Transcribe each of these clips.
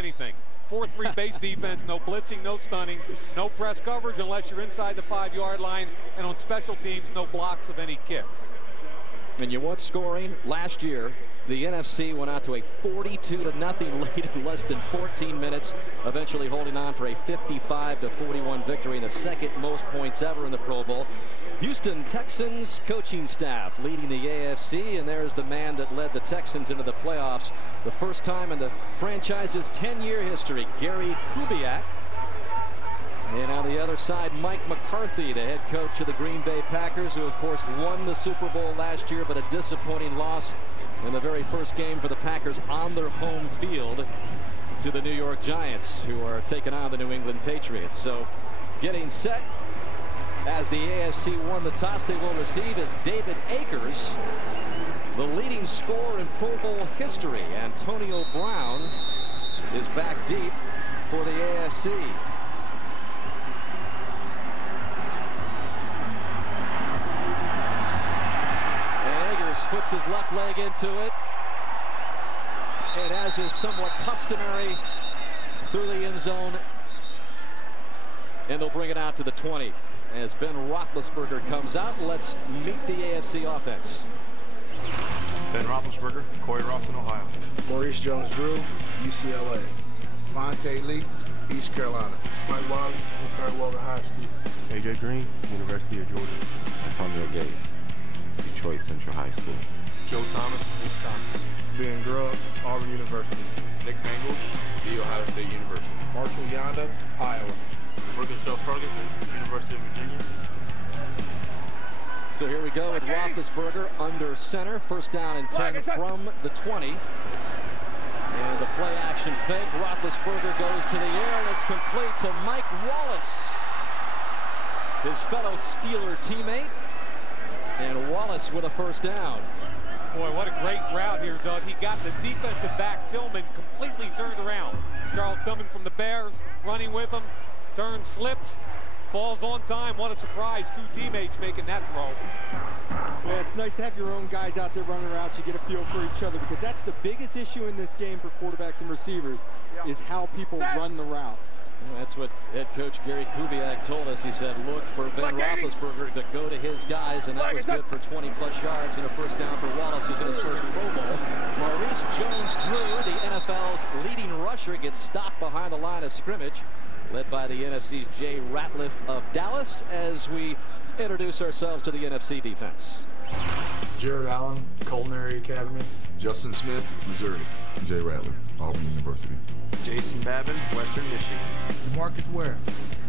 anything. 4-3 base defense, no blitzing, no stunning, no press coverage unless you're inside the 5-yard line, and on special teams, no blocks of any kicks. And you want scoring? Last year, the NFC went out to a 42-0 lead in less than 14 minutes, eventually holding on for a 55-41 victory and the second most points ever in the Pro Bowl. Houston Texans coaching staff leading the AFC, and there's the man that led the Texans into the playoffs the first time in the franchise's 10-year history, Gary Kubiak. And on the other side, Mike McCarthy, the head coach of the Green Bay Packers, who of course won the Super Bowl last year, but a disappointing loss in the very first game for the Packers on their home field to the New York Giants, who are taking on the New England Patriots. So getting set as the AFC won the toss, they will receive is David Akers, the leading scorer in Pro Bowl history. Antonio Brown is back deep for the AFC. Puts his left leg into it, and as is somewhat customary, through the end zone, and they'll bring it out to the 20 as Ben Roethlisberger comes out. Let's meet the AFC offense. Ben Roethlisberger, Corey Rawson, Ohio. Maurice Jones-Drew, UCLA. Fonte Lee, East Carolina. Mike Wiley, Perry High School. AJ Green, University of Georgia. Antonio Gates, Detroit Central High School. Joe Thomas, Wisconsin. Ben Grubb, Auburn University. Nick Bengals, The Ohio State University. Marshall Yonda, Iowa. Ricochet Ferguson, University of Virginia. So here we go with Roethlisberger under center. First down and 10 from the 20. And the play action fake. Roethlisberger goes to the air, and it's complete to Mike Wallace, his fellow Steeler teammate. And Wallace with a first down. Boy, what a great route here, Doug. He got the defensive back, Tillman, completely turned around. Charles Tillman from the Bears running with him. Turns, slips, ball's on time. What a surprise. Two teammates making that throw. Yeah, it's nice to have your own guys out there running routes. You get a feel for each other, because that's the biggest issue in this game for quarterbacks and receivers, is how people run the route. That's what head coach Gary Kubiak told us. He said, look for Ben Roethlisberger to go to his guys, and that was good for 20-plus yards and a first down for Wallace, who's in his first Pro Bowl. Maurice Jones-Drew, the NFL's leading rusher, gets stopped behind the line of scrimmage, led by the NFC's Jay Ratliff of Dallas, as we introduce ourselves to the NFC defense. Jared Allen, Culinary Academy. Justin Smith, Missouri. Jay Ratliff, Auburn University. Jason Babin, Western Michigan. Marcus Ware,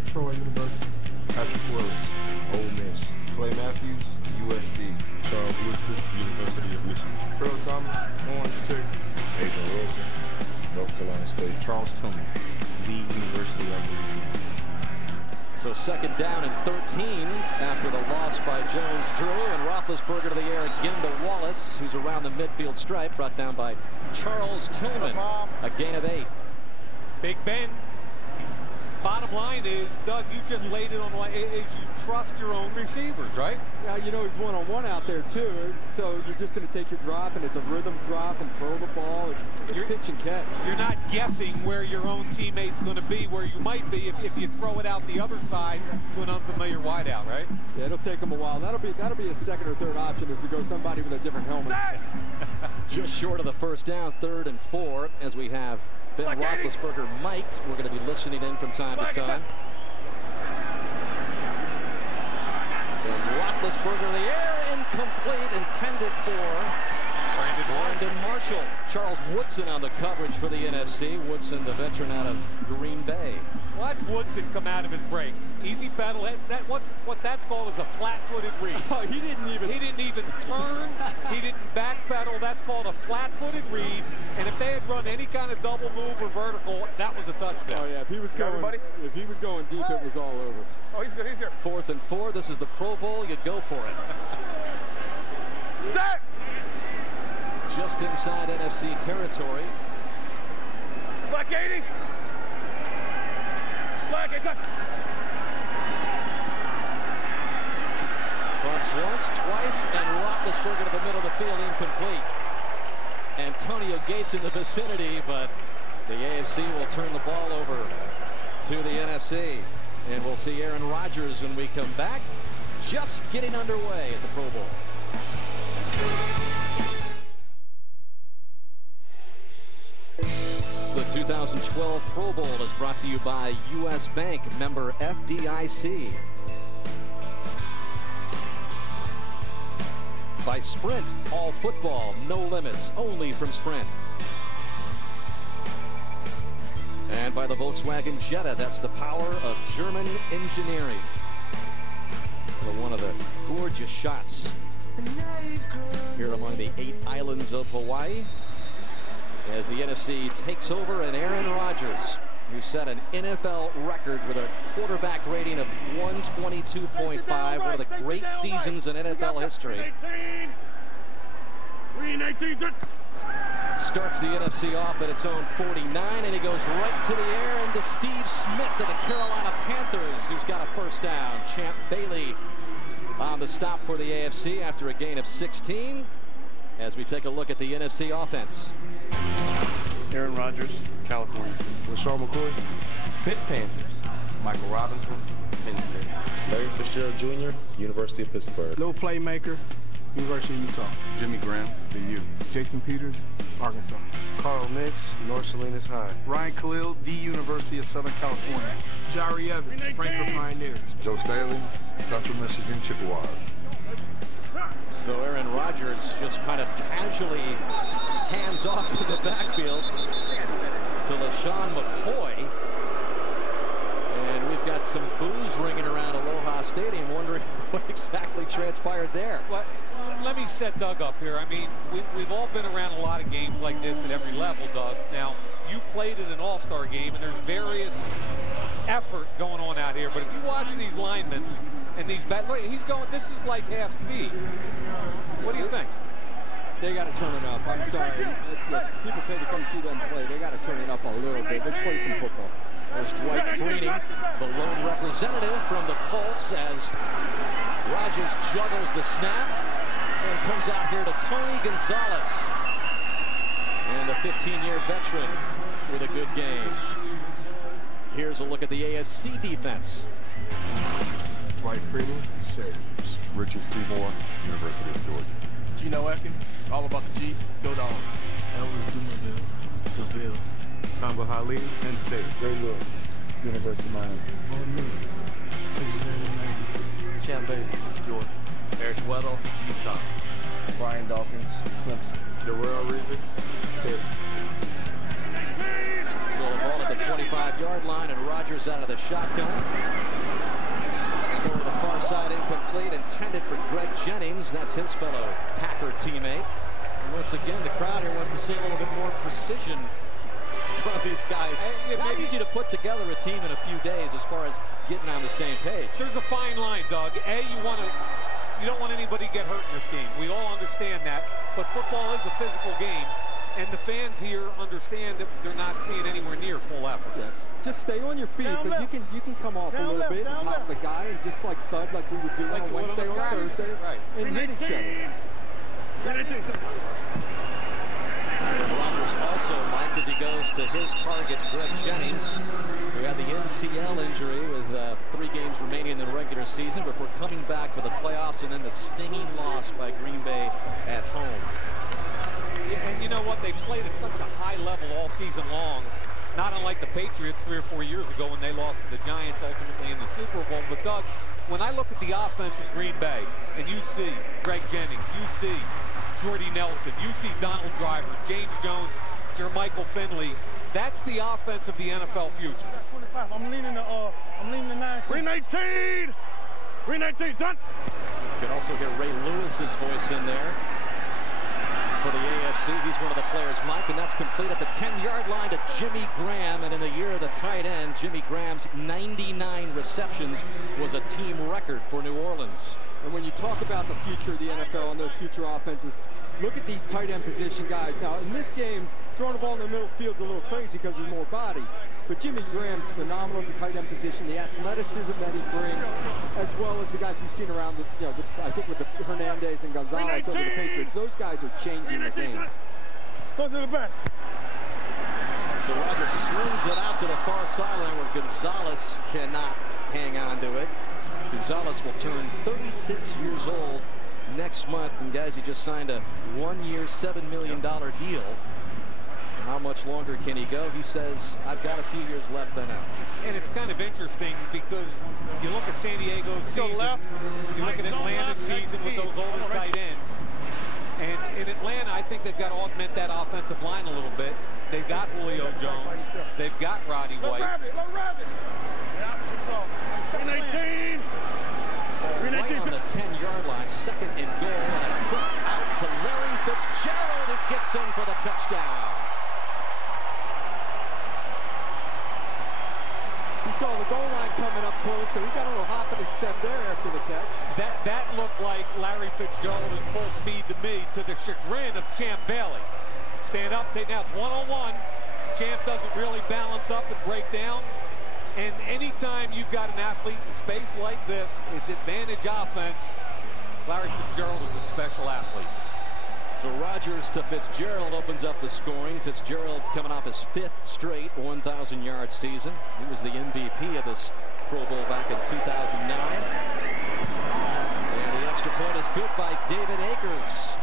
Troy University. Patrick Willis, Ole Miss. Clay Matthews, USC. Charles Woodson, University of Michigan. Earl Thomas, Orange, Texas. Adrian Wilson, North Carolina State. Charles Tillman, the University of Louisiana. So second down and 13 after the loss by Jones-Drew, and Roethlisberger to the air again to Wallace, who's around the midfield stripe, brought down by Charles Tillman. A gain of 8. Big Ben. Bottom line is, Doug, you just laid it on the line, is you trust your own receivers, right? Yeah, you know he's one-on-one out there too, so you're just going to take your drop, and it's a rhythm drop and throw the ball. It's pitch and catch. You're not guessing where your own teammate's going to be, where you might be if you throw it out the other side to an unfamiliar wideout, right? Yeah, it'll take him a while. That'll be a second or third option, is to go somebody with a different helmet. Just short of the first down, 3rd and 4, as we have Ben Roethlisberger mic'd. We're going to be listening in from time to time. And Roethlisberger in the air, incomplete, intended for Brandon Marshall. Charles Woodson on the coverage for the NFC. Woodson, the veteran out of Green Bay. Watch Woodson come out of his break. Easy pedal. What that's called is a flat-footed read. Oh, he didn't even turn. He didn't backpedal. That's called a flat-footed read. And if they had run any kind of double move or vertical, that was a touchdown. Oh yeah, if he was going deep, it was all over. Oh, he's good. He's here. 4th and 4. This is the Pro Bowl. You go for it. Just inside NFC territory. Black 80. Black 80. Pumps once, twice, and Roethlisberger to the middle of the field, incomplete. Antonio Gates in the vicinity, but The AFC will turn the ball over to the NFC. And we'll see Aaron Rodgers when we come back. Just getting underway at the Pro Bowl. The 2012 Pro Bowl is brought to you by U.S. Bank, member FDIC. By Sprint, all football, no limits, only from Sprint. And by the Volkswagen Jetta, that's the power of German engineering. One of the gorgeous shots here among the 8 islands of Hawaii as the NFC takes over, and Aaron Rodgers, who set an NFL record with a quarterback rating of 122.5, one of the great seasons in NFL history. Starts the NFC off at its own 49, and he goes right to the air into Steve Smith of the Carolina Panthers, who's got a first down. Champ Bailey on the stop for the AFC after a gain of 16. As we take a look at the NFC offense. Aaron Rodgers, California. LaShawn McCoy, Pitt Panthers. Michael Robinson, Penn State. Larry Fitzgerald Jr., University of Pittsburgh. Little playmaker, University of Utah. Jimmy Graham, the U. Jason Peters, Arkansas. Carl Nix, North Salinas High. Ryan Khalil, the University of Southern California. Jari Evans, Frankfurt Pioneers. Joe Staley, Central Michigan, Chippewa. So Aaron Rodgers just kind of casually hands off in the backfield to LaShawn McCoy. And we've got some boos ringing around Aloha Stadium, wondering what exactly transpired there. Well, let me set Doug up here. I mean, we've all been around a lot of games like this at every level, Doug. Now, you played in an all-star game, and there's various effort going on out here. But if you watch these linemen and these look, he's going, this is like half speed. What do you think? They got to turn it up. I'm sorry. People pay to come see them play. They got to turn it up a little bit. Let's play some football. There's Dwight Freeney, the lone representative from the Colts, as Rodgers juggles the snap and comes out here to Tony Gonzalez. And the 15-year veteran with a good game. Here's a look at the AFC defense. Dwight Freeney, Syracuse. Richard Seymour, University of Georgia. Gino Ekin, all about the G, go dog. Elvis Dumerville, DeVille. Tamba Hali, Penn State. Ray Lewis, University of Miami. Von Miller, Texas A&M. Champ Bailey, Georgia. Eric Weddle, Utah. Brian Dawkins, Clemson. Darrell Reeves, Pitt. So the ball at the 25-yard line, and Rodgers out of the shotgun. Over to the far side, incomplete, intended for Greg Jennings. That's his fellow Packer teammate. And once again, the crowd here wants to see a little bit more precision from these guys. Not easy to put together a team in a few days as far as getting on the same page. There's a fine line, Doug. You don't want anybody to get hurt in this game. We all understand that. But football is a physical game. And the fans here understand that they're not seeing anywhere near full effort. Yes. Just stay on your feet, but you can come off a little bit and pop the guy and just like thud like we would do like on Wednesday or Thursday and hit each other. Rodgers also, Mike, as he goes to his target, Greg Jennings, who had the MCL injury with 3 games remaining in the regular season, but we're coming back for the playoffs and then the stinging loss by Green Bay at home. And you know what? They played at such a high level all season long, not unlike the Patriots 3 or 4 years ago when they lost to the Giants ultimately in the Super Bowl. But Doug, when I look at the offense of Green Bay, and you see Greg Jennings, you see Jordy Nelson, you see Donald Driver, James Jones, Jermichael Finley, that's the offense of the NFL future. 25. I'm leaning the 19. 319! 319, son! You can also hear Ray Lewis's voice in there for the AFC. He's one of the players, Mike, and that's complete at the 10-yard line to Jimmy Graham. And in the year of the tight end, Jimmy Graham's 99 receptions was a team record for New Orleans. And when you talk about the future of the NFL and those future offenses, look at these tight end position guys. Now, in this game, throwing the ball in the middle field is a little crazy because there's more bodies. But Jimmy Graham's phenomenal at the tight end position, the athleticism that he brings, as well as the guys we've seen around, I think with the Hernandez and Gonzalez over the Patriots. Those guys are changing the game. Go to the back. So Rogers slings it out to the far sideline where Gonzalez cannot hang on to it. Gonzalez will turn 36 years old next month. And guys, he just signed a 1-year, $7 million deal. How much longer can he go? He says, I've got a few years left I know. And it's kind of interesting because you look at San Diego's season, you look at Atlanta's season with those older tight ends. And in Atlanta, I think they've got to augment that offensive line a little bit. They've got Julio Jones. They've got Roddy White. Right on the 10-yard line, 2nd and goal, and a quick out to Larry Fitzgerald, who gets in for the touchdown. He saw the goal line coming up close, so he got a little hop in his step there after the catch. That looked like Larry Fitzgerald at full speed to me, to the chagrin of Champ Bailey. Stand up, now it's one-on-one. Champ doesn't really balance up and break down. And anytime you've got an athlete in space like this, it's advantage offense. Larry Fitzgerald is a special athlete. So Rogers to Fitzgerald opens up the scoring. Fitzgerald coming off his 5th straight 1,000-yard season. He was the MVP of this Pro Bowl back in 2009. And the extra point is good by David Akers,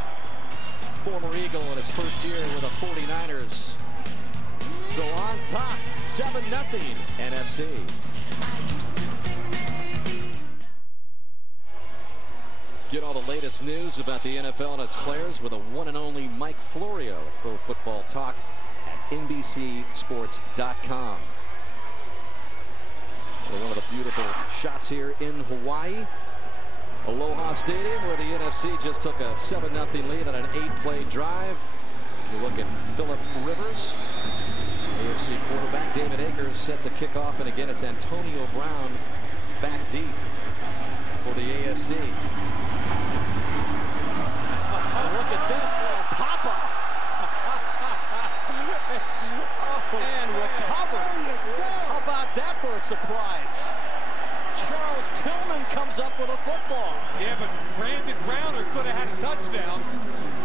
former Eagle in his first year with the 49ers. So on top, 7-0 NFC. Get all the latest news about the NFL and its players with a one and only Mike Florio of Pro Football Talk at NBCSports.com. So one of the beautiful shots here in Hawaii. Aloha Stadium, where the NFC just took a 7-0 lead on an 8-play drive. As you look at Phillip Rivers, AFC quarterback David Akers set to kick off, and again it's Antonio Brown back deep for the AFC. Look at this little pop-up. And recovered. How about that for a surprise? Charles Tillman comes up with a football. Yeah, but Brandon Browner could have had a touchdown.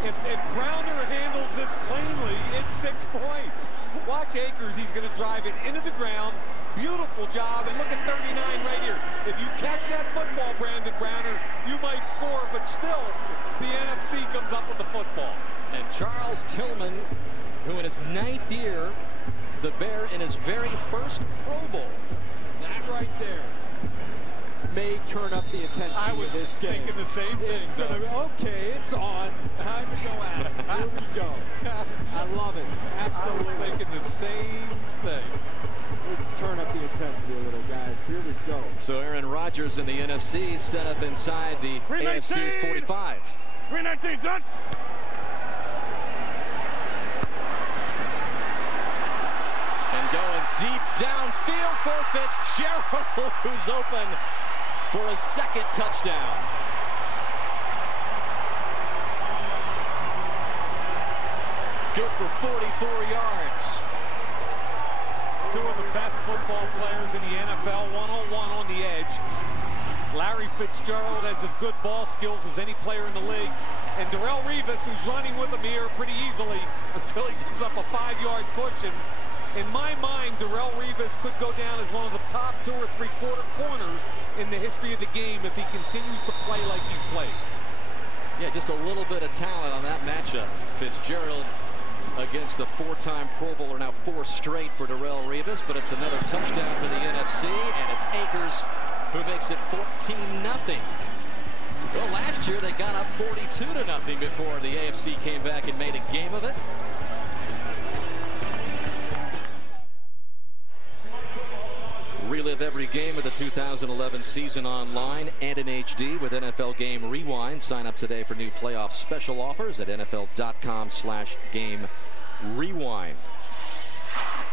If Browner handles this cleanly, it's 6 points. Watch Akers. He's going to drive it into the ground. Beautiful job. And look at 39 right here. If you catch that football, Brandon Browner, you might score, but still, the NFC comes up with the football. And Charles Tillman, who in his 9th year, the Bear in his very first Pro Bowl. That right there may turn up the intensity of this game. I was thinking the same thing. It's going to be, okay, it's on. Time to go at it. Here we go. I love it. Absolutely. I was thinking the same thing. Let's turn up the intensity a little, guys. Here we go. So Aaron Rodgers in the NFC set up inside the AFC's 45. 319, son. And going deep downfield for Fitzgerald, who's open for his 2nd touchdown. Good for 44 yards. Two of the best football players in the NFL, one-on-one on the edge. Larry Fitzgerald has as good ball skills as any player in the league. And Darrelle Revis, who's running with him here pretty easily until he gives up a 5-yard push. And in my mind, Darrelle Revis could go down as one of the top 2 or 3-quarter corners in the history of the game if he continues to play like he's played. Yeah, just a little bit of talent on that matchup. Fitzgerald against the 4-time Pro Bowler, now 4 straight for Darrelle Revis, but it's another touchdown for the NFC, and it's Akers who makes it 14-0. Well, last year they got up 42-0 before the AFC came back and made a game of it. Relive every game of the 2011 season online and in HD with NFL Game Rewind. Sign up today for new playoff special offers at NFL.com/Game Rewind.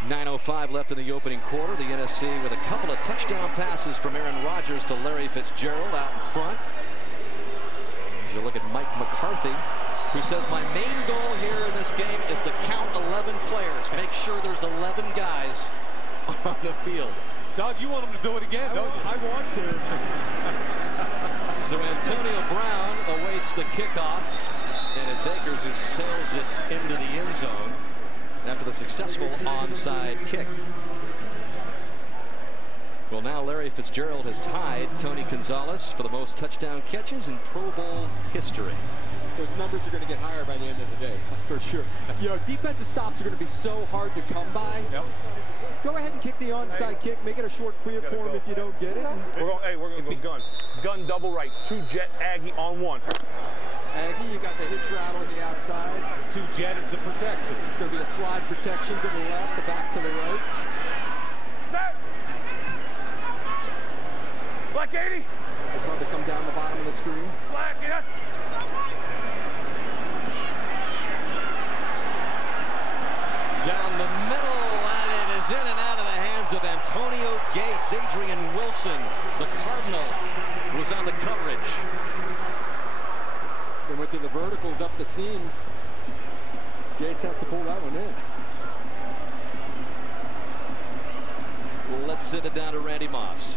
9:05 left in the opening quarter. The NFC with a couple of touchdown passes from Aaron Rodgers to Larry Fitzgerald out in front. As you look at Mike McCarthy, who says my main goal here in this game is to count 11 players. Make sure there's 11 guys on the field. Doug, you want him to do it again, don't you? I want to. So Antonio Brown awaits the kickoff, and it's Akers who sails it into the end zone. after the successful onside kick. Well, now Larry Fitzgerald has tied Tony Gonzalez for the most touchdown catches in Pro Bowl history. Those numbers are going to get higher by the end of the day, for sure. You know, defensive stops are going to be so hard to come by. Yep. Go ahead and kick the onside kick. Make it a short clear for him if you don't get it. We're going to go gun. Gun double right. 2 jet Aggie on 1. Aggie, you got the hitch route on the outside. 2 jet is the protection. It's going to be a slide protection to the left, the back to the right. Back. Black 80. They'll probably come down the bottom of the screen. Black, yeah. Down the middle, and it is in and out of the hands of Antonio Gates. Adrian Wilson, the Cardinal, was on the coverage. They went to the verticals up the seams. Gates has to pull that one in. Let's send it down to Randy Moss.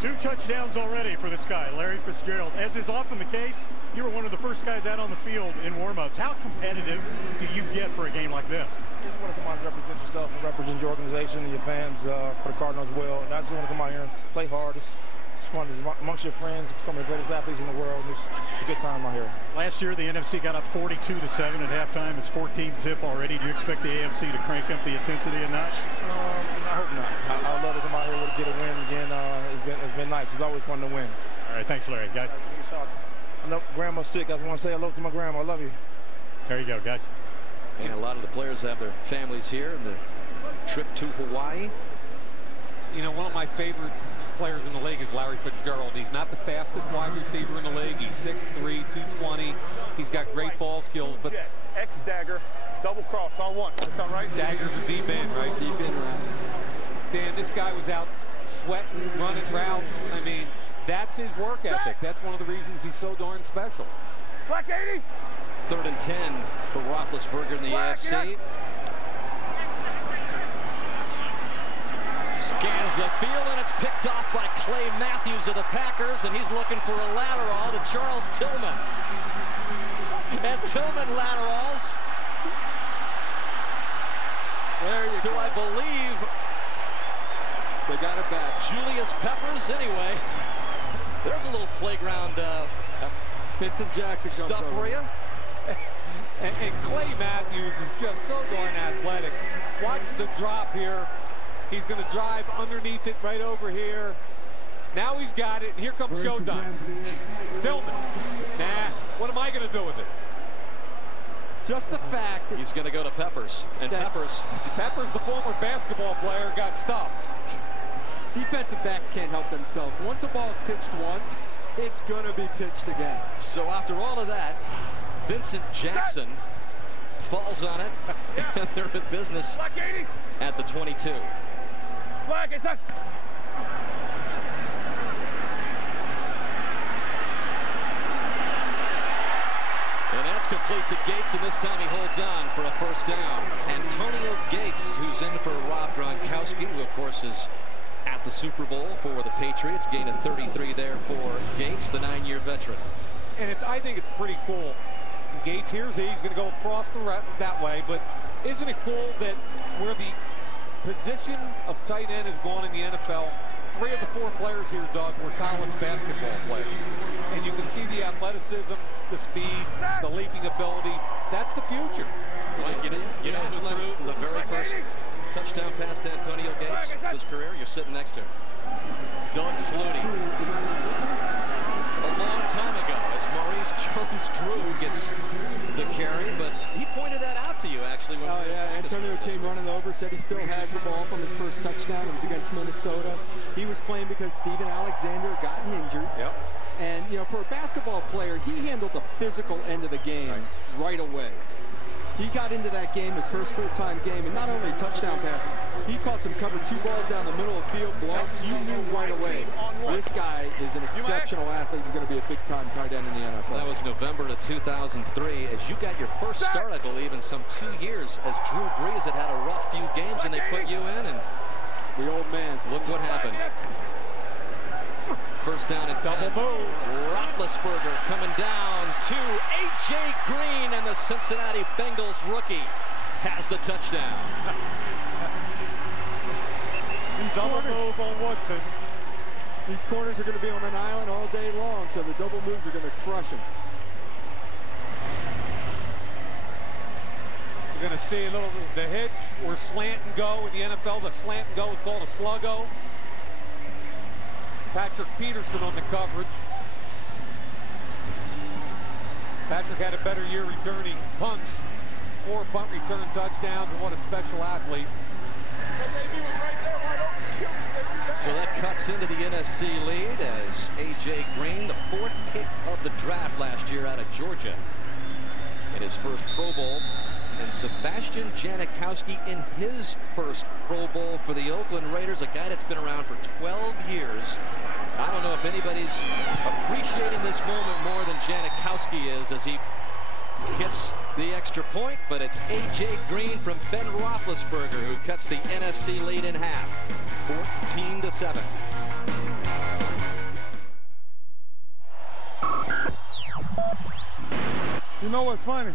2 touchdowns already for this guy, Larry Fitzgerald. As is often the case, you were one of the first guys out on the field in warm-ups. How competitive do you get for a game like this? You just want to come out and represent yourself and represent your organization and your fans for the Cardinals well. And I just want to come out here and play hard. It's fun. It's amongst your friends, some of the greatest athletes in the world. It's a good time out here. Last year, the NFC got up 42-7 at halftime. It's 14-zip already. Do you expect the AFC to crank up the intensity a notch? I hope not. I'd love to come out here and get a win again. It's been nice. It's always fun to win. All right, thanks, Larry. Guys. I know Grandma's sick. I just want to say hello to my grandma. I love you. There you go, guys. And a lot of the players have their families here in the trip to Hawaii. You know, one of my favorite players in the league is Larry Fitzgerald. He's not the fastest wide receiver in the league. He's 6'3", 220. He's got great ball skills, but X dagger, double cross on 1. That sound right? Dagger's a deep end, right? Deep in route. Dan, this guy was out sweating, running routes. I mean, that's his work ethic. That's one of the reasons he's so darn special. Black 80. 3rd and 10 for Roethlisberger in the AFC. Scans the field, and it's picked off by Clay Matthews of the Packers, and he's looking for a lateral to Charles Tillman. And Tillman laterals. There you go. I believe they got it back. Julius Peppers, anyway. There's a little playground Vincent Jackson stuff for you. And Clay Matthews is just so darn athletic. Watch the drop here. He's going to drive underneath it right over here. Now he's got it. And here comes showtime. Tillman. Nah, what am I going to do with it? Just the fact he's going to go to Peppers, and Peppers, the former basketball player, got stuffed. Defensive backs can't help themselves. Once a ball is pitched once, it's going to be pitched again. So after all of that, Vincent Jackson falls on it, and they're in business at the 22. Black, it's not. And that's complete to Gates, and this time he holds on for a first down. Antonio Gates, who's in for Rob Gronkowski, who of course is at the Super Bowl for the Patriots. Gain of 33 there for Gates, the 9-year veteran. And I think it's pretty cool. Gates, here's he's going to go across that way, but isn't it cool that where the position of tight end has gone in the NFL, 3 of the 4 players here, Doug, were college basketball players. And you can see the athleticism, the speed, the leaping ability. That's the future. Mike, you know who threw the very first touchdown pass to Antonio Gates his career? You're sitting next to him. Doug Flutie. A long time ago, as Maurice Jones-Drew gets the carry, but he pointed that out to you, actually. When Antonio came running over, said he still has the ball from his first touchdown. It was against Minnesota. He was playing because Steven Alexander had gotten injured. Yep. And, you know, for a basketball player, he handled the physical end of the game right away. He got into that game, his first full-time game, and not only touchdown passes, he caught some cover, 2 balls down the middle of the field, blow. You knew right away, this guy is an exceptional athlete. He's going to be a big-time tight end in the NFL. That was November of 2003. As you got your first start, I believe, in some 2 years, as Drew Brees had had a rough few games, and they put you in, and the old man. Look what happened. First down and 10. Double move. Roethlisberger coming down to A.J. Green and the Cincinnati Bengals rookie. has the touchdown. Double move on Woodson. These corners are going to be on an island all day long, so the double moves are going to crush them. You're going to see a little the hitch or slant and go in the NFL. The slant and go is called a sluggo. Patrick Peterson on the coverage. Patrick had a better year returning punts, 4 punt return touchdowns, and what a special athlete. So that cuts into the NFC lead as A.J. Green, the 4th pick of the draft last year out of Georgia, in his first Pro Bowl, and Sebastian Janikowski in his first Pro Bowl for the Oakland Raiders, a guy that's been around for 12 years. I don't know if anybody's appreciating this moment more than Janikowski is as he hits the extra point, but it's A.J. Green from Ben Roethlisberger who cuts the NFC lead in half, 14-7. You know what's funny?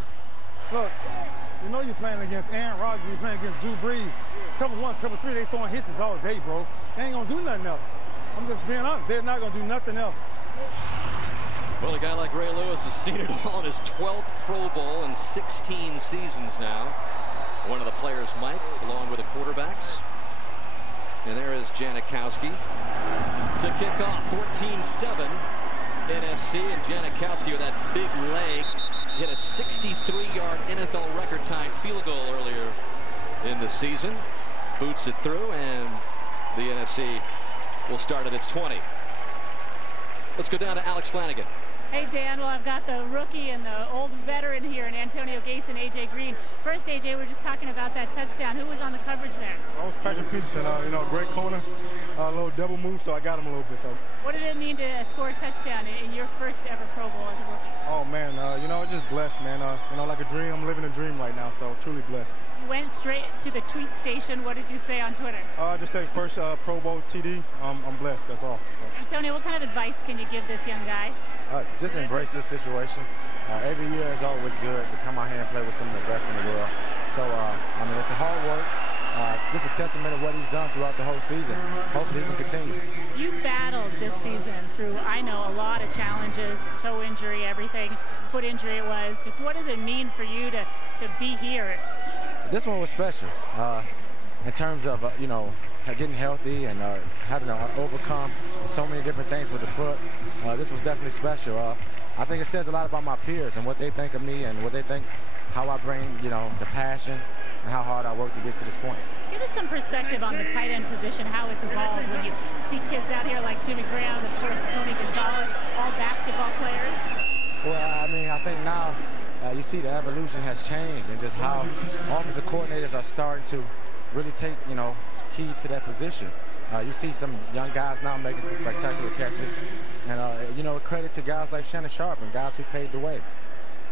Look, you know you're playing against Aaron Rodgers, you're playing against Drew Brees. Cover 1, cover 3, they throwing hitches all day, bro. They ain't gonna do nothing else. I'm just being honest. They're not gonna do nothing else. Well, a guy like Ray Lewis has seen it all in his 12th Pro Bowl in 16 seasons now. One of the players, Mike, along with the quarterbacks. And there is Janikowski to kick off 14-7 NFC, and Janikowski with that big leg hit a 63-yard NFL record time field goal earlier in the season. Boots it through, and the NFC will start at its 20. Let's go down to Alex Flanagan. Hey, Dan. Well, I've got the rookie and the old veteran here in Antonio Gates and A.J. Green. First, A.J., we're just talking about that touchdown. Who was on the coverage there? I was Patrick Peterson. You know, great corner, a little double move, so I got him a little bit. So. What did it mean to score a touchdown in your first ever Pro Bowl as a rookie? Oh, man, you know, just blessed, man. You know, like a dream. I'm living a dream right now, so truly blessed. You went straight to the tweet station. What did you say on Twitter? Just say first Pro Bowl TD. I'm blessed, that's all. So. Antonio, what kind of advice can you give this young guy? Just embrace this situation. Every year is always good to come out here and play with some of the best in the world. So, I mean, it's a hard work. Just a testament of what he's done throughout the whole season. Hopefully he can continue. You battled this season through, I know, a lot of challenges, the toe injury, everything, foot injury it was. Just what does it mean for you to be here? This one was special in terms of, you know, getting healthy and having to overcome so many different things with the foot. This was definitely special. I think it says a lot about my peers and what they think of me and what they think, how I bring, you know, the passion and how hard I work to get to this point. Give us some perspective on the tight end position, how it's evolved when you see kids out here like Jimmy Graham, of course, Tony Gonzalez, all basketball players. Well, I mean, I think now you see the evolution has changed and just how offensive coordinators are starting to really take, you know, key to that position. You see some young guys now making some spectacular catches. And, you know, credit to guys like Shannon Sharp and guys who paved the way.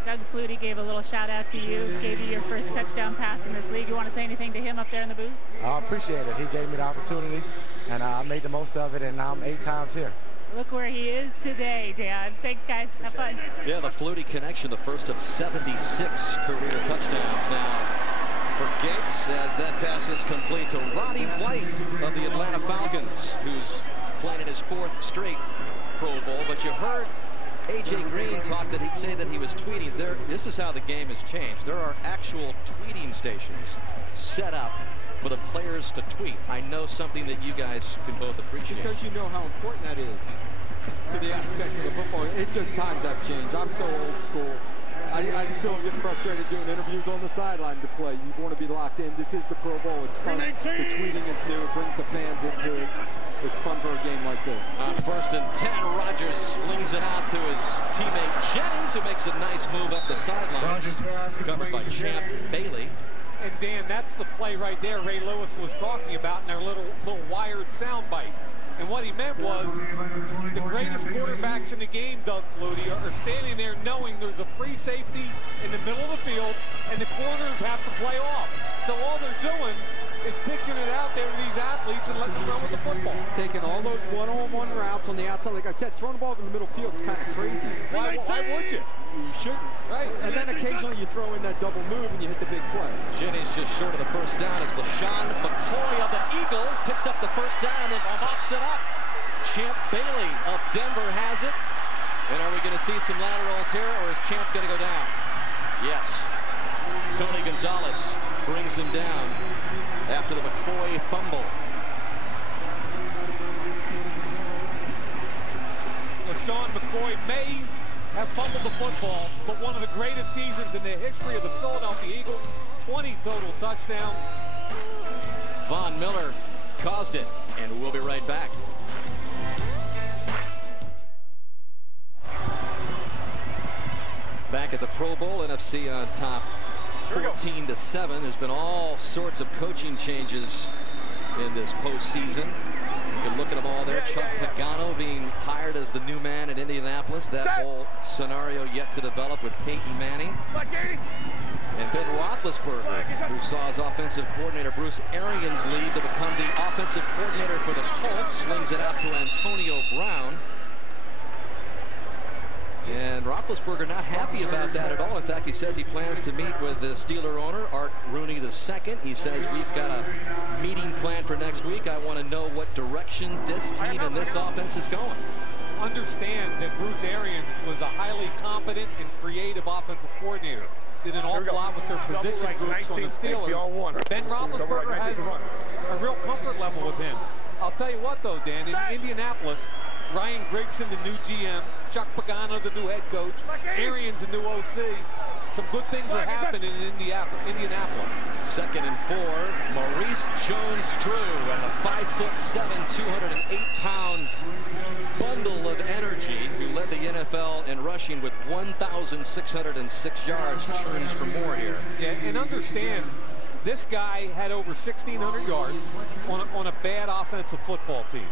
Doug Flutie gave a little shout out to you, gave you your first touchdown pass in this league. You want to say anything to him up there in the booth? I appreciate it. He gave me the opportunity, and I made the most of it, and now I'm 8 times here. Look where he is today, Dan. Thanks, guys. Have fun. Yeah, the Flutie connection, the first of 76 career touchdowns now for Gates, as that pass is complete to Roddy White of the Atlanta Falcons, who's playing in his 4th straight Pro Bowl. But you heard A.J. Green talk that he'd say that he was tweeting. This is how the game has changed. There are actual tweeting stations set up for the players to tweet. I know something that you guys can both appreciate. Because you know how important that is to the aspect of the football. It just times have changed. I'm so old school. I still get frustrated doing interviews on the sideline to play. You want to be locked in. This is the Pro Bowl. It's fun. The tweeting is new. It brings the fans into it. It's fun for a game like this. On 1st and 10, Rodgers slings it out to his teammate Jennings, who makes a nice move up the sidelines. Covered by Champ Bailey. And Dan, that's the play right there Ray Lewis was talking about in their little wired soundbite. And what he meant was the greatest quarterbacks in the game, Doug Flutie, are standing there knowing there's a free safety in the middle of the field and the corners have to play off. So all they're doing is pitching it out there to these athletes and letting them run with the football. Taking all those one-on-one routes on the outside. Like I said, throwing the ball in the middle field is kind of crazy. Why would you? You shouldn't. Right. And then occasionally you throw in that double move and you hit the big play. Jennings just short of the first down as LaShawn McCoy of the Eagles picks up the first down and then pops it up. Champ Bailey of Denver has it. And are we going to see some laterals here, or is Champ going to go down? Yes. Tony Gonzalez brings him down after the McCoy fumble. LaShawn McCoy may have fumbled the football, but one of the greatest seasons in the history of the Philadelphia Eagles. 20 total touchdowns. Von Miller caused it, and we'll be right back. Back at the Pro Bowl, NFC on top 14-7. There's been all sorts of coaching changes in this postseason. You can look at them all there. Chuck Pagano being hired as the new man in Indianapolis. That whole scenario yet to develop with Peyton Manning. And Ben Roethlisberger, who saw his offensive coordinator Bruce Arians leave to become the offensive coordinator for the Colts, slings it out to Antonio Brown. And Roethlisberger not happy about that at all. In fact, he says he plans to meet with the Steeler owner, Art Rooney II. He says, we've got a meeting planned for next week. I want to know what direction this team and this offense is going. Understand that Bruce Arians was a highly competent and creative offensive coordinator. Did an awful lot with their position groups on the Steelers. Ben Roethlisberger has a real comfort level with him. I'll tell you what, though, Dan, in Indianapolis, Ryan Grigson, the new GM, Chuck Pagano, the new head coach, Arians, the new OC. Some good things are happening in Indianapolis. 2nd and 4, Maurice Jones-Drew and the 5'7", 208-pound bundle of energy who led the NFL in rushing with 1,606 yards, churns for more here. Yeah, and understand, this guy had over 1,600 yards on a bad offensive football team.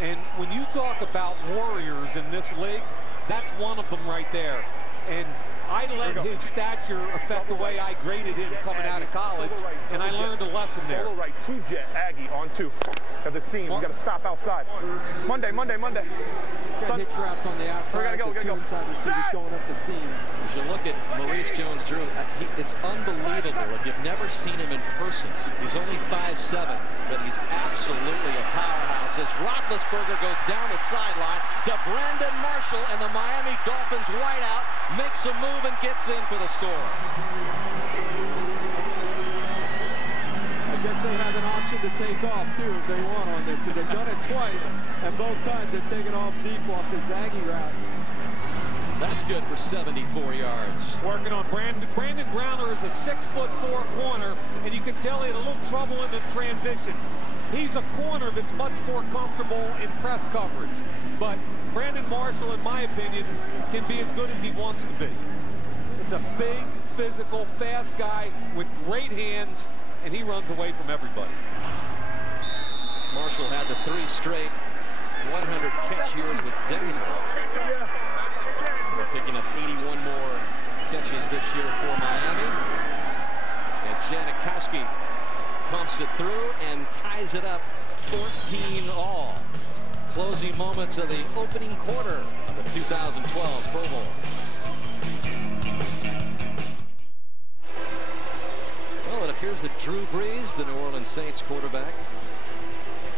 And when you talk about warriors in this league, that's one of them right there. And I let his stature affect the way I graded him coming out of college, and I learned a lesson there. Total right, 2-jet, Aggie on 2. Have the seam, you got to stop outside. Monday. He's got hitch routes on the outside, the two inside receivers going up the seams. As you look at Maurice Jones-Drew, it's unbelievable. If you've never seen him in person, he's only 5'7", but he's absolutely a powerhouse. As Roethlisberger goes down the sideline to Brandon Marshall, and the Miami Dolphins wideout makes a move and gets in for the score. I guess they have an option to take off, too, if they want on this, because they've done it twice, and both times they've taken off deep off the zaggy route. That's good for 74 yards. Working on Brandon Browner is a 6'4" corner, and you can tell he had a little trouble in the transition. He's a corner that's much more comfortable in press coverage. But Brandon Marshall, in my opinion, can be as good as he wants to be. It's a big, physical, fast guy with great hands, and he runs away from everybody. Marshall had the 3 straight 100 catch years with Denver. We're picking up 81 more catches this year for Miami. And Janikowski pumps it through and ties it up 14 all. Closing moments of the opening quarter of the 2012 Pro Bowl. Well, it appears that Drew Brees, the New Orleans Saints quarterback,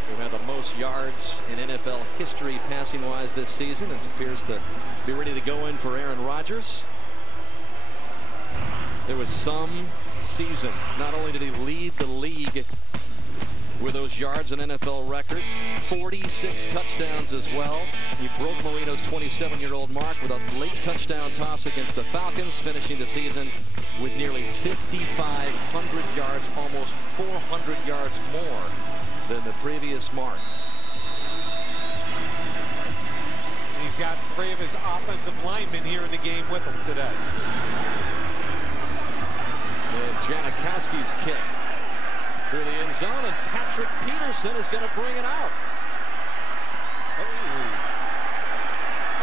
who had the most yards in NFL history passing-wise this season, and appears to be ready to go in for Aaron Rodgers. There was some season, not only did he lead the league with those yards, an NFL record, 46 touchdowns as well. He broke Marino's 27-year-old mark with a late touchdown toss against the Falcons, finishing the season with nearly 5,500 yards, almost 400 yards more than the previous mark. He's got 3 of his offensive linemen here in the game with him today. And Janikowski's kick through the end zone, and Patrick Peterson is going to bring it out.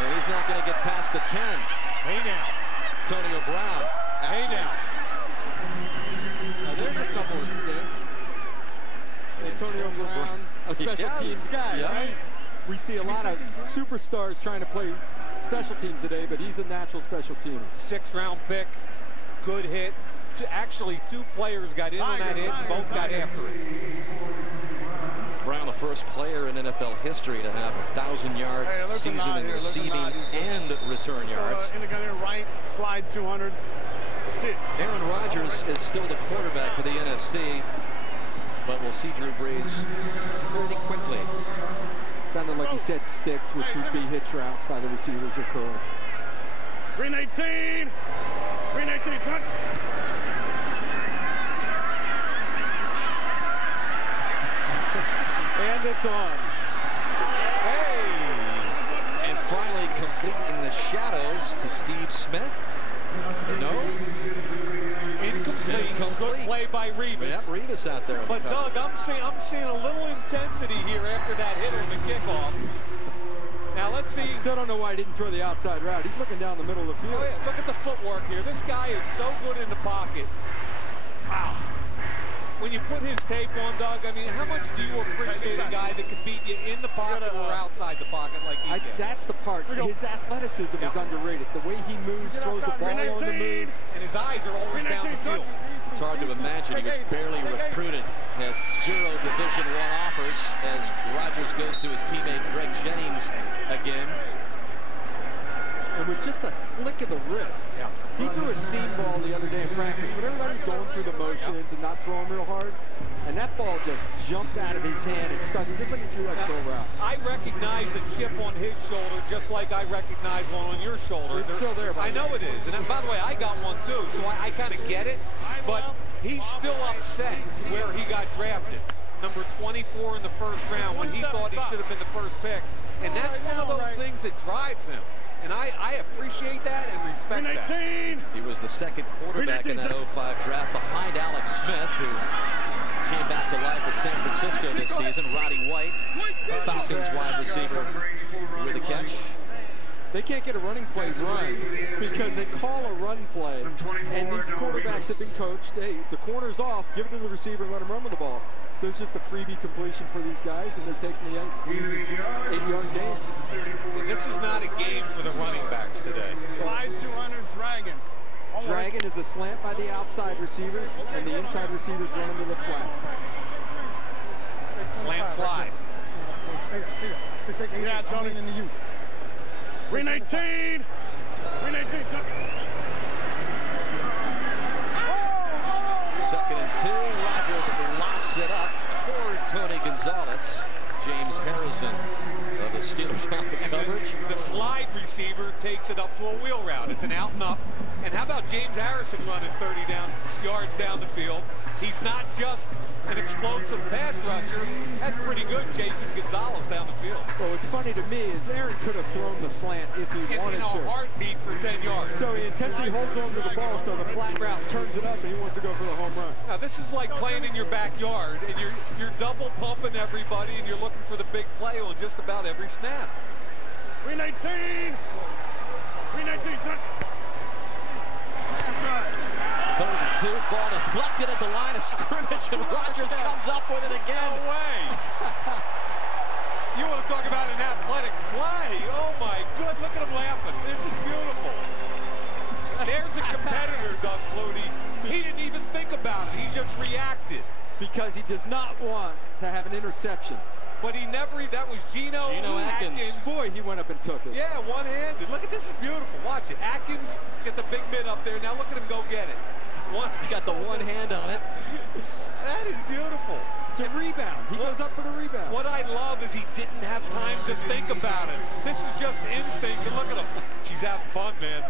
And he's not going to get past the 10. Hey now. Antonio Brown. Hey now. There's a couple of sticks. Antonio Brown, a special teams guy, right? We see a lot of superstars trying to play special teams today, but he's a natural special teamer. 6th round pick, good hit. Actually, 2 players got in on that hit, and both got after it. Brown, the first player in NFL history to have a 1,000-yard season in receiving and return yards. Right, slide 200. Stitch. Aaron Rodgers is still the quarterback for the NFC, but we'll see Drew Brees pretty quickly. Sounded like he said sticks, which would be hitch routes by the receivers or curls. Green 18. Green 18. Cut. And it's on. Hey! And finally complete in the shadows to Steve Smith. No. Incomplete. Good play by Revis. Yep, Revis out there. But Doug, I'm seeing a little intensity here after that hit on the kickoff. Now let's see. I still don't know why he didn't throw the outside route. He's looking down the middle of the field. Oh, yeah. Look at the footwork here. This guy is so good in the pocket. Wow. When you put his tape on, Doug, I mean, how much do you appreciate a guy that can beat you in the pocket or outside the pocket like he can? That's the part. His athleticism is underrated. The way he moves, throws the ball on the move. And his eyes are always down the field. It's hard to imagine he was barely recruited. Had 0 Division I offers as Rodgers goes to his teammate Greg Jennings again. And with just a flick of the wrist, he threw a seam ball the other day in practice, but everybody's going through the motions and not throwing real hard. And that ball just jumped out of his hand and stuck, just like he threw that throw route. I recognize a chip on his shoulder just like I recognize one on your shoulder. It's still there, I know it is. And by the way, I got one too, so I kind of get it. But he's still upset where he got drafted. Number 24 in the 1st round when he thought he should have been the 1st pick. And that's one of those things that drives him. And I appreciate that and respect that. He was the 2nd quarterback in that 05 draft behind Alex Smith, who came back to life at San Francisco this season. Roddy White, Falcons wide receiver with a catch. They can't get a running play run because they call a run play. And these quarterbacks have been coached, hey, the corner's off, give it to the receiver and let him run with the ball. So it's just a freebie completion for these guys, and they're taking the 8-yard gain. And this is not a game for the running backs today. Slide 200, Dragon. Dragon is a slant by the outside receivers, and the inside receivers run into the flat. Slant slide. Yeah, Tony. Green 18. Green 18. 2nd and 2. Rodgers lofts it up toward Tony Gonzalez. James Harrison of the Steelers on the coverage. The slide receiver takes it up to a wheel route. It's an out and up. And how about James Harrison running 30 yards down the field? He's not just an explosive pass rusher. That's pretty good, chasing Gonzalez down the field. Well, what's funny to me is Aaron could have thrown the slant if he wanted to. In a heartbeat for 10 yards. So he intentionally holds on to the ball, so the flat route turns it up, and he wants to go for the home run. Now, this is like playing in your backyard, and you're double pumping everybody, and you're looking for the big play on just about every snap. Green 18. Green 18. 3rd and 2, ball deflected at the line of scrimmage, and Rodgers comes up with it again. No way. You want to talk about an athletic play? Oh my good, look at him laughing. This is beautiful. There's a competitor, Doug Flutie. He didn't even think about it. He just reacted. Because he does not want to have an interception. But he never, that was Geno Atkins. Boy, he went up and took it. Yeah, one-handed. Look at this, is beautiful. Watch it. Atkins, get the big mid up there. Now look at him go get it. He's got the one hand on it. That is beautiful. It's a rebound. He goes up for the rebound. What I love is he didn't have time to think about it. This is just instincts, and look at him. She's having fun, man.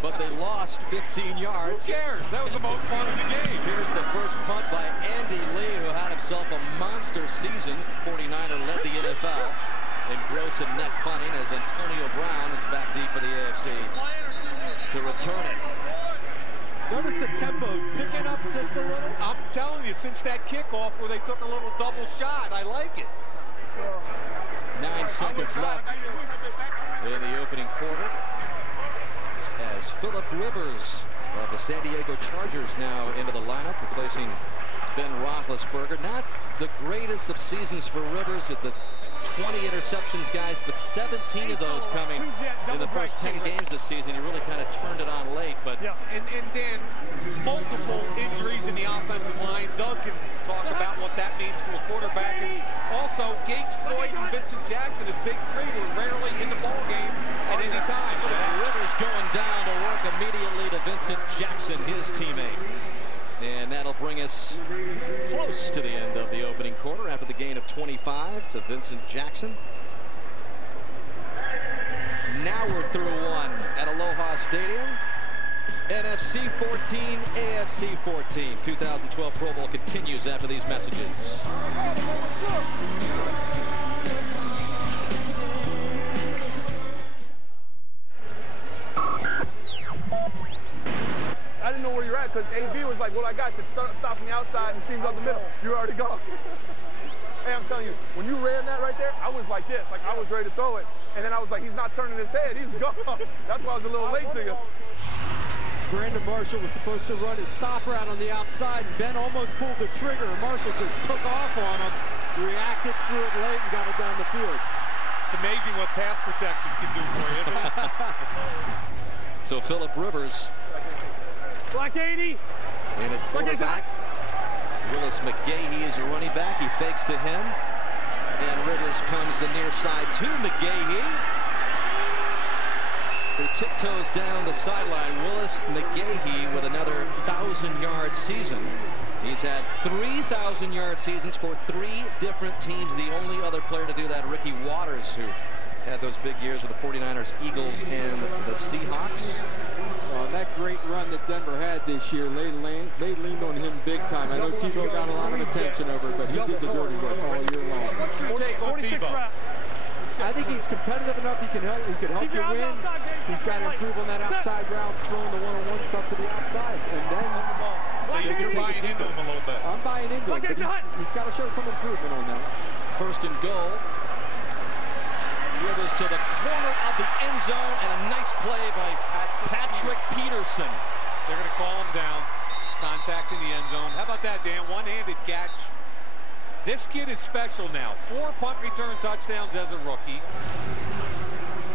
But they lost 15 yards. Who cares? That was the most fun of the game. Here's the first punt by Andy Lee, who had himself a monster season. 49er led the NFL in gross and net punting as Antonio Brown is back deep for the AFC to return it. Notice the tempo's picking up just a little. I'm telling you, since that kickoff where they took a little double shot, I like it. 9 seconds left in the opening quarter, as Phillip Rivers of the San Diego Chargers now into the lineup, replacing Ben Roethlisberger. Not the greatest of seasons for Rivers at the 20 interceptions, guys, but 17 of those coming in the first 10 games this season. He really kind of turned it on late, but and Dan, multiple injuries in the offensive line. Doug can talk about what that means to a quarterback. And also, Gates, Floyd, and Vincent Jackson, his big three, were rarely in the ball game at any time. Rivers going down to work immediately to Vincent Jackson, his teammate. And that'll bring us close to the end of the opening quarter after the gain of 25 to Vincent Jackson. Now we're through one at Aloha Stadium. NFC 14, AFC 14. 2012 Pro Bowl continues after these messages. I didn't know where you're at because AB was like, well, I got you. Stop from the outside and seems up the middle. You're already gone. Hey, I'm telling you, when you ran that right there, I was like this. Like, I was ready to throw it. And then I was like, he's not turning his head. He's gone. That's why I was a little late to you. Brandon Marshall was supposed to run his stop route on the outside, and Ben almost pulled the trigger, and Marshall just took off on him, reacted, threw it late, and got it down the field. It's amazing what pass protection can do for you, isn't it? So Phillip Rivers. Black 80. And at quarterback, Willis McGahee is a running back. He fakes to him. And Rivers comes the near side to McGahee, who tiptoes down the sideline. Willis McGahee with another 1,000-yard season. He's had 3,000-yard seasons for 3 different teams. The only other player to do that, Ricky Waters, who had those big years with the 49ers, Eagles, and the Seahawks. That great run that Denver had this year, they leaned on him big time. I know Tebow got a lot of attention over it, but he did the dirty work all year long. What's your take on Tebow? I think he's competitive enough. He can help you win. He's got to improve on that outside routes, throwing the one-on-one stuff to the outside, and then you're buying into him a little bit. I'm buying into him, but he's got to show some improvement on that. First and goal. Rivers to the corner of the end zone, and a nice play by Patrick Peterson. They're going to call him down. Contact in the end zone. How about that, Dan? One-handed catch. This kid is special now. 4 punt return touchdowns as a rookie.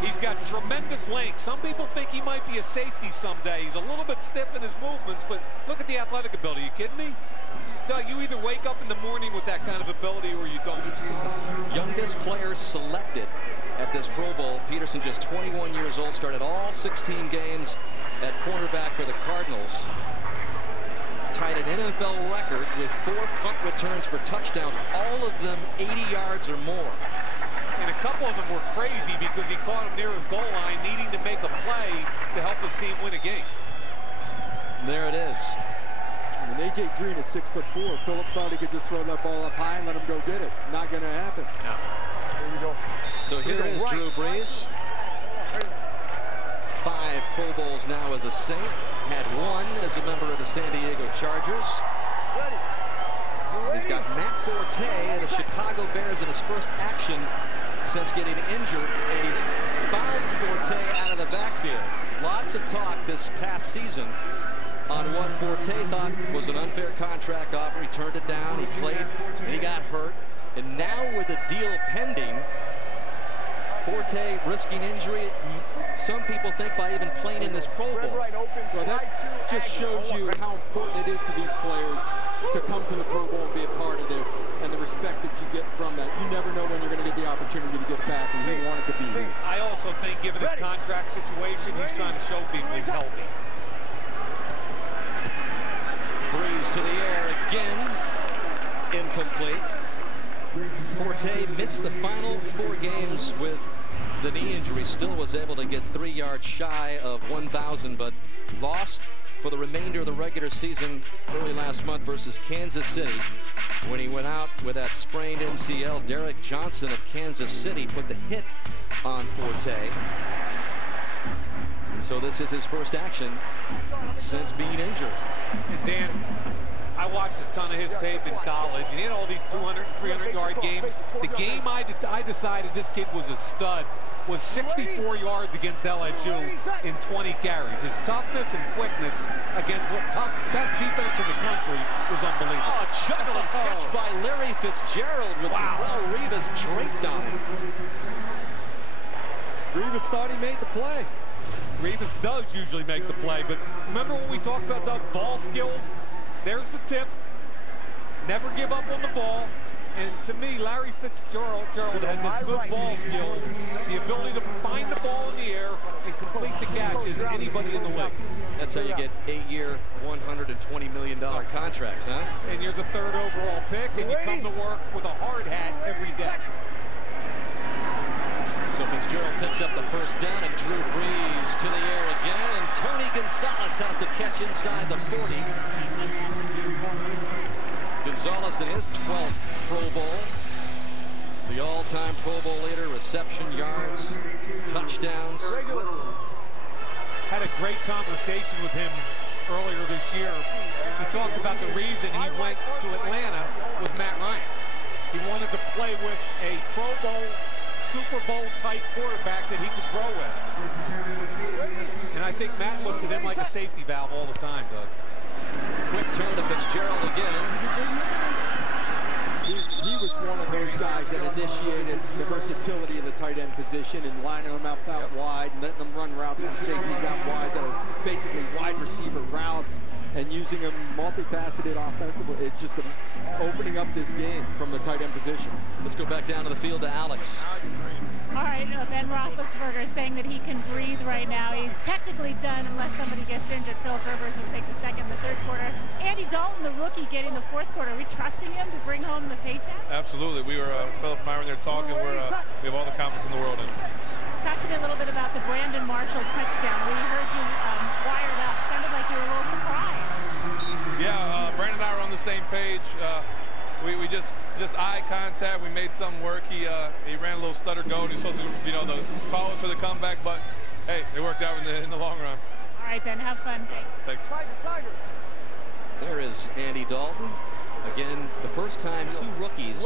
He's got tremendous length. Some people think he might be a safety someday. He's a little bit stiff in his movements, but look at the athletic ability. You kidding me? Doug, you either wake up in the morning with that kind of ability or you don't. Youngest players selected at this Pro Bowl. Peterson, just 21 years old, started all 16 games at cornerback for the Cardinals. Tied an NFL record with 4 punt returns for touchdowns, all of them 80 yards or more. And a couple of them were crazy because he caught him near his goal line, needing to make a play to help his team win a game. There it is. And A.J. Green is 6'4". Phillip thought he could just throw that ball up high and let him go get it. Not going to happen. No. Here we go. So here is Drew Brees. 5 Pro Bowls now as a Saint. Had 1 as a member of the San Diego Chargers. He's got Matt Forte and the Chicago Bears in his first action since getting injured, and he's found Forte out of the backfield. Lots of talk this past season on what Forte thought was an unfair contract offer. He turned it down, he played, and he got hurt. And now with the deal pending, Forte risking injury, some people think by even playing in this Pro Bowl. Well, that just shows you how important it is to these players to come to the Pro Bowl and be a part of this, and the respect that you get from that. You never know when you're going to get the opportunity to get back, and he wanted to be here. I also think, given his contract situation, he's trying to show people he's healthy. Breeze to the air again, incomplete. Forte missed the final 4 games with the knee injury, still was able to get 3 yards shy of 1,000, but lost for the remainder of the regular season early last month versus Kansas City. When he went out with that sprained MCL, Derek Johnson of Kansas City put the hit on Forte. And so this is his first action since being injured. And Dan, I watched a ton of his tape in college, and he had all these 200 and 300-yard games. The game I decided this kid was a stud was 64 yards against LSU in 20 carries. His toughness and quickness against best defense in the country was unbelievable. Oh, juggling catch by Larry Fitzgerald with Darrelle Revis draped on him. Revis thought he made the play. Revis does usually make the play, but remember when we talked about Doug, ball skills? There's the tip. Never give up on the ball. And to me, Larry Fitzgerald has as good ball skills, the ability to find the ball in the air and complete the catch as anybody in the league. That's how you get 8-year, $120 million contracts, huh? And you're the 3rd overall pick, and you come to work with a hard hat every day. So Fitzgerald picks up the first down, and Drew Brees to the air again, and Tony Gonzalez has the catch inside the 40. Gonzalez in his 12th Pro Bowl. The all-time Pro Bowl leader, reception yards, touchdowns. Had a great conversation with him earlier this year. He talked about the reason he went to Atlanta was Matt Ryan. He wanted to play with a Pro Bowl, Super Bowl type quarterback that he could grow with. And I think Matt looks at him like a safety valve all the time, Doug. Quick turn to Fitzgerald again. He was one of those guys that initiated the versatility of the tight end position and lining them up out wide and letting them run routes and safeties out wide that are basically wide receiver routes and using them multifaceted offensively. It's just opening up this game from the tight end position. Let's go back down to the field to Alex. All right, Ben Roethlisberger is saying that he can breathe right now. He's technically done unless somebody gets injured. Philip Rivers will take the second, the third quarter. Andy Dalton, the rookie, getting the 4th quarter. Are we trusting him to bring home the paycheck? Absolutely. We were, Philip and I were there talking. We have all the confidence in the world in him. Talk to me a little bit about the Brandon Marshall touchdown. We heard you wired up. Sounded like you were a little surprised. Yeah, Brandon and I were on the same page. We just eye contact. We made something work. He ran a little stutter go. He was supposed to, the call was for the comeback, but hey, it worked out in the long run. All right, Ben, have fun. Thanks. Tiger. There is Andy Dalton. Again, the first time 2 rookies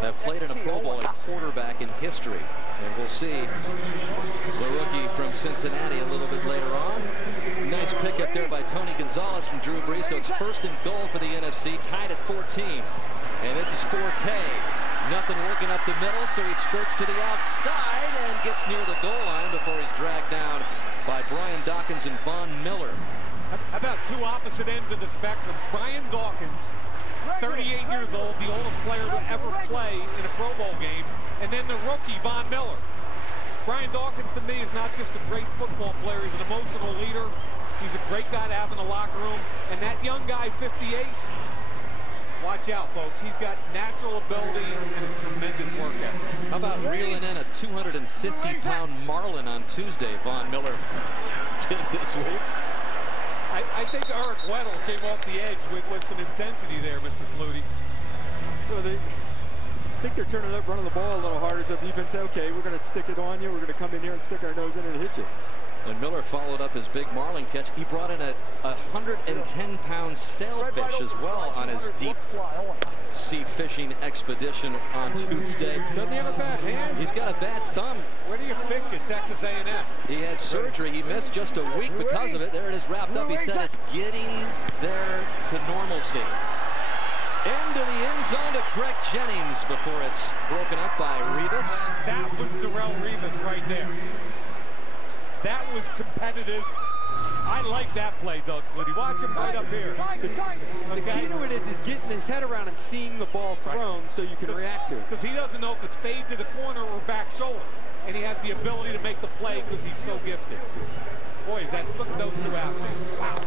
have played in a Pro Bowl at quarterback in history. And we'll see the rookie from Cincinnati a little bit later on. Nice pickup there by Tony Gonzalez from Drew Brees. So it's 1st and goal for the NFC, tied at 14. And this is Forte. Nothing working up the middle, so he skirts to the outside and gets near the goal line before he's dragged down by Brian Dawkins and Von Miller. How about 2 opposite ends of the spectrum? Brian Dawkins, 38 years old, the oldest player to ever play in a Pro Bowl game, and then the rookie, Von Miller. Brian Dawkins, to me, is not just a great football player. He's an emotional leader. He's a great guy to have in the locker room. And that young guy, 58, watch out, folks. He's got natural ability and a tremendous work ethic. How about reeling in a 250-pound marlin on Tuesday, Von Miller did this week? I think Eric Weddle came off the edge with some intensity there, Mr. Flutie. Well, I think they're turning up, running the ball a little harder, so defense said, okay, we're going to stick it on you. We're going to come in here and stick our nose in and hit you. And Miller followed up his big marlin catch. He brought in a 110-pound sailfish as well on his deep sea fishing expedition on Tuesday. Doesn't he have a bad hand? He's got a bad thumb. Where do you fish at Texas A&M? He had surgery. He missed just a week because of it. There it is wrapped up. He said it's getting there to normalcy. Into the end zone to Greg Jennings before it's broken up by Revis. That was Darrelle Revis right there. That was competitive. I like that play, Doug Flutie. Watch him right up here. The key to it is getting his head around and seeing the ball thrown so you can react to it. Because he doesn't know if it's fade to the corner or back shoulder. And he has the ability to make the play because he's so gifted. Boy, look at those 2 athletes. Wow.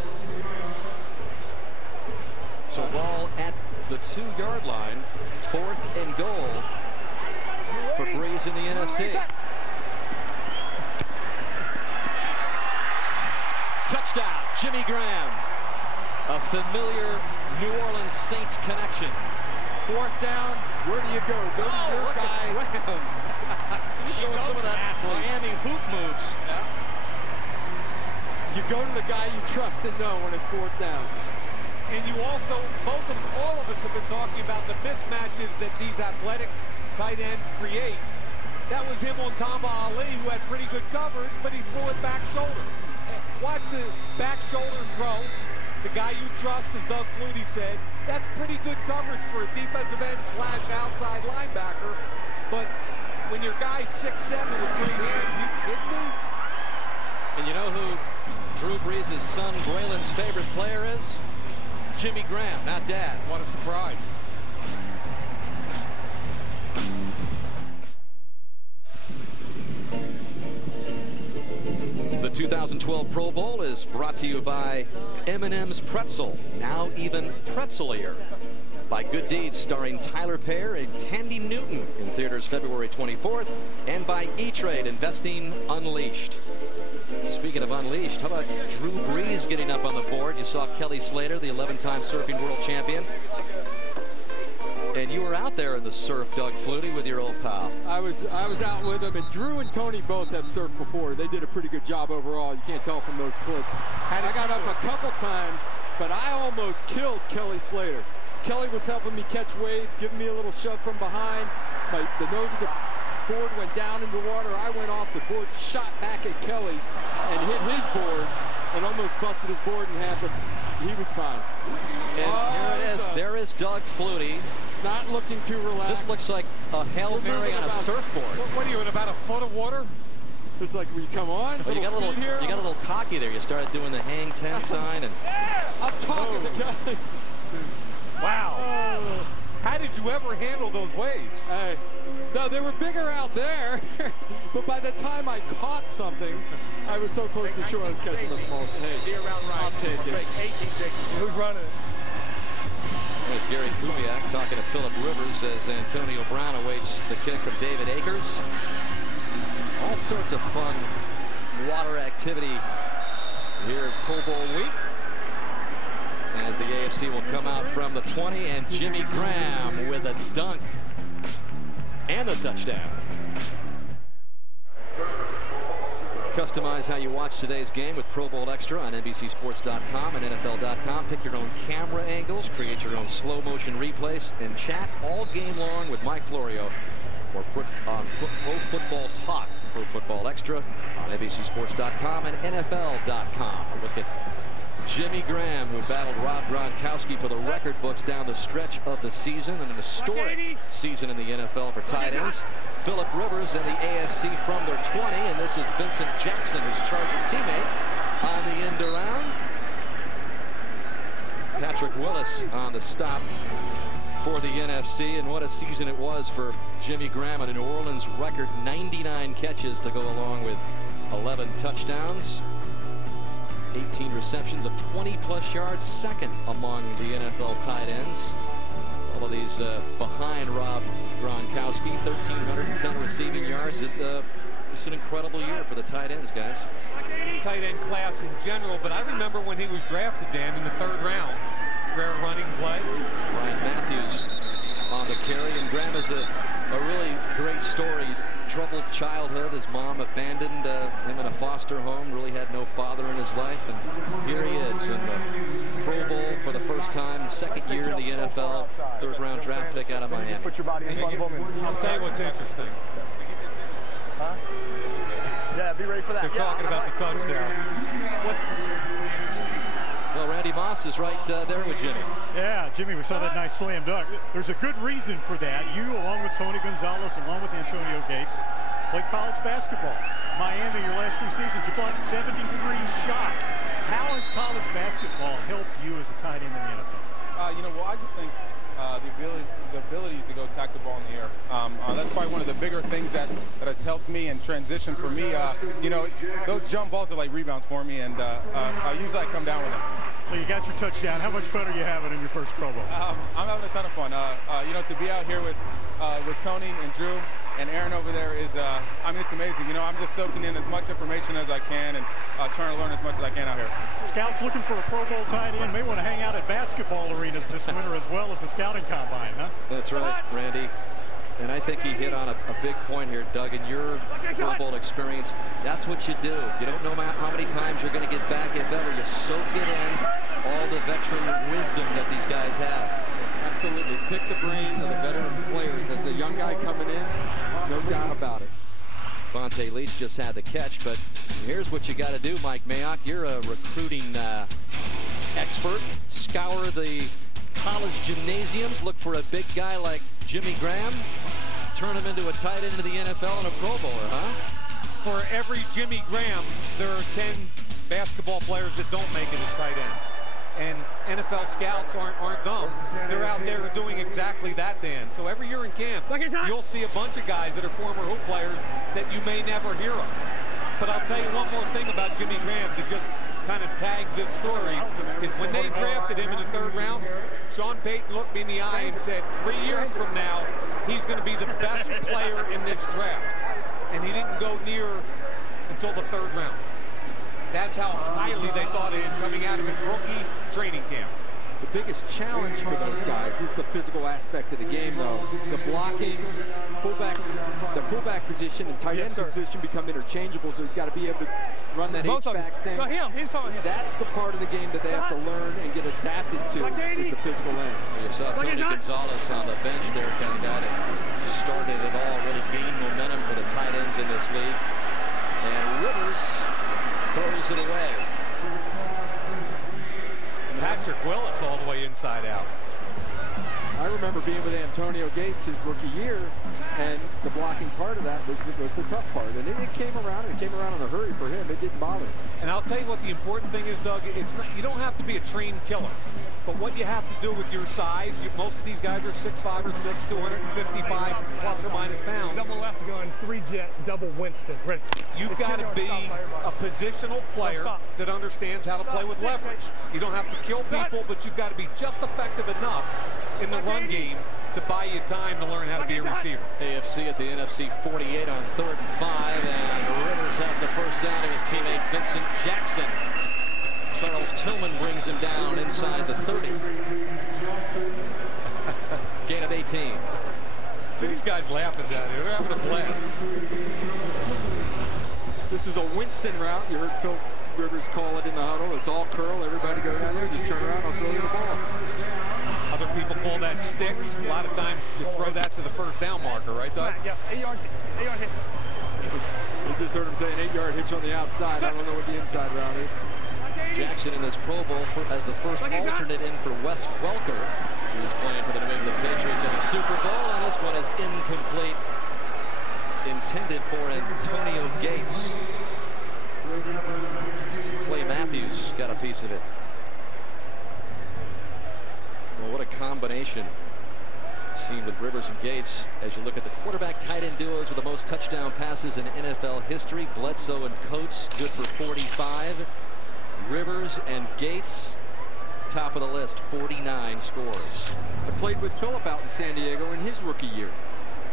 So ball at the 2-yard line, 4th and goal for Brees in the NFC. Touchdown, Jimmy Graham. A familiar New Orleans Saints connection. 4th down, where do you go? Go to your guy. Graham. Showing some of that Miami hoop moves. Yeah. You go to the guy you trust and know when it's 4th down. And you also, all of us have been talking about the mismatches that these athletic tight ends create. That was him on Tamba Ali, who had pretty good coverage, but he threw it back shoulder. Watch the back shoulder throw. The guy you trust, as Doug Flutie said, that's pretty good coverage for a defensive end / outside linebacker. But when your guy's 6'7" with great hands, you kidding me? And you know who Drew Brees' son Braylon's favorite player is? Jimmy Graham, not Dad. What a surprise. The 2012 Pro Bowl is brought to you by M&M's Pretzel, now even pretzelier. By Good Deeds, starring Tyler Perry and Tandy Newton in theaters February 24th. And by E-Trade, investing unleashed. Speaking of unleashed, how about Drew Brees getting up on the board? You saw Kelly Slater, the 11-time surfing world champion. And you were out there in the surf, Doug Flutie, with your old pal. I was out with him, and Drew and Tony both have surfed before. They did a pretty good job overall. You can't tell from those clips. I got up a couple times, but I almost killed Kelly Slater. Kelly was helping me catch waves, giving me a little shove from behind. The nose of the board went down in the water. I went off the board, shot back at Kelly, and hit his board, and almost busted his board in half, but he was fine. And here it is. There is Doug Flutie. Not looking too relaxed. This looks like a Hail Mary on a surfboard. What are you, in about a foot of water? It's like, we come on. Well, you got a little cocky there. You started doing the hang 10 sign. And I'm talking to Kelly. Wow. How did you ever handle those waves? Hey, no, they were bigger out there. But by the time I caught something, I was so close to shore I was catching the smallest. Hey, I'll take it. Who's running it? There's Gary Kubiak talking to Phillip Rivers as Antonio Brown awaits the kick from David Akers. All sorts of fun water activity here at Pro Bowl week. As the AFC will come out from the 20, and Jimmy Graham with a dunk and a touchdown. Customize how you watch today's game with Pro Bowl Extra on NBCSports.com and NFL.com. Pick your own camera angles, create your own slow motion replays, and chat all game long with Mike Florio or on Pro Football Talk. Pro Football Extra on NBCSports.com and NFL.com. A look at Jimmy Graham, who battled Rob Gronkowski for the record books down the stretch of the season, and an historic season in the NFL for tight ends. Phillip Rivers and the AFC from their 20, and this is Vincent Jackson, his Charger teammate, on the end around. Patrick Willis on the stop for the NFC, and what a season it was for Jimmy Graham. A New Orleans record 99 catches to go along with 11 touchdowns. 18 receptions of 20-plus yards, second among the NFL tight ends. All of these behind Rob Gronkowski, 1,310 receiving yards. It's an incredible year for the tight ends, guys. Tight end class in general, but I remember when he was drafted, Dan, in the 3rd round. Rare running play. Ryan Matthews on the carry, and Graham is a really great story. Troubled childhood. His mom abandoned him in a foster home. Really had no father in his life, and here he is in the Pro Bowl for the first time, second year in the NFL, 3rd round draft pick out of Miami. Just put your body in front of him. I'll tell you what's interesting. Huh? Yeah, be ready for that. They're talking about the touchdown. Well, Randy Moss is right there with Jimmy. Yeah, Jimmy, we saw that nice slam dunk. There's a good reason for that. You, along with Tony Gonzalez, along with Antonio Gates, played college basketball. Miami, your last 2 seasons, you blocked 73 shots. How has college basketball helped you as a tight end in the NFL? Well, I just think the ability to go attack the ball in the air. That's probably one of the bigger things that has helped me in transition for me. Those jump balls are like rebounds for me, and usually I come down with them. So you got your touchdown. How much fun are you having in your first Pro Bowl? I'm having a ton of fun. To be out here with Tony and Drew and Aaron over there is, it's amazing. I'm just soaking in as much information as I can and trying to learn as much as I can out here. Scouts looking for a Pro Bowl tight end may want to hang out at basketball arenas this winter as well as the scouting combine, huh? That's right, Randy. And I think he hit on a big point here, Doug. In your Pro Bowl experience, that's what you do. You don't know how many times you're going to get back, if ever. You soak it in, all the veteran wisdom that these guys have. Absolutely. Pick the brain of the veteran players. As a young guy coming in, no doubt about it. Vontae Leach just had the catch, but here's what you got to do, Mike Mayock. You're a recruiting expert. Scour the college gymnasiums, look for a big guy like Jimmy Graham, turn him into a tight end of the NFL and a Pro Bowler, huh? For every Jimmy Graham, there are 10 basketball players that don't make it as tight ends. And NFL scouts aren't dumb. They're out there doing exactly that, Dan. So every year in camp, you'll see a bunch of guys that are former hoop players that you may never hear of. But I'll tell you one more thing about Jimmy Graham to just kind of tag this story, is when they drafted him in the 3rd round, Sean Payton looked me in the eye and said, 3 years from now, he's going to be the best player in this draft. And he didn't go near until the 3rd round. That's how highly they thought of him coming out of his rookie training camp. The biggest challenge for those guys is the physical aspect of the game, though. The blocking, the fullback position and tight end position become interchangeable, so he's got to be able to run that H-back thing. No, he's talking him. That's the part of the game that they have to learn and get adapted to, is the physical end. You saw Tony Gonzalez on the bench there, kind of guy that started it all, really gained momentum for the tight ends in this league. And Rivers throws it away. Patrick Willis all the way inside out. I remember being with Antonio Gates his rookie year, and the blocking part of that was the tough part. And it came around, and it came around in a hurry for him. It didn't bother him. And I'll tell you what the important thing is, Doug. It's not, you don't have to be a trained killer. But what you have to do with your size, most of these guys are 6'5" or 6", 255 plus or minus pounds. Double left going 3-jet, double Winston. Ready. You've got to be a positional player that understands how to play with leverage. You don't have to kill people, but you've got to be just effective enough in the run game to buy you time to learn how to be a receiver. AFC at the NFC 48 on 3rd and 5, and Rivers has the first down to his teammate Vincent Jackson. Charles Tillman brings him down inside the 30. Gain of 18. These guys laughing down here. They're having a blast. This is a Winston route. You heard Phil Rivers call it in the huddle. It's all curl. Everybody go down there. Just turn around. I'll throw you the ball. Other people call that sticks. A lot of times you throw that to the first down marker, right, Doug? Yeah, 8-yard hit. You just heard him say an 8-yard hitch on the outside. I don't know what the inside route is. Jackson in this Pro Bowl as the first alternate in for Wes Welker, who's playing for the New England Patriots in the Super Bowl, and this one is incomplete, intended for Antonio Gates. Clay Matthews got a piece of it. Well, what a combination seen with Rivers and Gates as you look at the quarterback tight end duos with the most touchdown passes in NFL history. Bledsoe and Coates good for 45. Rivers and Gates, top of the list, 49 scores. I played with Phillip out in San Diego in his rookie year.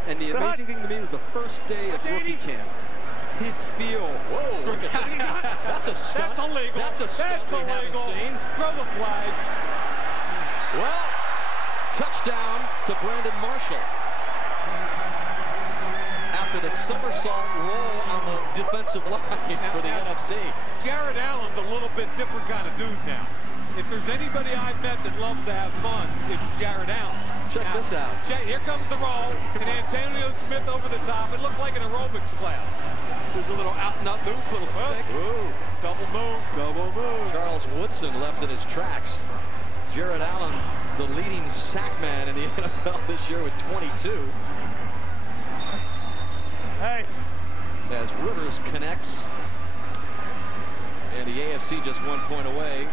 And the amazing thing to me was the first day of rookie camp. His feel. Whoa. That's a stunt. That's illegal. That's a stunt we haven't seen. Throw the flag. Well, touchdown to Brandon Marshall. After the somersault roll on the defensive line for the NFC. Jared Allen's a little bit different kind of dude now. If there's anybody I've met that loves to have fun, it's Jared Allen. Check this out. Here comes the roll, and Antonio Smith over the top. It looked like an aerobics class. There's a little out and up move, little stick. Ooh. Double move. Double move. Charles Woodson left in his tracks. Jared Allen, the leading sack man in the NFL this year with 22. Hey. As Rivers connects. And the AFC just 1 point away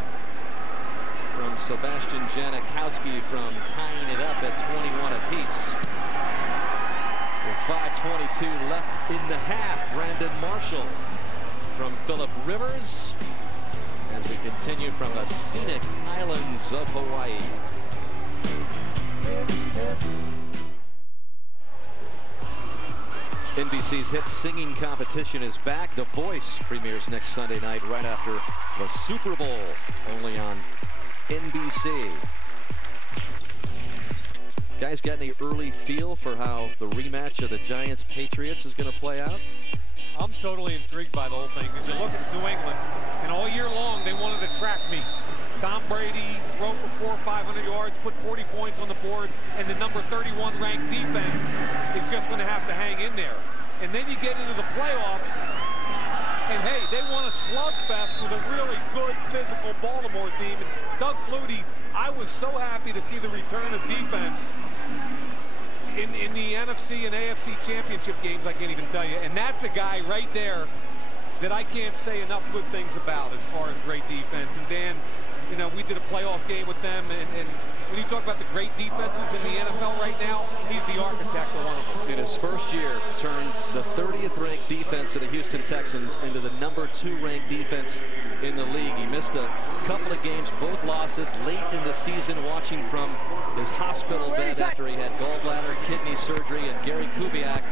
from Sebastian Janikowski from tying it up at 21 apiece. With 5:22 left in the half, Brandon Marshall from Phillip Rivers as we continue from the scenic islands of Hawaii. NBC's hit singing competition is back. The Voice premieres next Sunday night right after the Super Bowl, only on NBC. Guys got any early feel for how the rematch of the Giants-Patriots is going to play out? I'm totally intrigued by the whole thing because you look at New England, and all year long they wanted to track me. Tom Brady throw for 400 or 500 yards, put 40 points on the board, and the number 31 ranked defense is just going to have to hang in there. And then you get into the playoffs, and hey, they want a slugfest with a really good physical Baltimore team. And Doug Flutie, I was so happy to see the return of defense in the NFC and AFC championship games, I can't even tell you. And that's a guy right there that I can't say enough good things about as far as great defense. And Dan, you know, we did a playoff game with them, and when you talk about the great defenses in the NFL right now, he's the architect of one of them. In his first year, turned the 30th ranked defense of the Houston Texans into the number 2 ranked defense in the league. He missed a couple of games, both losses, late in the season, watching from his hospital bed after he had gallbladder, kidney surgery, and Gary Kubiak,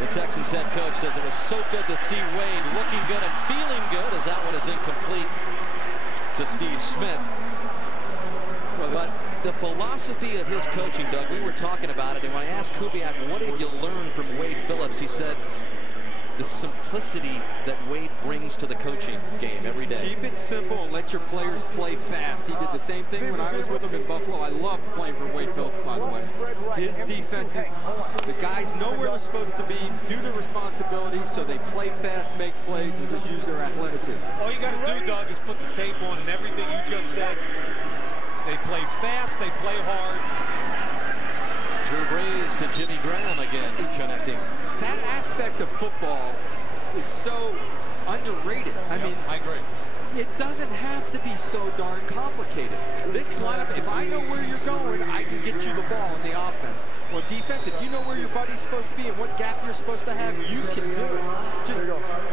the Texans head coach, says it was so good to see Wade looking good and feeling good, as that one is incomplete to Steve Smith. But the philosophy of his coaching, Doug, we were talking about it, and when I asked Kubiak, what have you learned from Wade Phillips, he said, the simplicity that Wade brings to the coaching game every day. Keep it simple and let your players play fast. He did the same thing when I was with him in Buffalo. I loved playing for Wade Phillips, by the way. His defenses, the guys know where they're supposed to be, do their responsibilities, so they play fast, make plays, and just use their athleticism. All you got to do, Doug, is put the tape on, and everything you just said, they play fast, they play hard. Drew Brees to Jimmy Graham again, connecting. That aspect of football is so underrated. I mean, I agree. It doesn't have to be so darn complicated. This lineup, if I know where you're going, I can get you the ball in the offense. Well, defense, if you know where your buddy's supposed to be and what gap you're supposed to have, you can do it. Just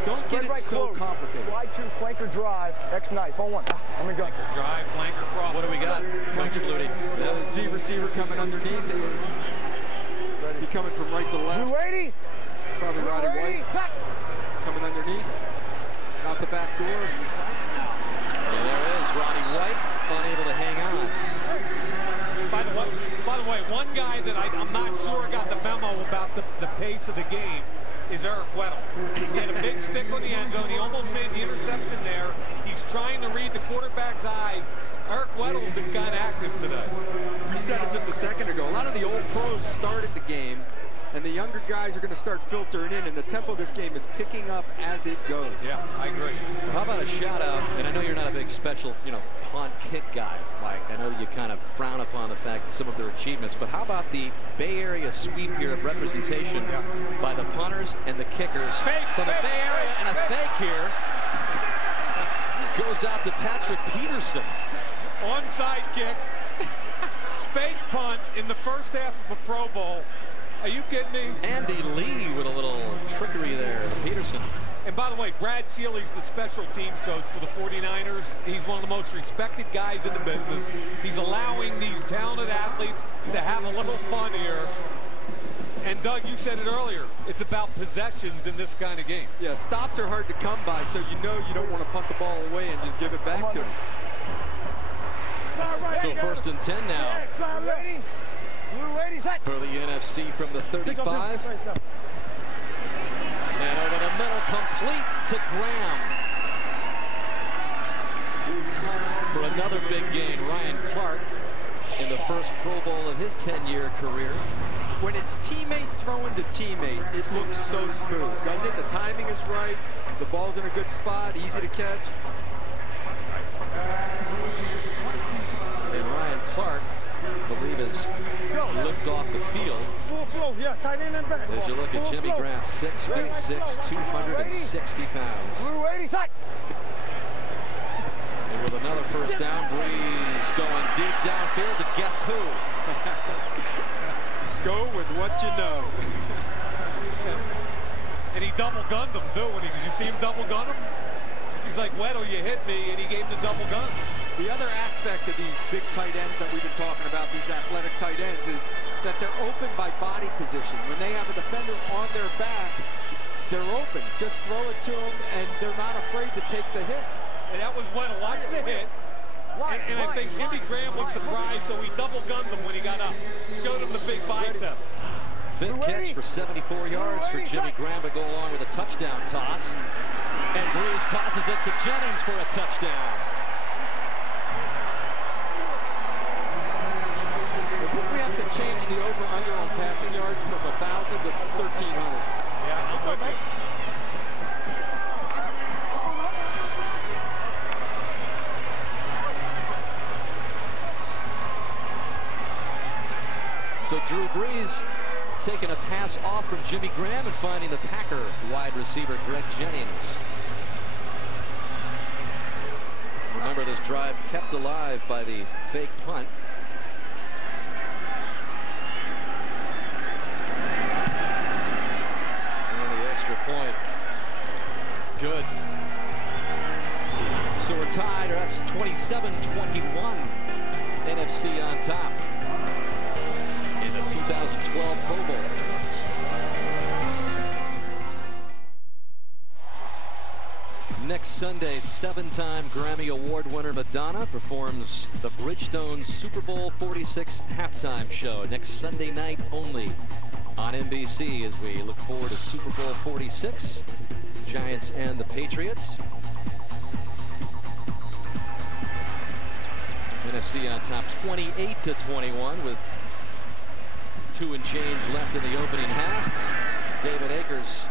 don't get it so complicated. Slide 2, flanker drive, X knife on 1. Let me go. Flanker drive, flanker cross. What do we got? Coach Flutie. The Z receiver coming underneath. He coming from right to left. Blue 80. Probably Roddy White. Coming underneath. Out the back door. And there is Roddy White, unable to hang on. By the way, one guy that I'm not sure got the memo about the pace of the game is Eric Weddle. He had a big stick on the end zone. He almost made the interception there. He's trying to read the quarterback's eyes. Eric Weddle's been kind of active today. We said it just a second ago. A lot of the old pros started the game, and the younger guys are going to start filtering in, and the tempo of this game is picking up as it goes. Yeah, I agree. Well, how about a shout out, and I know you're not a big special, punt kick guy, Mike. I know that you kind of frown upon the fact that some of their achievements, but how about the Bay Area sweep here of representation by the punters and the kickers from the Bay Area, and a fake here goes out to Patrick Peterson. Onside kick, fake punt in the first half of a Pro Bowl. Are you kidding me? Andy Lee with a little trickery there, Peterson. And by the way, Brad Seeley's the special teams coach for the 49ers. He's one of the most respected guys in the business. He's allowing these talented athletes to have a little fun here. And Doug, you said it earlier, it's about possessions in this kind of game. Yeah, stops are hard to come by, so you know you don't want to punt the ball away and just give it back to him. So 1st and 10 now for the NFC from the 35. And over the middle, complete to Graham. For another big gain, Ryan Clark in the first Pro Bowl of his 10-year career. When it's teammate throwing to teammate, it looks so smooth, doesn't it? The timing is right, the ball's in a good spot, easy to catch. And Ryan Clark, I believe, is limped off the field. Full flow, yeah, tight end and back. As you look at Jimmy Graham, 6'6", 260 pounds. Blue 80, side. And with another first down, Brees going deep downfield to guess who? Go with what you know. And he double gunned him too. Did you see him double gun him? He's like, Weddle, you hit me, and he gave him the double gun. The other aspect of these big tight ends that we've been talking about, these athletic tight ends, is that they're open by body position. When they have a defender on their back, they're open. Just throw it to them, and they're not afraid to take the hits. And that was Weddle. Watch the hit. And I think Jimmy Graham was surprised, so he double gunned him when he got up. Showed him the big biceps. Fifth catch for 74 yards for Jimmy Graham to go along with a touchdown toss. And Brees tosses it to Jennings for a touchdown. yards from 1,000 to 1,300. Yeah, I'm with you. So Drew Brees taking a pass off from Jimmy Graham and finding the Packer wide receiver Greg Jennings. Remember, this drive kept alive by the fake punt. And the extra point. Good. So we're tied, or that's 27-21. NFC on top in the 2012 Pro Bowl. Next Sunday, 7-time Grammy Award winner Madonna performs the Bridgestone Super Bowl 46 halftime show next Sunday night only on NBC as we look forward to Super Bowl 46, Giants and the Patriots. NFC on top 28-21 with 2 and change left in the opening half. David Akers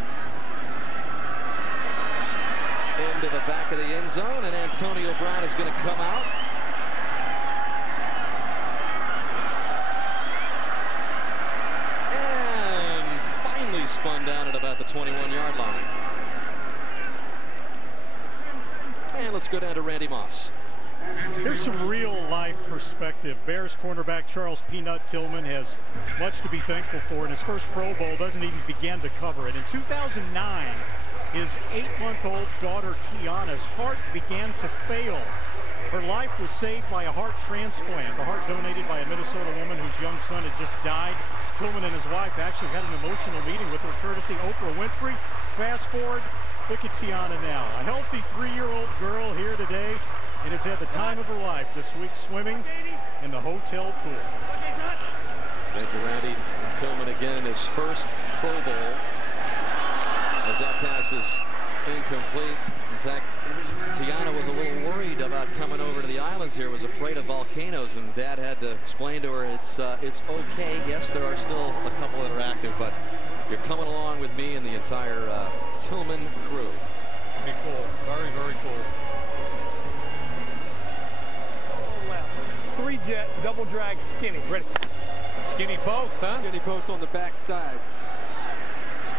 into the back of the end zone, and Antonio Brown is going to come out. And finally spun down at about the 21-yard line. And let's go down to Randy Moss. Here's some real-life perspective. Bears cornerback Charles "Peanut" Tillman has much to be thankful for. In his first Pro Bowl, doesn't even begin to cover it. In 2009, his 8-month-old daughter Tiana's heart began to fail. Her life was saved by a heart transplant, the heart donated by a Minnesota woman whose young son had just died. Tillman and his wife actually had an emotional meeting with her, courtesy Oprah Winfrey. Fast forward, look at Tiana now, a healthy 3-year-old girl here today, and has had the time of her life this week swimming in the hotel pool. Thank you, Randy. And Tillman again, his first Pro Bowl. As that pass is incomplete. In fact, Tiana was a little worried about coming over to the islands here, was afraid of volcanoes, and Dad had to explain to her it's okay. Yes, there are still a couple that are active, but you're coming along with me and the entire Tillman crew. Pretty cool. Very, very cool. 3-jet, double drag, skinny. Ready? Skinny post, huh? Skinny post on the backside.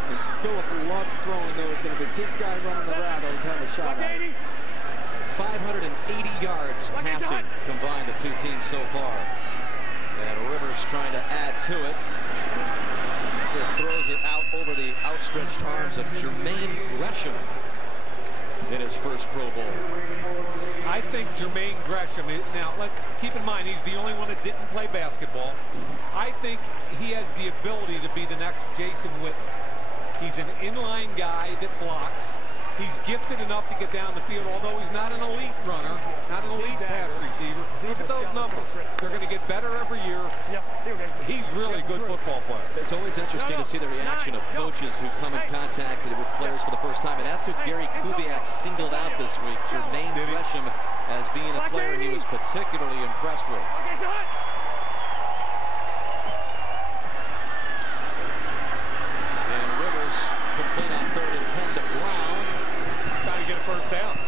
And Phillip loves throwing those, and if it's his guy running the route, he'll have a shot at it. 580 yards passing combined, the two teams so far. And Rivers trying to add to it. Just throws it out over the outstretched arms of Jermaine Gresham in his first Pro Bowl. I think Jermaine Gresham is, now keep in mind he's the only one that didn't play basketball. I think he has the ability to be the next Jason Witten. He's an inline guy that blocks. He's gifted enough to get down the field, although he's not an elite runner, not an elite pass receiver. Look at those numbers. They're going to get better every year. He's really a good football player. It's always interesting to see the reaction of coaches who come in contact with players for the first time, and that's who Gary Kubiak singled out this week, Jermaine Gresham, as being a player he was particularly impressed with. And Rivers complete on 3rd and 10 to Brown. Trying to get a first down.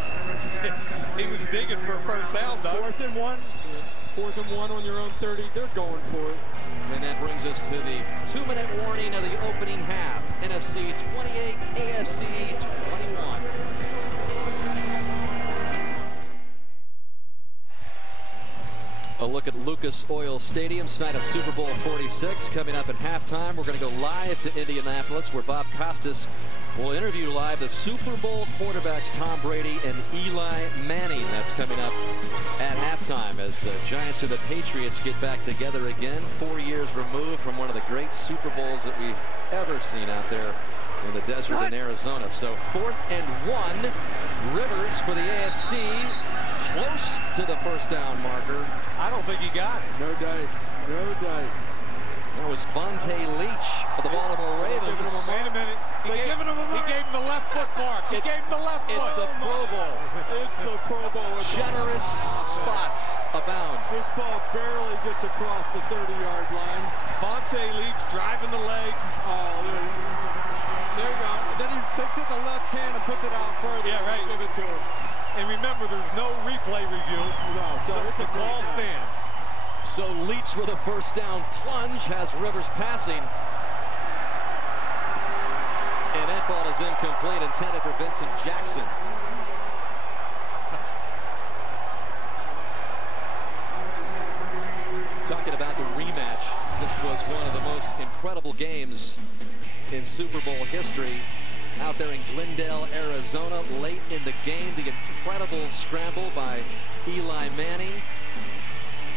He was digging for a first down, though. 4th and 1. 4th and 1 on your own 30. They're going for it. And that brings us to the 2-minute warning of the opening half. NFC 28, AFC 21. A look at Lucas Oil Stadium, site of Super Bowl 46. Coming up at halftime, we're going to go live to Indianapolis, where Bob Costas will interview live the Super Bowl quarterbacks Tom Brady and Eli Manning. That's coming up at halftime as the Giants and the Patriots get back together again, 4 years removed from one of the great Super Bowls that we've ever seen out there in the desert in Arizona. So 4th and 1, Rivers for the AFC, close to the first down marker. I don't think he got it. No dice. No dice. That was Vontae Leach of the Baltimore Ravens. Wait a minute. He gave him the left foot, Mark. He gave him the left foot. It's the Pro Bowl. It's the Pro Bowl. Generous spots abound. This ball barely gets across the 30-yard line. Vontae Leach driving the legs. Oh, there you go. And then he takes it in the left hand and puts it out further. Yeah, right. Give it to him. And remember, there's no replay review. No, so it's a ball stands. So Leach with a first down plunge has Rivers passing. And that ball is incomplete, intended for Vincent Jackson. Talking about the rematch, this was one of the most incredible games in Super Bowl history. Out there in Glendale, Arizona, late in the game, the incredible scramble by Eli Manning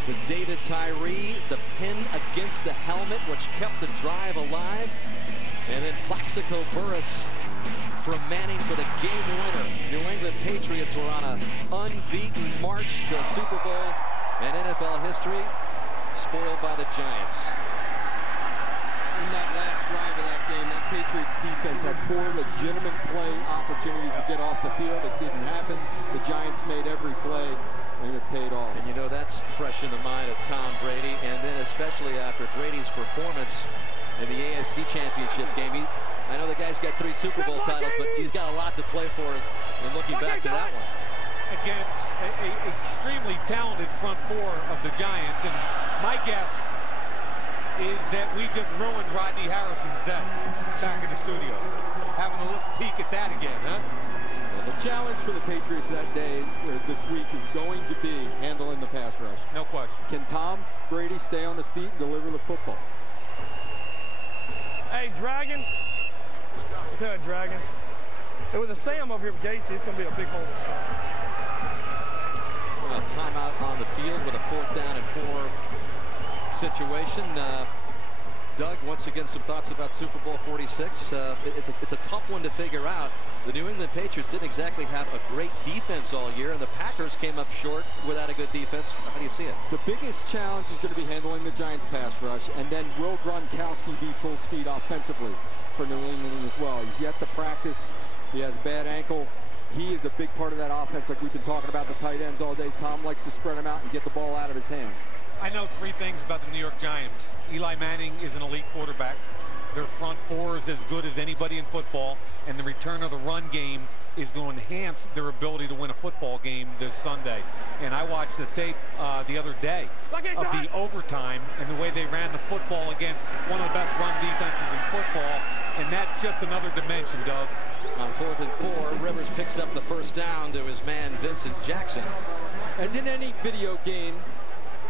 to David Tyree, the pin against the helmet, which kept the drive alive. And then Plaxico Burress from Manning for the game winner. New England Patriots were on an unbeaten march to Super Bowl and NFL history, spoiled by the Giants. In that last drive of that game, that Patriots defense had 4 legitimate play opportunities to get off the field. It didn't happen. The Giants made every play, and it paid off. And you know that's fresh in the mind of Tom Brady, and then especially after Brady's performance in the AFC Championship game. I know the guy's got 3 Super Bowl titles, but he's got a lot to play for in looking back to that one. Against an extremely talented front 4 of the Giants, and my guess is that we just ruined Rodney Harrison's day back in the studio. Having a little peek at that again, huh? Well, the challenge for the Patriots that day, or this week, is going to be handling the pass rush. No question. Can Tom Brady stay on his feet and deliver the football? Hey, Dragon. What's that, Dragon? Hey, with a Sam over here with Gates, it's going to be a big hole. A timeout on the field with a 4th down and 4 situation. Doug, once again, some thoughts about Super Bowl 46. It's a tough one to figure out. The New England Patriots didn't exactly have a great defense all year, and the Packers came up short without a good defense. How do you see it? The biggest challenge is going to be handling the Giants' pass rush, and then will Gronkowski be full speed offensively for New England as well? He's yet to practice. He has a bad ankle. He is a big part of that offense, like we've been talking about the tight ends all day. Tom likes to spread them out and get the ball out of his hand. I know 3 things about the New York Giants. Eli Manning is an elite quarterback. Their front 4 is as good as anybody in football, and the return of the run game is going to enhance their ability to win a football game this Sunday. And I watched the tape the other day of the overtime and the way they ran the football against one of the best run defenses in football, and that's just another dimension, Doug. On 4th and 4, Rivers picks up the first down to his man Vincent Jackson. As in any video game,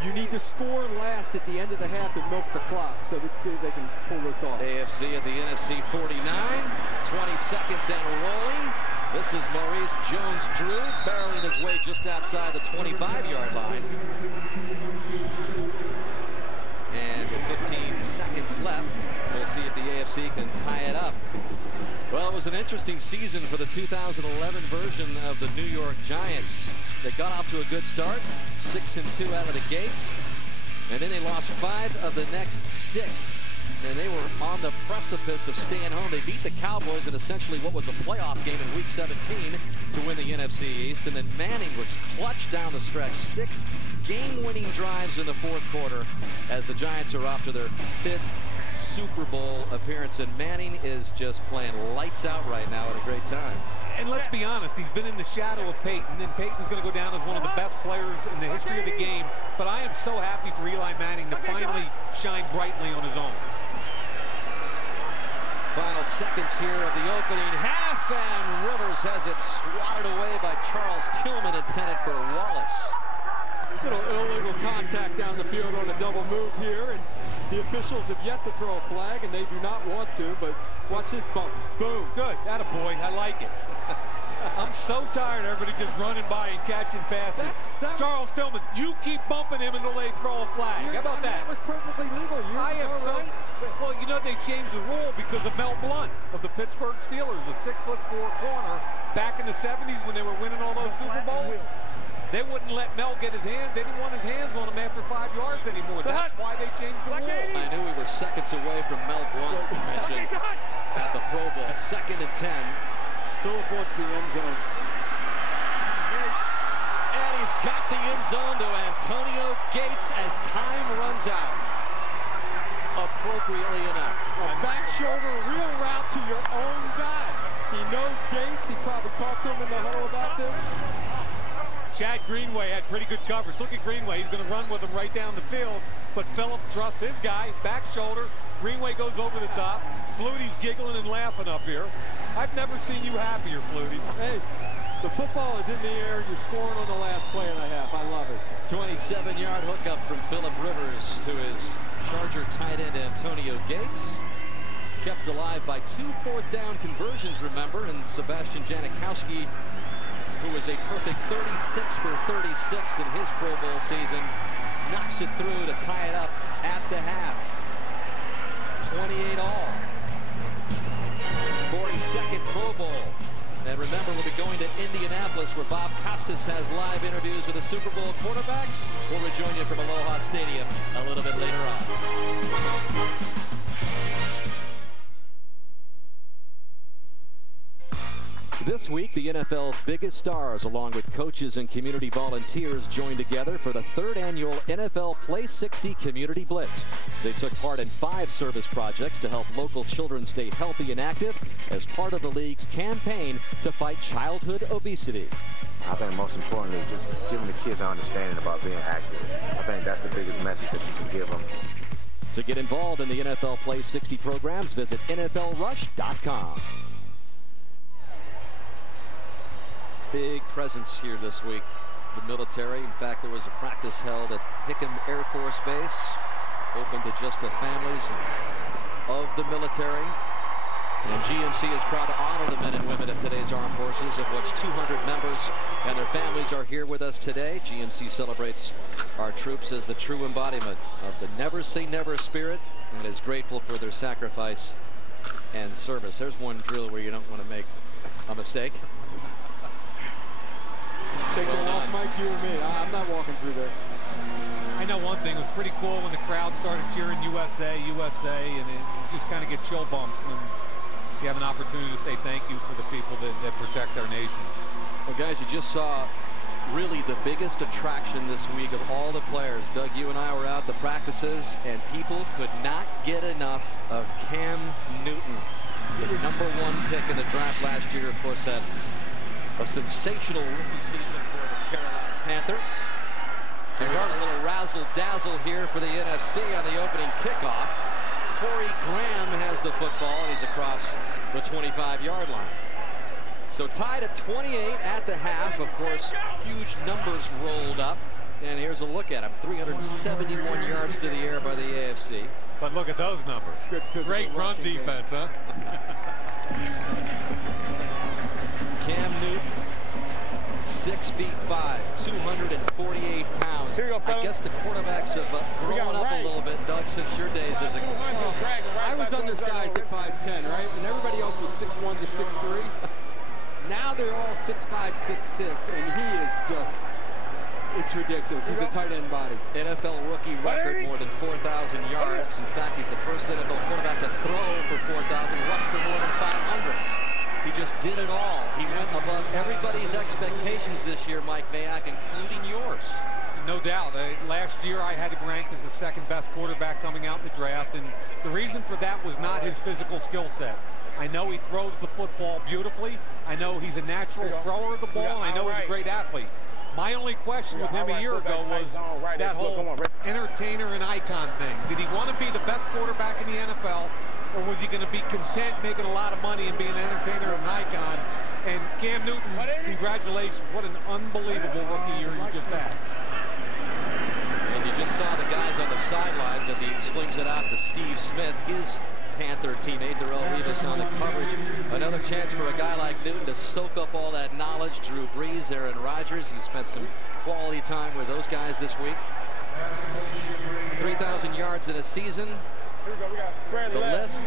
you need to score last at the end of the half and milk the clock. So let's see if they can pull this off. AFC at the NFC 49, 20 seconds and rolling. This is Maurice Jones-Drew barreling his way just outside the 25-yard line. And with 15 seconds left, we'll see if the AFC can tie it up. Well, it was an interesting season for the 2011 version of the New York Giants. They got off to a good start, 6-2 out of the gates, and then they lost 5 of the next 6. And they were on the precipice of staying home. They beat the Cowboys in essentially what was a playoff game in Week 17 to win the NFC East. And then Manning was clutch down the stretch. 6 game-winning drives in the 4th quarter as the Giants are off to their 5th Super Bowl appearance. And Manning is just playing lights out right now at a great time. And let's be honest, he's been in the shadow of Peyton, and Peyton's going to go down as one of the best players in the history of the game. But I am so happy for Eli Manning to finally shine brightly on his own. Final seconds here of the opening half, and Rivers has it swatted away by Charles Tillman, intended for Wallace. Little illegal contact down the field on a double move here, and the officials have yet to throw a flag, and they do not want to, but watch this bump. Boom. Good. Attaboy. I like it. I'm so tired of everybody just running by and catching passes. Charles Tillman, you keep bumping him until they throw a flag. How about that? That was perfectly legal years ago, right? Well, you know, they changed the rule because of Mel Blount of the Pittsburgh Steelers, a 6'4" corner back in the 70s when they were winning all those Super Bowls. They wouldn't let Mel get his hands. They didn't want his hands on him after 5 yards anymore. That's why they changed the rule. I knew we were seconds away from Mel Blount mentioned at the Pro Bowl. 2nd and 10. Phillip wants the end zone. And he's got the end zone to Antonio Gates as time runs out. Appropriately enough. A back shoulder, real route to your own guy. He knows Gates. He probably talked to him in the huddle about this. Chad Greenway had pretty good coverage. Look at Greenway. He's going to run with him right down the field. But Phillip trusts his guy. Back shoulder. Greenway goes over the top. Flutie's giggling and laughing up here. I've never seen you happier, Flutie. Hey, the football is in the air. You're scoring on the last play and a half. I love it. 27-yard hookup from Phillip Rivers to his Charger tight end Antonio Gates. Kept alive by 2 fourth-down conversions, remember, and Sebastian Janikowski, who was a perfect 36 for 36 in his Pro Bowl season, knocks it through to tie it up at the half. 28 all. 42nd Pro Bowl. And remember, we'll be going to Indianapolis, where Bob Costas has live interviews with the Super Bowl quarterbacks. We'll rejoin you from Aloha Stadium a little bit later on. This week, the NFL's biggest stars, along with coaches and community volunteers, joined together for the 3rd annual NFL Play 60 Community Blitz. They took part in 5 service projects to help local children stay healthy and active as part of the league's campaign to fight childhood obesity. I think most importantly, just giving the kids an understanding about being active. I think that's the biggest message that you can give them. To get involved in the NFL Play 60 programs, visit NFLRush.com. Big presence here this week, the military. In fact, there was a practice held at Hickam Air Force Base, open to just the families of the military. And GMC is proud to honor the men and women of today's armed forces, of which 200 members and their families are here with us today. GMC celebrates our troops as the true embodiment of the never say never spirit and is grateful for their sacrifice and service. There's one drill where you don't want to make a mistake. Take the walk, Mike, you or me. I'm not walking through there. I know one thing. It was pretty cool when the crowd started cheering USA, USA, and it just kind of get chill bumps when you have an opportunity to say thank you for the people that protect our nation. Well, guys, you just saw really the biggest attraction this week of all the players. Doug, you and I were out to practices, and people could not get enough of Cam Newton, the #1 pick in the draft last year. Of course, had a sensational rookie season for the Carolina Panthers. And we got a little razzle-dazzle here for the NFC on the opening kickoff. Corey Graham has the football, and he's across the 25-yard line. So tied at 28 at the half. Of course, huge numbers rolled up. And here's a look at him. 371 yards through the air by the AFC. But look at those numbers. Great run defense, huh? Cam Newton, 6'5", 248 pounds. I guess the quarterbacks have grown up a little bit, Doug, since your days as a... I was undersized at 5'10", right? And everybody else was 6'1" to 6'3". Now they're all 6'5", 6'6", and he is just... It's ridiculous. He's a tight end body. NFL rookie record, more than 4,000 yards. In fact, he's the first NFL quarterback to throw for 4,000, rush for more than 500. He just did it all. He went above everybody's expectations this year, Mike Mayock, including yours. No doubt. Last year I had him ranked as the 2nd best quarterback coming out in the draft, and the reason for that was not his physical skill set. I know he throws the football beautifully. I know he's a natural thrower of the ball, and I know he's a great athlete. My only question with him a year ago was that whole entertainer and icon thing. Did he want to be the best quarterback in the NFL, or was he going to be content making a lot of money and being an entertainer and an icon? And Cam Newton, congratulations. What an unbelievable rookie year you just had. And you just saw the guys on the sidelines as he slings it out to Steve Smith, his Panther teammate, Darrell Revis, on the coverage. Another chance for a guy like Newton to soak up all that knowledge. Drew Brees, Aaron Rodgers. He spent some quality time with those guys this week. 3,000 yards in a season. The list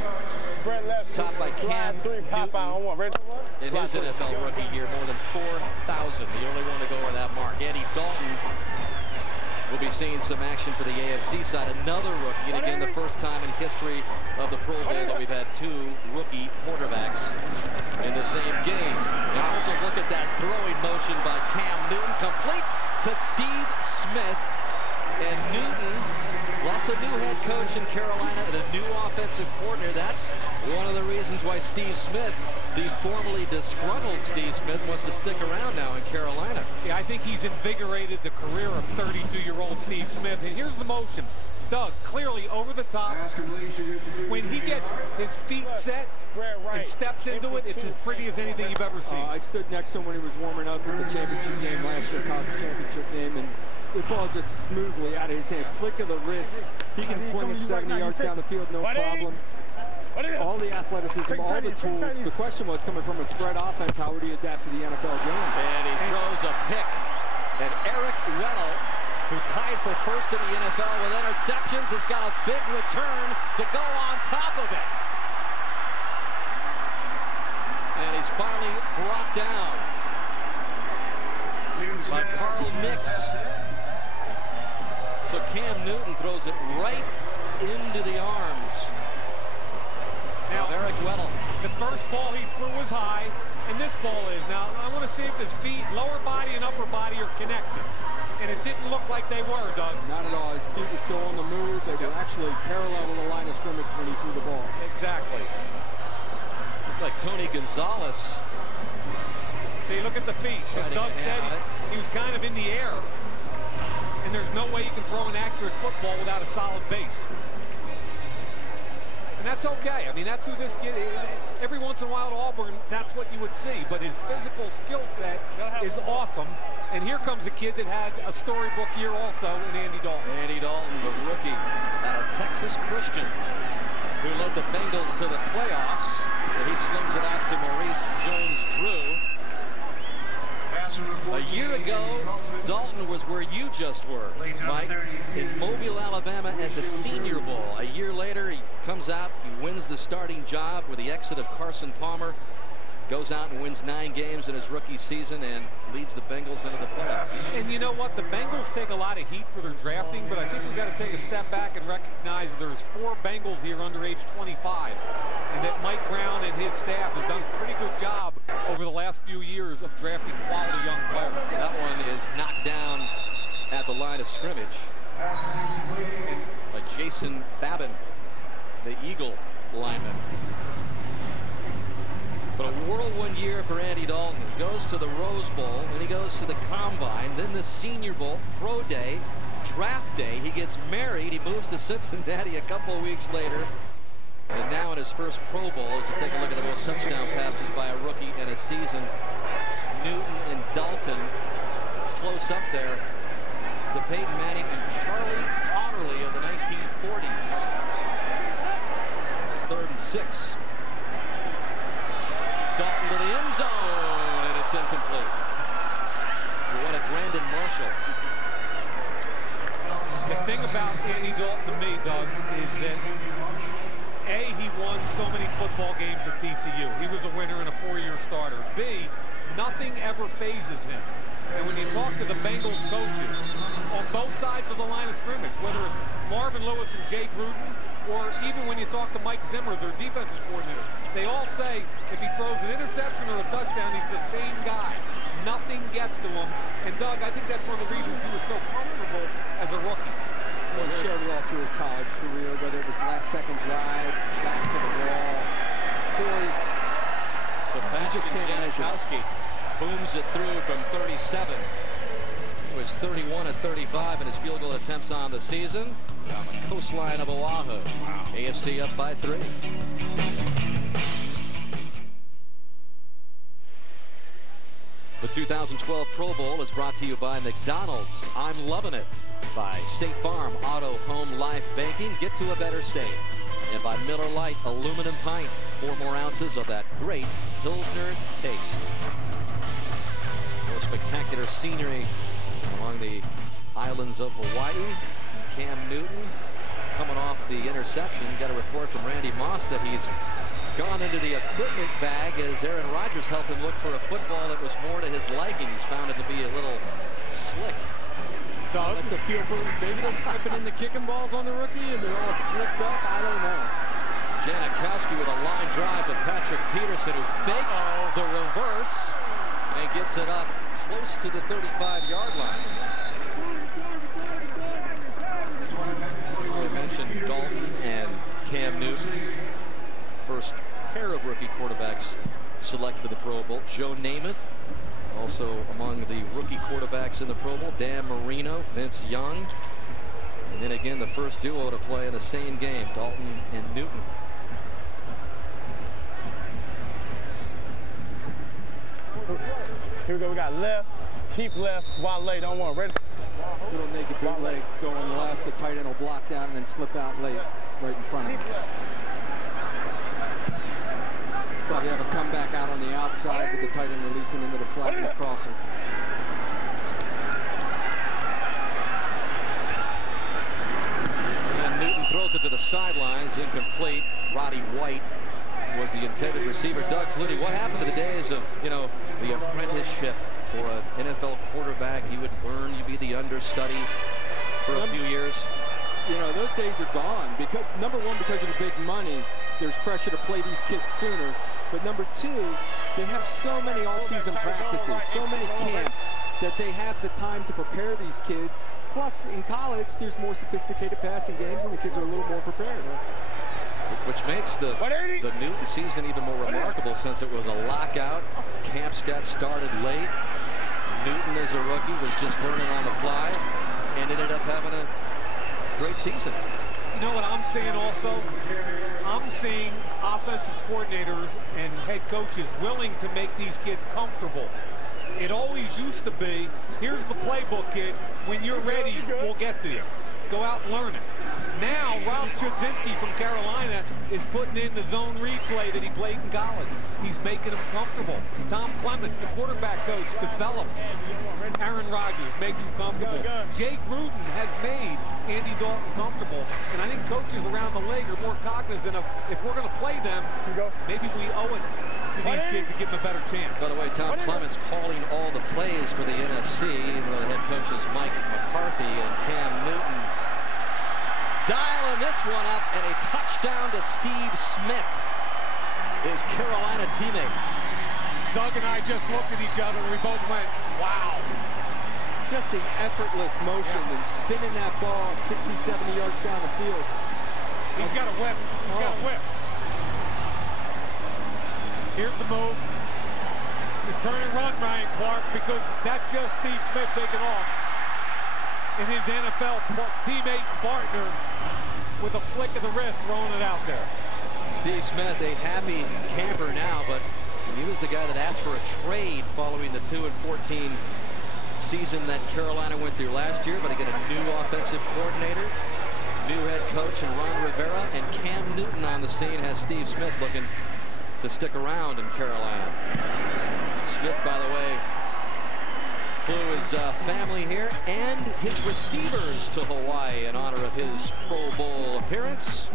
topped by Cam Newton in his NFL rookie year, more than 4,000. The only one to go over that mark. Andy Dalton will be seeing some action for the AFC side. Another rookie, and again, the first time in history of the Pro Bowl that we've had 2 rookie quarterbacks in the same game. look at that throwing motion by Cam Newton, complete to Steve Smith. And Newton, plus a new head coach in Carolina and a new offensive coordinator. That's one of the reasons why Steve Smith, the formerly disgruntled Steve Smith, wants to stick around now in Carolina. Yeah, I think he's invigorated the career of 32-year-old Steve Smith. And here's the motion. Doug, clearly over the top. When he gets his feet set and steps into it, it's as pretty as anything you've ever seen. I stood next to him when he was warming up at the championship game last year, college championship game, and the ball just smoothly out of his hand. Flick of the wrist. He can fling it 70 yards down the field, no problem. All the athleticism, all the tools. The question was, coming from a spread offense, how would he adapt to the NFL game? And he throws a pick. And Eric Weddle, who tied for first in the NFL with interceptions, has got a big return to go on top of it. And he's finally brought down by Carl Mix. So Cam Newton throws it right into the arms now of Eric Weddle. The first ball he threw was high, and this ball is. Now, I want to see if his feet, lower body and upper body, are connected. And it didn't look like they were, Doug. Not at all. His feet were still on the move. They were actually parallel with the line of scrimmage when he threw the ball. Exactly. Looked like Tony Gonzalez. See, look at the feet. As Doug said, he was kind of in the air. And there's no way you can throw an accurate football without a solid base. And that's okay. I mean, that's who this kid is. Every once in a while at Auburn, that's what you would see. But his physical skill set is awesome. And here comes a kid that had a storybook year also in Andy Dalton. Andy Dalton, the rookie out of Texas Christian, who led the Bengals to the playoffs. And he slings it out to Maurice Jones-Drew. A year ago, Dalton was where you just were, Mike, in Mobile, Alabama at the Senior Bowl. A year later, he comes out, he wins the starting job with the exit of Carson Palmer, goes out and wins 9 games in his rookie season and leads the Bengals into the playoffs. And you know what? The Bengals take a lot of heat for their drafting, but I think we've got to take a step back and recognize there's 4 Bengals here under age 25, and that Mike Brown and his staff has done a pretty good job over the last few years of drafting quality young players. That one is knocked down at the line of scrimmage by Jason Babin, the Eagle lineman. But a whirlwind year for Andy Dalton. He goes to the Rose Bowl, and he goes to the Combine, then the Senior Bowl, Pro Day, Draft Day. He gets married. He moves to Cincinnati a couple of weeks later. And now in his first Pro Bowl, as you take a look at the most touchdown passes by a rookie in a season, Newton and Dalton close up there to Peyton Manning and Charlie Otterly of the 1940s. 3rd and 6. Dalton to the end zone, and it's incomplete. We went at Brandon Marshall. The thing about Andy Dalton to me, Doug, is that A, he won so many football games at TCU. He was a winner and a 4-year starter. B, nothing ever phases him. And when you talk to the Bengals coaches on both sides of the line of scrimmage, whether it's Marvin Lewis and Jay Gruden, or even when you talk to Mike Zimmer, their defensive coordinator, they all say if he throws an interception or a touchdown, he's the same guy. Nothing gets to him. And Doug, I think that's one of the reasons he was so comfortable as a rookie. Well, he showed it all through his college career, whether it was last-second drives, back to the wall, poise. Sebastian Janikowski booms it through from 37. It was 31 of 35 in his field goal attempts on the season. On the coastline of Oahu. Wow. AFC up by 3. The 2012 Pro Bowl is brought to you by McDonald's. I'm loving it. By State Farm Auto Home Life Banking. Get to a better state. And by Miller Lite Aluminum Pint. 4 more ounces of that great Pilsner taste. More spectacular scenery along the islands of Hawaii. Cam Newton coming off the interception. Got a report from Randy Moss that he's gone into the equipment bag as Aaron Rodgers helped him look for a football that was more to his liking. He's found it to be a little slick. So that's a feel for maybe they're slipping in the kicking balls on the rookie and they're all slicked up. I don't know. Janikowski with a line drive to Patrick Peterson, who fakes the reverse. And gets it up close to the 35-yard line. I mentioned Dalton and Cam Newton. First pair of rookie quarterbacks selected to the Pro Bowl. Joe Namath, also among the rookie quarterbacks in the Pro Bowl. Dan Marino, Vince Young. And then again, the first duo to play in the same game, Dalton and Newton. Here we go. We got left, keep left, wale, don't want ready. Little naked bootleg going left. The tight end will block down and then slip out late, right in front of him. Probably have a comeback out on the outside with the tight end releasing into the flat and the crosser. And Newton throws it to the sidelines, incomplete. Roddy White was the intended receiver. Doug Flutie, what happened to the days of, you know, the apprenticeship for an NFL quarterback? You would learn, you'd be the understudy for a few years. You know, those days are gone. Because number one, because of the big money, there's pressure to play these kids sooner. But number two, they have so many off-season practices, so many camps, that they have the time to prepare these kids. Plus, in college, there's more sophisticated passing games, and the kids are a little more prepared. Which makes the Newton season even more remarkable, since it was a lockout. Camps got started late. Newton, as a rookie, was just learning on the fly and ended up having a great season. You know what I'm seeing also? I'm seeing offensive coordinators and head coaches willing to make these kids comfortable. It always used to be, here's the playbook, kid. When you're ready, we'll get to you. Go out and learn it. Now, Rob Chudzinski from Carolina is putting in the zone replay that he played in college. He's making them comfortable. Tom Clements, the quarterback coach, developed Aaron Rodgers, makes him comfortable. Jay Gruden has made Andy Dalton comfortable. And I think coaches around the league are more cognizant of, if we're going to play them, maybe we owe it to these kids to give them a better chance. By the way, Tom Clements calling all the plays for the NFC. The head coaches Mike McCarthy and Cam Newton dialing this one up, and a touchdown to Steve Smith, his Carolina teammate. Doug and I just looked at each other and we both went, wow. Just the effortless motion and spinning that ball 60, 70 yards down the field. He's got a whip. He's got a whip. Here's the move. Just turn and run, Ryan Clark, because that's just Steve Smith taking off. And his NFL teammate and partner with a flick of the wrist throwing it out there. Steve Smith, a happy camper now, but he was the guy that asked for a trade following the 2-14 season that Carolina went through last year. But again, a new offensive coordinator, new head coach in Ron Rivera, and Cam Newton on the scene has Steve Smith looking to stick around in Carolina. Smith, by the way, flew his family here and his receivers to Hawaii in honor of his Pro Bowl appearance.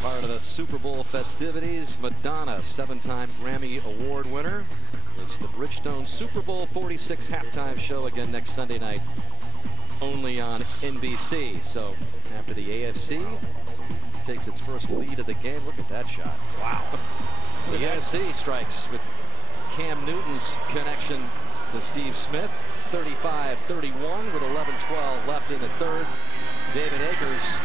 Part of the Super Bowl festivities, Madonna, 7-time Grammy Award winner. It's the Bridgestone Super Bowl 46 halftime show again next Sunday night, only on NBC. So after the AFC takes its first lead of the game, look at that shot. Wow. The NFC strikes with Cam Newton's connection to Steve Smith. 35-31 with 11-12 left in the third. David Akers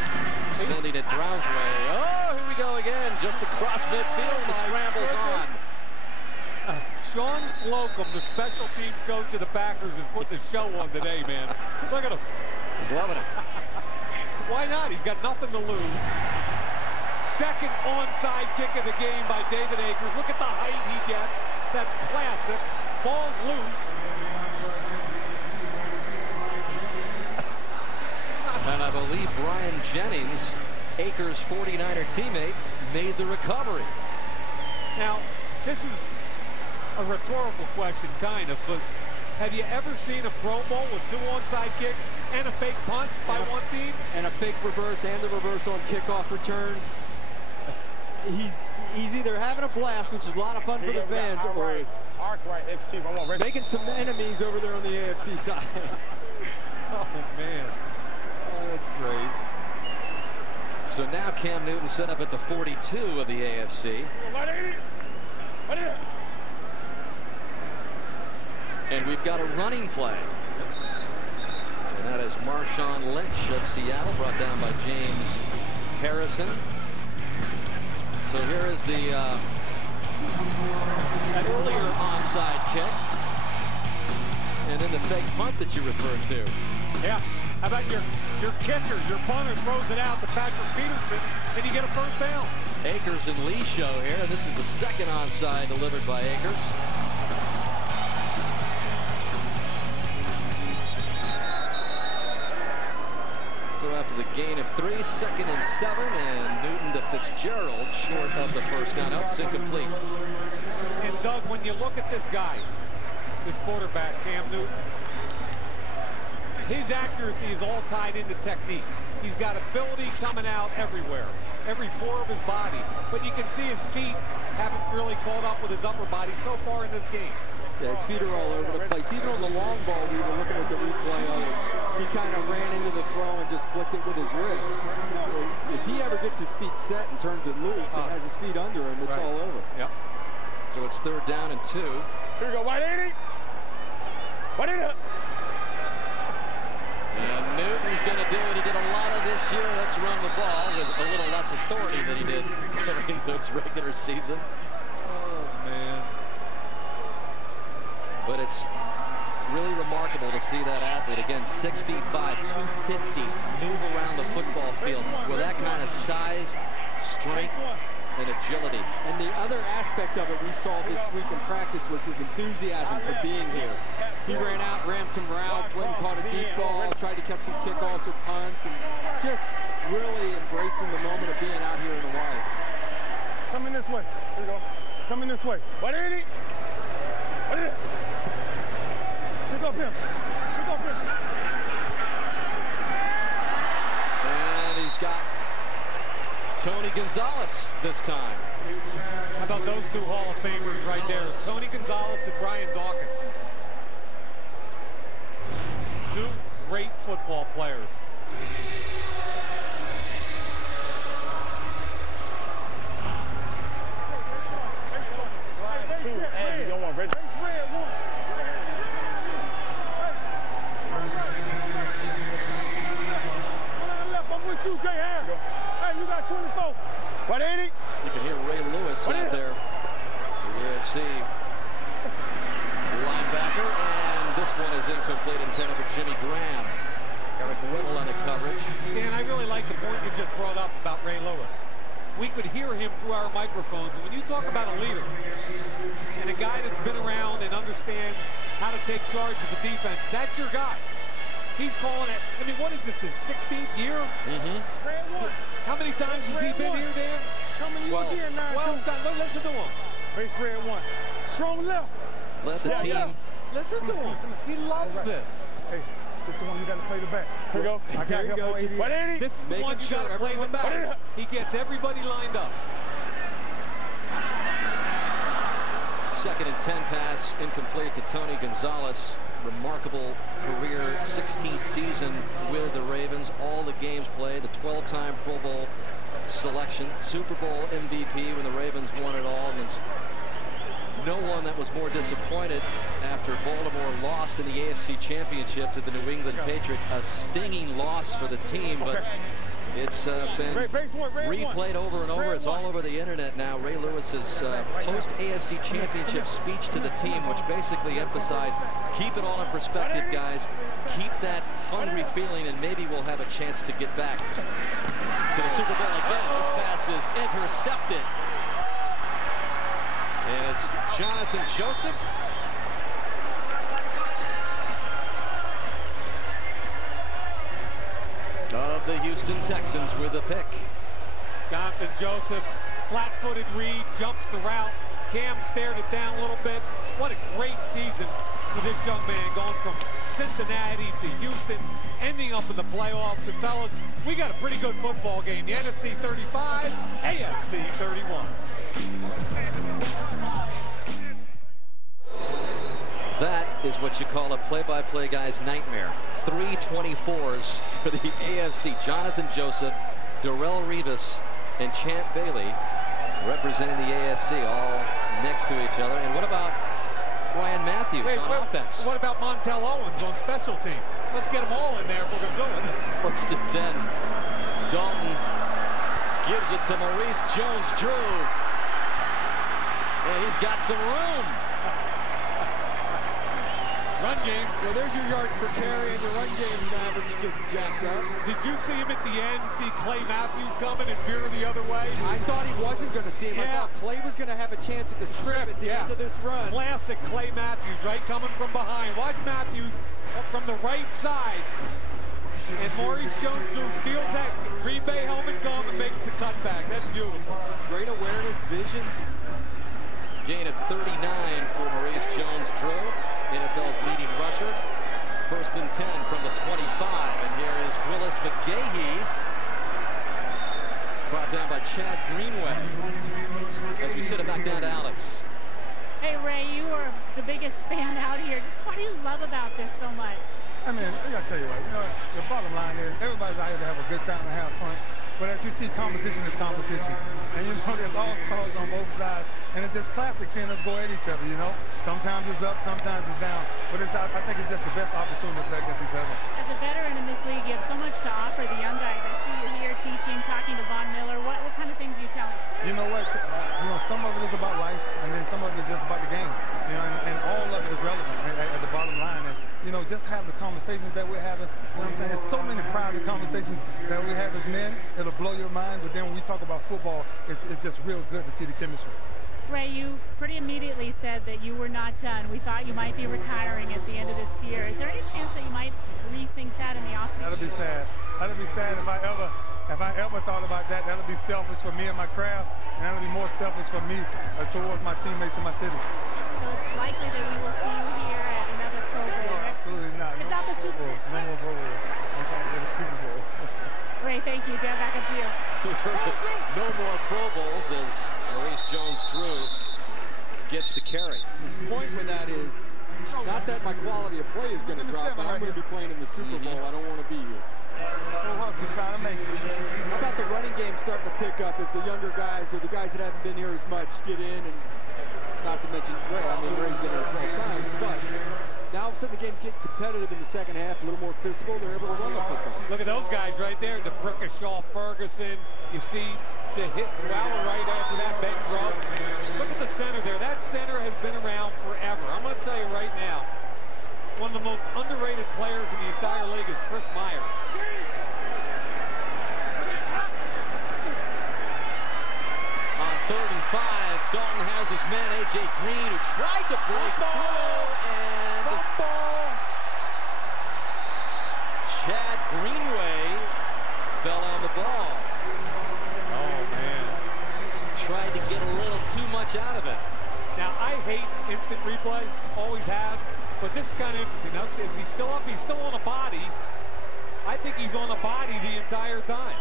sending it Brown's way. Oh, here we go again, just across midfield. The scramble's on. Sean Slocum, the special teams coach of the Packers, is putting the show on today, man. Look at him. He's loving it. Why not? He's got nothing to lose. Second onside kick of the game by David Akers. Look at the height he gets. That's classic. Ball's loose. And I believe Brian Jennings, Akers' 49er teammate, made the recovery. Now, this is a rhetorical question, kind of, but have you ever seen a Pro Bowl with 2 onside kicks and a fake punt by one team? And a fake reverse and the reverse on kickoff return. He's either having a blast, which is a lot of fun for the fans, or making some enemies over there on the AFC side. Oh, man. Oh, that's great. So now Cam Newton set up at the 42 of the AFC. And we've got a running play. And that is Marshawn Lynch of Seattle, brought down by James Harrison. So here is the that earlier onside kick. And then the fake punt that you referred to. Yeah. How about your kicker, your punter throws it out to Patrick Peterson, and you get a first down. Akers and Lee show here, and this is the second onside delivered by Akers. So after the gain of 3, 2nd and 7, and Newton to Fitzgerald short of the first down. It's incomplete. And Doug, when you look at this guy, this quarterback, Cam Newton, his accuracy is all tied into technique. He's got ability coming out everywhere, every pore of his body. But you can see his feet haven't really caught up with his upper body so far in this game. Yeah, his feet are all over the place. Even on the long ball, we were looking at the replay of it. He kind of ran into the throw and just flicked it with his wrist. If he ever gets his feet set and turns it loose and has his feet under him, it's all over. Yep. So it's 3rd down and 2. Here we go, 180. 180. And Newton's going to do what he did a lot of this year. Let's run the ball with a little less authority than he did during this regular season. Oh, man. But it's really remarkable to see that athlete, again, 6 feet 5, 250, move around the football field with that kind of size, strength, and agility. And the other aspect of it we saw this week in practice was his enthusiasm for being here. He ran out, ran some routes, went and caught a deep ball, tried to catch some kickoffs or punts, and just really embracing the moment of being out here in the wild. Coming this way. Here we go. Coming this way. 180. 180. Pick up him. Pick up him. And he's got Tony Gonzalez this time. How about those two Hall of Famers right there? Tony Gonzalez and Brian Dawkins. Two great football players. Hey, you got 24. 180. You can hear Ray Lewis out there, the UFC linebacker, and this one is incomplete, intended for Jimmy Graham. Eric Whittle on the coverage. Dan, I really like the point you just brought up about Ray Lewis. We could hear him through our microphones. And when you talk about a leader and a guy that's been around and understands how to take charge of the defense, that's your guy. He's calling it. I mean, what is this, his 16th year? How many times has he been here, Dan? 12. 12 times. Listen to him. Base red 1. Strong left. Led the team. Listen to him. He loves this. Hey, this is the one you got to play the back. Here we go. I got help on 80. 180. This is the one you got to play the back. He gets everybody lined up. 2nd and 10 pass incomplete to Tony Gonzalez. Remarkable career 16th season with the Ravens. All the games played, the 12-time Pro Bowl selection, Super Bowl MVP when the Ravens won it all. And there's no one that was more disappointed after Baltimore lost in the AFC Championship to the New England Patriots. A stinging loss for the team, but it's been replayed over and over. It's all over the internet now. Ray Lewis's post-AFC Championship speech to the team, which basically emphasized, keep it all in perspective, guys. Keep that hungry feeling, and maybe we'll have a chance to get back to the Super Bowl again. This pass is intercepted. And it's Jonathan Joseph. Of the Houston Texans with a pick. Jonathan Joseph, flat-footed read, jumps the route. Cam stared it down a little bit. What a great season for this young man, going from Cincinnati to Houston, ending up in the playoffs. And fellas, we got a pretty good football game. The NFC 35, AFC 31. That is what you call a play-by-play guy's nightmare. 3 24s for the AFC. Jonathan Joseph Darrell Rivas and Champ Bailey representing the AFC all next to each other. And what about Ryan Matthews on offense? What about Montel Owens on special teams? Let's get them all in there if we're going to do it. First and 10. Dalton gives it to Maurice Jones-Drew. And he's got some room. Run game. Well, there's your yards per carry, and your run game average just jacked up. Did you see him at the end, see Clay Matthews coming and veer the other way? I thought he wasn't going to see him. I thought Clay was going to have a chance at the strip at the end of this run. Classic Clay Matthews, right? Coming from behind. Watch Matthews from the right side. And Maurice Jones-Drew steals that Green Bay helmet gum and makes the cutback. That's beautiful. Just great awareness, vision. Gain of 39 for Maurice Jones-Drew, NFL's leading rusher. First and 10 from the 25. And here is Willis McGahee, brought down by Chad Greenway. As we sit it back down to Alex. Hey, Ray, you are the biggest fan out here. Just what do you love about this so much? I mean, I gotta tell you what, the bottom line is everybody's out here to have a good time and have fun. But as you see, competition is competition. And there's all sorts on both sides. And it's just classic seeing us go at each other, Sometimes it's up, sometimes it's down. But I think it's just the best opportunity to play against each other. As a veteran in this league, you have so much to offer the young guys. I see you here teaching, talking to Von Miller. What kind of things are you telling them? You know what? Some of it is about life, and then some of it is just about the game. And all of it is relevant at the bottom line. And, just have the conversations that we're having. You know what I'm saying? There's so many private conversations that we have as men. It'll blow your mind. But then when we talk about football, it's just real good to see the chemistry. Ray, you pretty immediately said that you were not done. We thought you might be retiring at the end of this year. Is there any chance that you might rethink that in the offseason? That'll be sad. That'll be sad if I ever thought about that. That'll be selfish for me and my craft, and that'll be more selfish for me towards my teammates in my city. So it's likely that we will see you here at another Pro Bowl. No, absolutely not. It's not the Super Bowl. No more Pro Bowl. I'm trying to get a Super Bowl. Ray, thank you. Dan, back up to you. No more Pro Bowls as Maurice Jones-Drew gets the carry. His point with that is not that my quality of play is going to drop, but I'm going to be playing in the Super Bowl. I don't want to be here. How about the running game starting to pick up as the younger guys or the guys that haven't been here as much get in, and not to mention Ray. I mean, Ray's been here 12 times, but now all of a sudden the games get competitive in the second half, a little more physical. They're able to run the football. Look at those guys right there. DeBrickashaw, Ferguson. You see to hit Dwyer right after that, Ben Grubbs. Look at the center there. That center has been around forever. I'm going to tell you right now, one of the most underrated players in the entire league is Chris Myers. On 3rd and 5, Dalton has his man A.J. Green, who tried to break through, and Chad Greenway fell on the ball. Oh, man. Tried to get a little too much out of it. Now, I hate instant replay, always have, but this is kind of interesting. Now, is he still up? He's still on a body. I think he's on a body the entire time.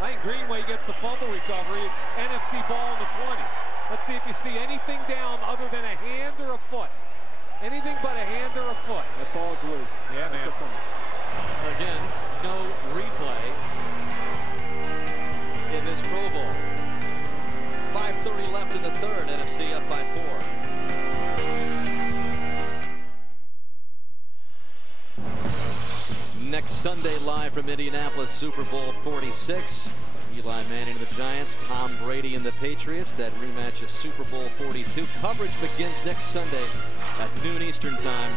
I think Greenway gets the fumble recovery, NFC ball in the 20. Let's see if you see anything down other than a hand or a foot. Anything but a hand or a foot. That ball's loose. Yeah, man. That's a fumble. Again, no replay in this Pro Bowl. 5:30 left in the 3rd, NFC up by 4. Next Sunday, live from Indianapolis, Super Bowl 46. Eli Manning and the Giants, Tom Brady and the Patriots. That rematch of Super Bowl 42. Coverage begins next Sunday at noon Eastern time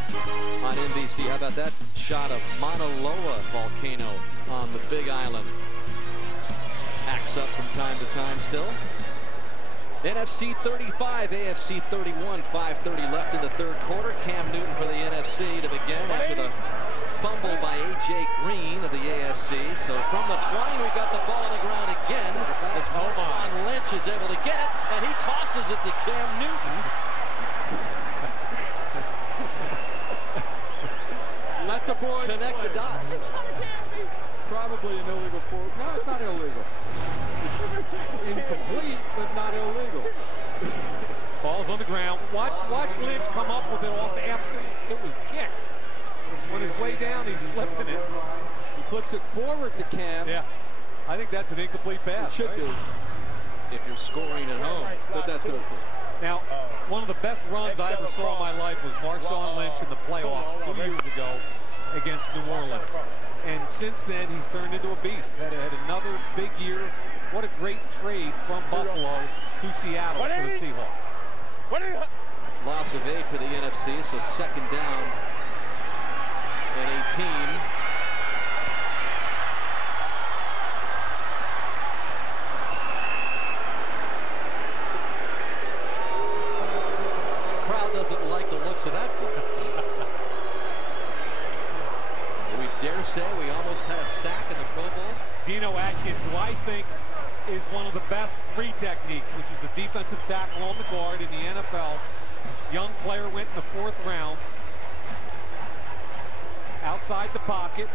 on NBC. How about that shot of Mauna Loa volcano on the Big Island? Acts up from time to time still. NFC 35, AFC 31, 5:30 left in the 3rd quarter. Cam Newton for the NFC to begin after the fumble by A.J. Green of the AFC. So from the 20, we got the ball on the ground again as Marshawn Lynch is able to get it, and he tosses it to Cam Newton. Let the boys connect play. the dots. Probably an illegal forward. No, it's not illegal. It's incomplete, but not illegal. Ball's on the ground. Watch Lynch come up with it off after it was kicked. On his way down, he's flipping it. He flips it forward to Cam. Yeah. I think that's an incomplete pass. It should be. If you're scoring at home. But that's okay. Now, one of the best runs I ever saw in my life was Marshawn Lynch in the playoffs 2 years ago against New Orleans. And since then, he's turned into a beast. Had another big year. What a great trade from Buffalo to Seattle for the Seahawks. Loss of 8 for the NFC, so second down and 18. Crowd doesn't like the looks of that play. We dare say we almost had a sack in the Pro Bowl. Geno Atkins, who I think is one of the best three techniques, which is the defensive tackle on the guard in the NFL. Young player went in the 4th round. Outside the pocket.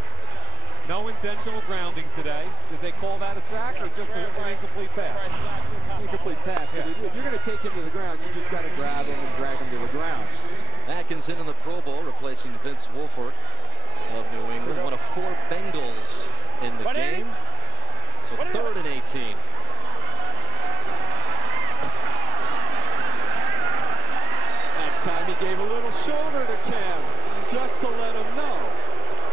No intentional grounding today. Did they call that a sack or just an incomplete pass? Incomplete pass, but if you're going to take him to the ground, you just got to grab him and drag him to the ground. Atkins in the Pro Bowl, replacing Vince Wilfork of New England. One of 4 Bengals in the game. So 3rd and 18. That time he gave a little shoulder to Cam just to let him know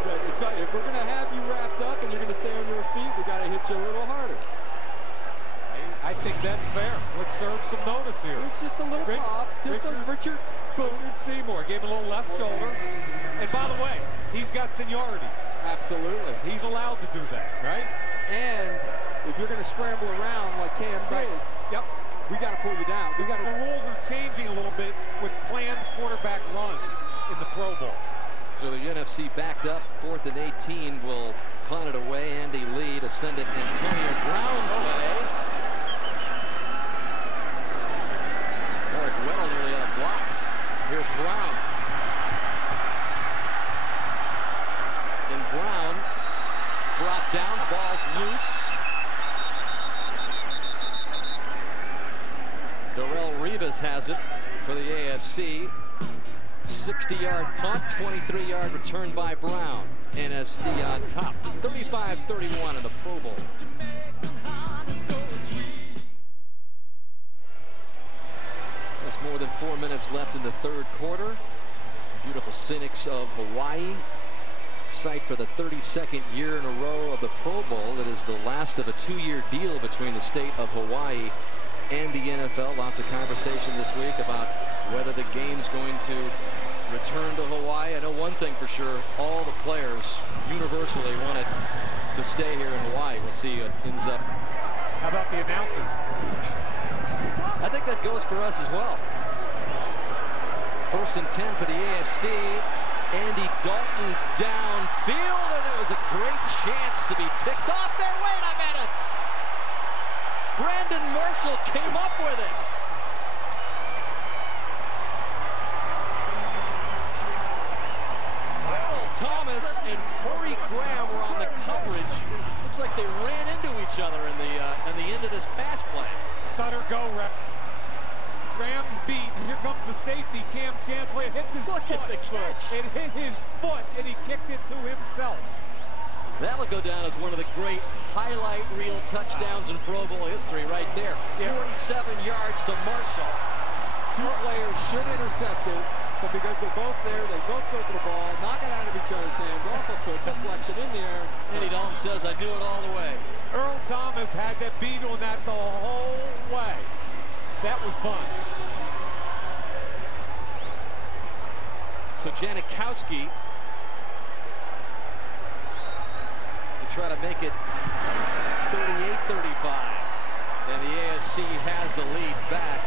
that if we're going to have you wrapped up and you're going to stay on your feet, we got to hit you a little harder. I think that's fair. Let's serve some notice here. It's just a little pop. Just Richard Seymour gave him a little left shoulder. And by the way, he's got seniority. Absolutely. He's allowed to do that, right? And if you're going to scramble around like Cam did, yep, we got to pull you down. The rules are changing a little bit with planned quarterback runs in the Pro Bowl. So the NFC backed up. 4th and 18 will punt it away. Andy Lee to send it Antonio Brown's way. Eric Weddle nearly on a block. Here's Brown. And Brown brought down. Ball's loose. Darrelle Revis has it for the AFC. 60-yard punt, 23-yard return by Brown. NFC on top, 35-31 in the Pro Bowl. There's more than 4 minutes left in the 3rd quarter. Beautiful Cynics of Hawaii. Site for the 32nd year in a row of the Pro Bowl. It is the last of a 2-year deal between the state of Hawaii and the NFL. Lots of conversation this week about whether the game's going to return to Hawaii. I know one thing for sure, all the players universally wanted to stay here in Hawaii. We'll see what ends up. How about the announcers? I think that goes for us as well. 1st and 10 for the AFC. Andy Dalton downfield, and it was a great chance to be picked off there. Wait a minute. Brandon Marshall came up with it. Thomas and Corey Graham were on the coverage. Looks like they ran into each other in the end of this pass play. Stutter go, rep. Graham's beat. Here comes the safety. Cam Chancellor hits his foot. At the catch. It hit his foot, and he kicked it to himself. That'll go down as one of the great highlight reel touchdowns in Pro Bowl history right there. 47 yards to Marshall. 2 players should intercept it. But because they're both there, they both go for the ball, knock it out of each other's hands, off a foot, deflection in the air. Andy Dalton says, I knew it all the way. Earl Thomas had that beat on that the whole way. That was fun. So Janikowski to try to make it 38-35. And the AFC has the lead back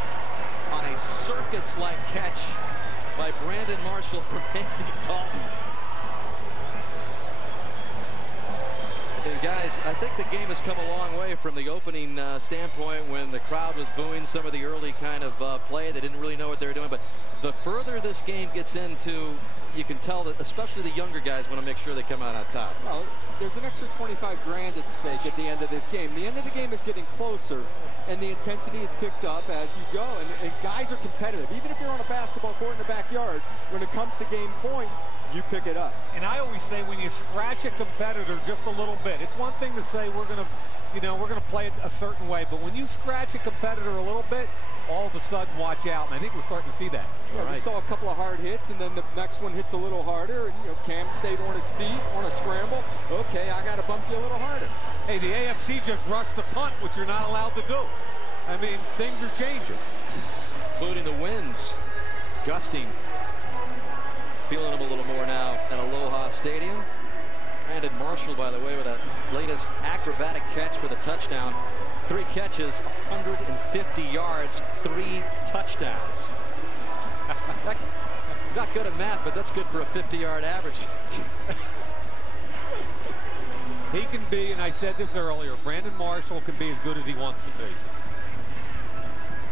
on a circus-like catch by Brandon Marshall from Andy Dalton. And guys, I think the game has come a long way from the opening standpoint when the crowd was booing some of the early kind of play. They didn't really know what they were doing. But the further this game gets into, you can tell that especially the younger guys want to make sure they come out on top. Well, there's an extra 25 grand at stake at the end of this game. The end of the game is getting closer, and the intensity is picked up as you go. And guys are competitive. Even if you're on a basketball court in the backyard, when it comes to game point, you pick it up. And I always say when you scratch a competitor just a little bit, it's one thing to say we're going to you know, we're going to play it a certain way. But when you scratch a competitor a little bit, all of a sudden, watch out. And I think we're starting to see that. Yeah, we saw a couple of hard hits, and then the next one hits a little harder. And, you know, Cam stayed on his feet on a scramble. Okay, I got to bump you a little harder. Hey, the AFC just rushed the punt, which you're not allowed to do. I mean, things are changing. Including the winds, gusting. Feeling them a little more now at Aloha Stadium. Brandon Marshall, by the way, with that latest acrobatic catch for the touchdown. 3 catches, 150 yards, 3 touchdowns. Not good at math, but that's good for a 50-yard average. He can be, and I said this earlier, Brandon Marshall can be as good as he wants to be.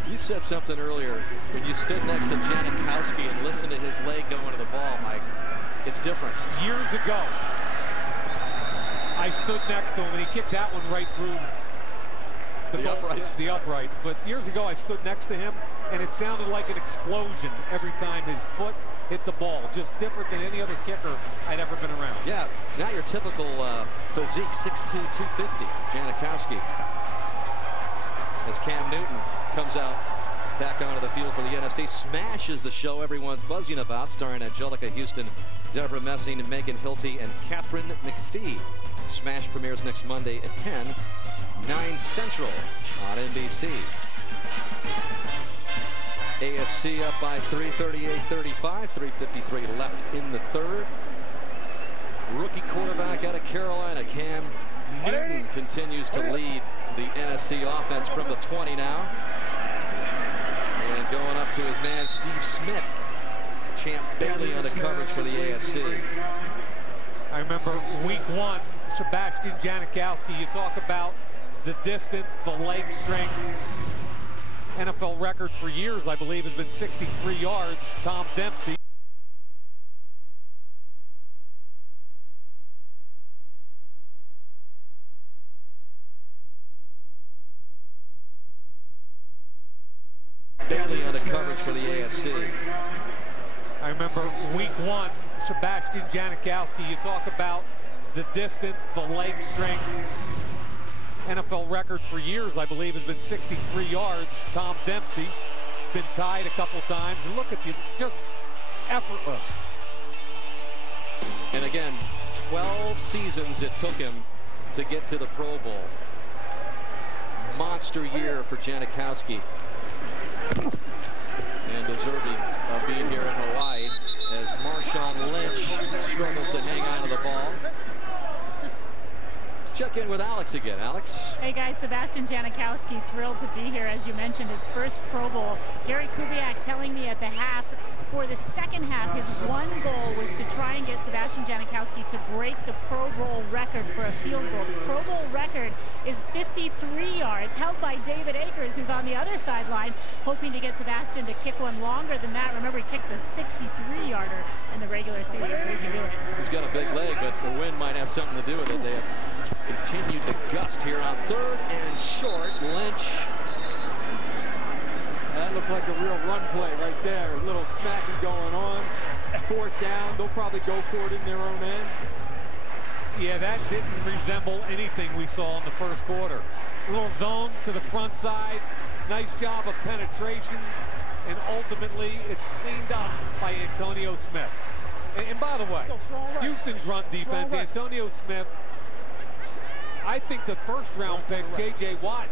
You said something earlier when you stood next to Janikowski and listened to his leg going to the ball, Mike. It's different. Years ago, I stood next to him, and he kicked that one right through the uprights. But years ago, I stood next to him, and it sounded like an explosion every time his foot hit the ball. Just different than any other kicker I'd ever been around. Yeah, not your typical physique, 6'2", 250, Janikowski. As Cam Newton comes out back onto the field for the NFC, smashes the show everyone's buzzing about, starring Angelica Houston, Deborah Messing, Megan Hilty, and Catherine McPhee. Smash premieres next Monday at 10, 9 Central on NBC. AFC up by 3, 38-35, 3:53 left in the third. Rookie quarterback out of Carolina, Cam Newton, continues to lead the NFC offense from the 20 now. And going up to his man, Steve Smith. Champ Bailey on the coverage for the AFC. I remember week 1, Sebastian Janikowski. You talk about the distance, the leg strength. NFL record for years, I believe, has been 63 yards. Tom Dempsey. Bailey on the coverage for the AFC. I remember week 1, Sebastian Janikowski. You talk about the distance, the leg strength. NFL record for years, I believe, has been 63 yards. Tom Dempsey been tied a couple times. And look at you, just effortless. And again, 12 seasons it took him to get to the Pro Bowl. Monster year for Janikowski. And deserving of being here in Hawaii as Marshawn Lynch struggles to hang on to the ball. Check in with Alex again. Alex. Hey guys, Sebastian Janikowski, thrilled to be here. As you mentioned, his first Pro Bowl. Gary Kubiak telling me at the half, for the second half, his one goal was to try and get Sebastian Janikowski to break the Pro Bowl record for a field goal. The Pro Bowl record is 53 yards, held by David Akers, who's on the other sideline, hoping to get Sebastian to kick one longer than that. Remember, he kicked the 63-yarder in the regular season, so he can do it. He's got a big leg, but the wind might have something to do with it. They have continued to gust here on 3rd and short. Lynch. That looked like a real run play right there. A little smacking going on. 4th down. They'll probably go for it in their own end. Yeah, that didn't resemble anything we saw in the first quarter. Little zone to the front side. Nice job of penetration. And ultimately, it's cleaned up by Antonio Smith. And by the way, Houston's run defense, Antonio Smith, I think the first-round pick, J.J. Watt,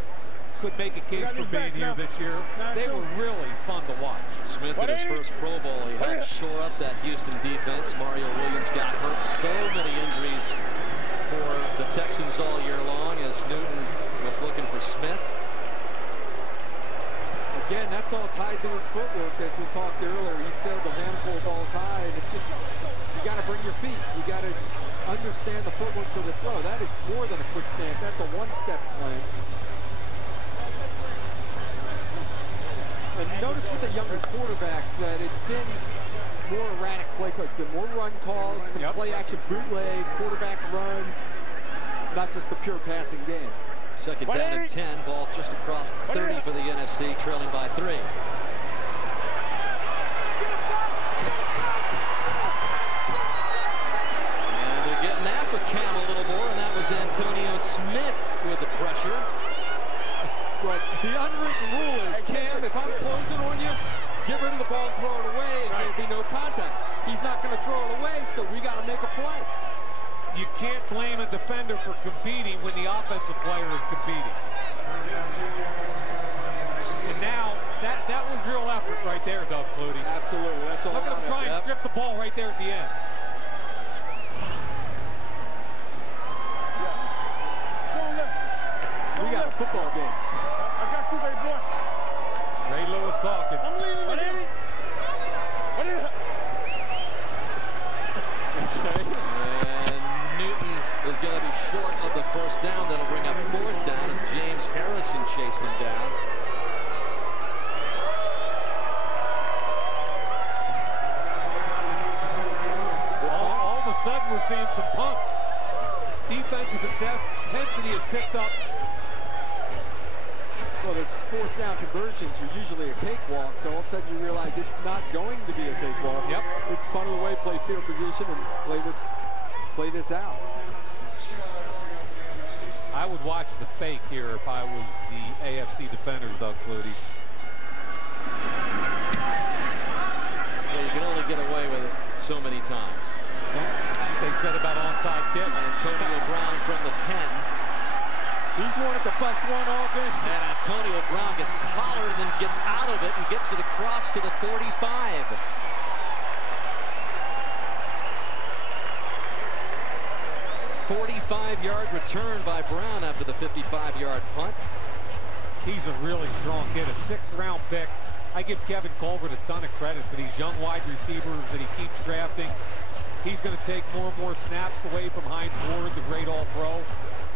could make a case for being here this year. They were really fun to watch. Smith in his first Pro Bowl, he helped shore up that Houston defense. Mario Williams got hurt. So many injuries for the Texans all year long as Newton was looking for Smith. Again, that's all tied to his footwork, as we talked earlier. He sailed a handful of balls high, and it's just, you got to bring your feet. You got to understand the footwork for the throw. That is more than a quick slant. That's a one-step slant. And notice with the younger quarterbacks that it's been more erratic play calls. It's been more run calls, some play-action bootleg, quarterback run, not just the pure passing game. 2nd down and 10. Ball just across 30 for the NFC, trailing by 3. And they're getting after Cam a little more, and that was Antonio Smith with the pressure. pressure. But the unwritten rule is, Cam, if I'm closing on you, get rid of the ball and throw it away, and there'll be no contact. He's not going to throw it away, so we got to make a play. You can't blame a defender for competing when the offensive player is competing. And now, that was real effort right there, Doug Flutie. Absolutely, that's all. Look at him try and strip the ball right there at the end. We got a football game. I got you, baby boy. Ray Lewis talking. I'm leaving with him. And Newton is going to be short of the first down. That'll bring up 4th down as James Harrison chased him down. All of a sudden, we're seeing some punts. Defensive intensity is picked up. Well, there's 4th down conversions are usually a cakewalk, so all of a sudden you realize it's not going to be a cakewalk. Yep. It's punt of the way, play field position, and play this out. I would watch the fake here if I was the AFC defenders, Doug Flutie. Well, you can only get away with it so many times. They said about onside kicks. Antonio Brown from the 10. He's wanted to bust one all game. And Antonio Brown gets collared and then gets out of it and gets it across to the 45. A 45-yard return by Brown after the 55-yard punt. He's a really strong kid, a 6th-round pick. I give Kevin Colbert a ton of credit for these young wide receivers that he keeps drafting. He's going to take more and more snaps away from Hines Ward, the great All-Pro.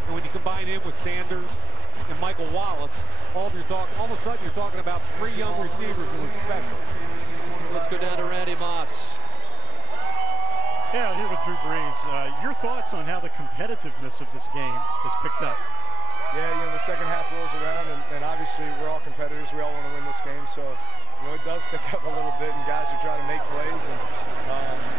And when you combine him with Sanders and Michael Wallace, all of a sudden you're talking about 3 young receivers who are special. Let's go down to Randy Moss. Yeah, here with Drew Brees. Your thoughts on how the competitiveness of this game has picked up? Yeah, you know, the second half rolls around, and obviously we're all competitors. We all want to win this game, so you know, it does pick up a little bit, and guys are trying to make plays. And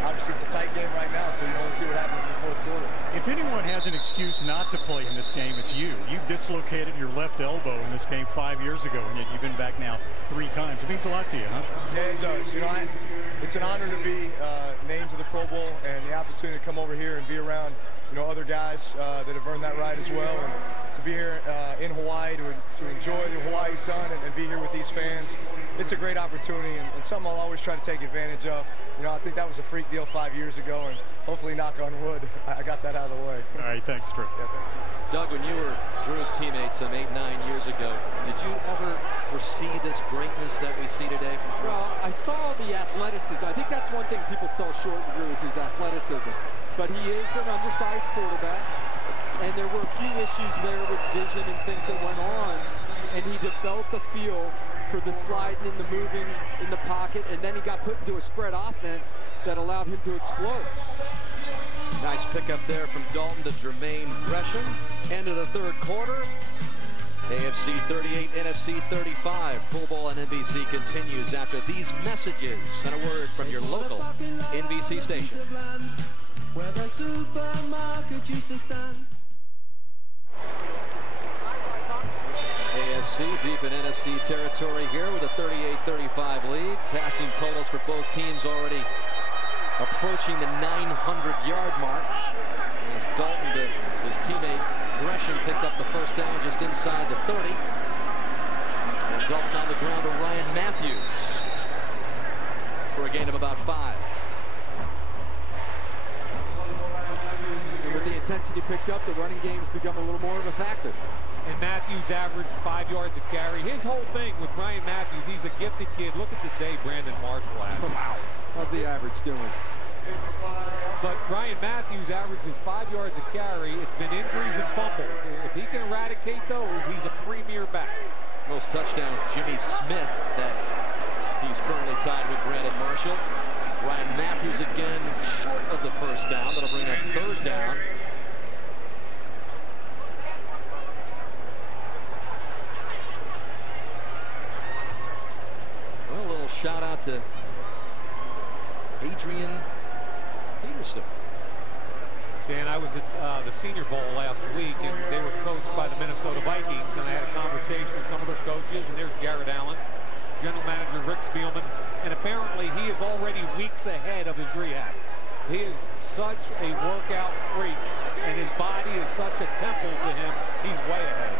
obviously it's a tight game right now, so you know, we'll see what happens in the 4th quarter. If anyone has an excuse not to play in this game, it's you. You dislocated your left elbow in this game 5 years ago, and yet you've been back now 3 times. It means a lot to you, huh? Yeah, it does. You know, it's an honor to be named to the Pro Bowl, and the opportunity to come over here and be around, you know, other guys that have earned that right as well, and to be here in Hawaii to enjoy the Hawaii sun and be here with these fans. It's a great opportunity and something I'll always try to take advantage of. You know, I think that was a freak deal 5 years ago, and hopefully, knock on wood, I got that out of the way. All right, thanks, Drew. Yeah, thank you. Doug, when you were Drew's teammate some 8-9 years ago, did you ever foresee this greatness that we see today from Drew? Well, I saw the athleticism. I think that's one thing people sell short in Drew is his athleticism. But he is an undersized quarterback, and there were a few issues there with vision and things that went on, and he developed a feel for the sliding and the moving in the pocket, and then he got put into a spread offense that allowed him to explode. Nice pickup there from Dalton to Jermaine Gresham. End of the 3rd quarter. AFC 38, NFC 35. Pro Bowl on NBC continues after these messages and a word from your local NBC station. Where the supermarket used to stand. AFC deep in NFC territory here with a 38-35 lead. Passing totals for both teams already approaching the 900-yard mark. As Dalton to his teammate Gresham picked up the first down just inside the 30. And Dalton on the ground to Ryan Matthews for a gain of about 5. And with the intensity picked up, the running game's become a little more of a factor. And Matthews averaged 5 yards a carry. His whole thing with Ryan Matthews, he's a gifted kid. Look at the day Brandon Marshall had. Wow. How's the average doing? But Ryan Matthews averages 5 yards a carry. It's been injuries and fumbles. If he can eradicate those, he's a premier back. Most touchdowns, Jimmy Smith, that he's currently tied with Brandon Marshall. Ryan Matthews again short of the first down. That'll bring up 3rd down. Well, a little shout out to Adrian Peterson. Dan, I was at the Senior Bowl last week, and they were coached by the Minnesota Vikings, and I had a conversation with some of their coaches, and there's Jared Allen, general manager Rick Spielman, and apparently he is already weeks ahead of his rehab. He is such a workout freak, and his body is such a temple to him. He's way ahead.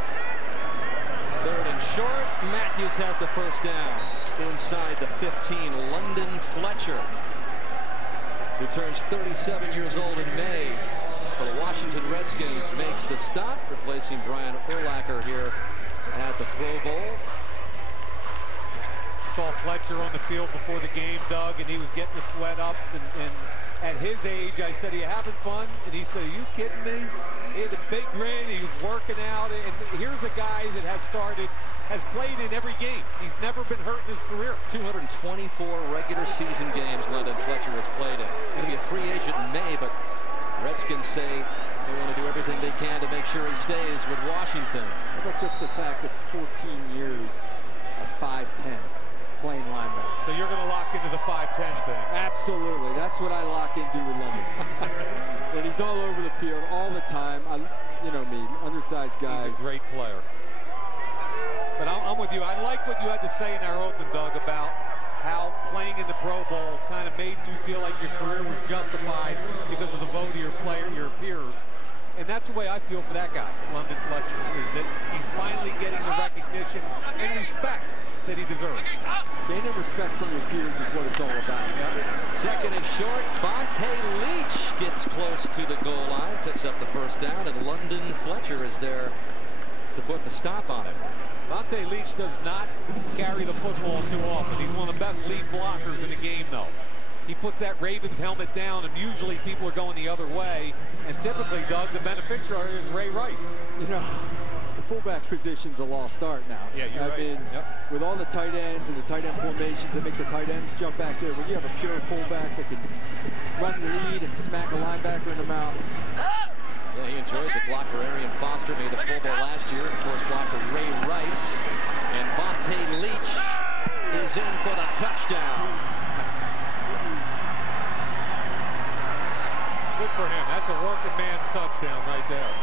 3rd and short. Matthews has the first down inside the 15. London Fletcher, who turns 37 years old in May for the Washington Redskins, makes the stop, replacing Brian Urlacher here at the Pro Bowl. Saw Fletcher on the field before the game, Doug, and he was getting the sweat up. And at his age, I said, "Are you having fun?" And he said, "Are you kidding me?" He had a big grin. He was working out. And here's a guy that has played in every game. He's never been hurt in his career. 224 regular season games London Fletcher has played in. He's going to be a free agent in May, but Redskins say they want to do everything they can to make sure he stays with Washington. How about just the fact that it's 14 years at 5'10", playing linebacker? So you're going to lock into the 5'10" thing? Absolutely. That's what I lock into with London. And he's all over the field all the time. You know me, undersized guys. He's a great player. But I'm with you. I like what you had to say in our open, Doug, about how playing in the Pro Bowl kind of made you feel like your career was justified because of the vote of your peers. And that's the way I feel for that guy, London Fletcher, is that he's finally getting the recognition and respect that he deserves. Gaining respect from your peers is what it's all about. 2nd and short. Vontae Leach gets close to the goal line, picks up the first down, and London Fletcher is there to put the stop on it. Vontae Leach does not carry the football too often. He's one of the best lead blockers in the game, though. He puts that Ravens helmet down, and usually people are going the other way. And typically, Doug, the beneficiary is Ray Rice. You know, the fullback position's a lost art now. Yeah, you're right. I mean, with all the tight ends and the tight end formations that make the tight ends jump back there, when you have a pure fullback that can run the lead and smack a linebacker in the mouth. Yeah, he enjoys a block for Arian Foster, made the Pro Bowl last year. Of course, block for Ray Rice. And Vontae Leach is in for the touchdown. Good for him. That's a working man's touchdown right there.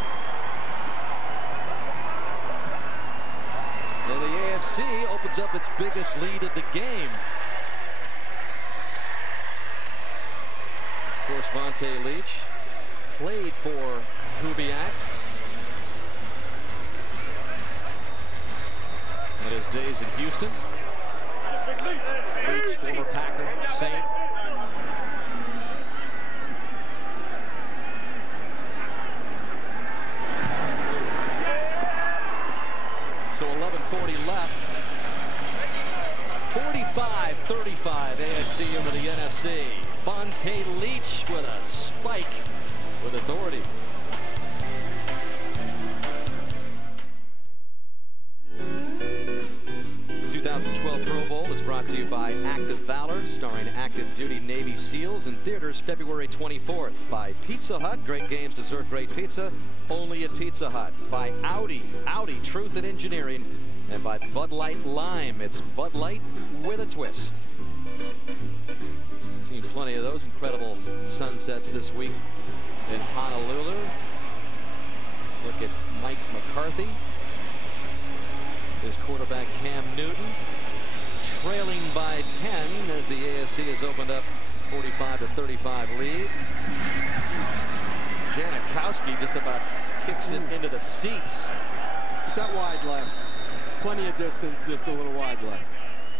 And the AFC opens up its biggest lead of the game. Of course, Vontae Leach played for Kubiak in his days in Houston. Leach, former Packer, Saint. So 11:40 left. 45-35 AFC over the NFC. Vontae Leach with a spike with authority. The 2012 Pro Bowl is brought to you by Active Valor, starring active duty Navy SEALs, in theaters February 24th. By Pizza Hut, great games deserve great pizza, only at Pizza Hut. By Audi, Truth in Engineering, and by Bud Light Lime. It's Bud Light with a twist. Seen plenty of those incredible sunsets this week in Honolulu. Look at Mike McCarthy. His quarterback Cam Newton trailing by 10 as the AFC has opened up 45-35 lead. Janikowski just about kicks it into the seats. Is that wide left? Plenty of distance, just a little wide left.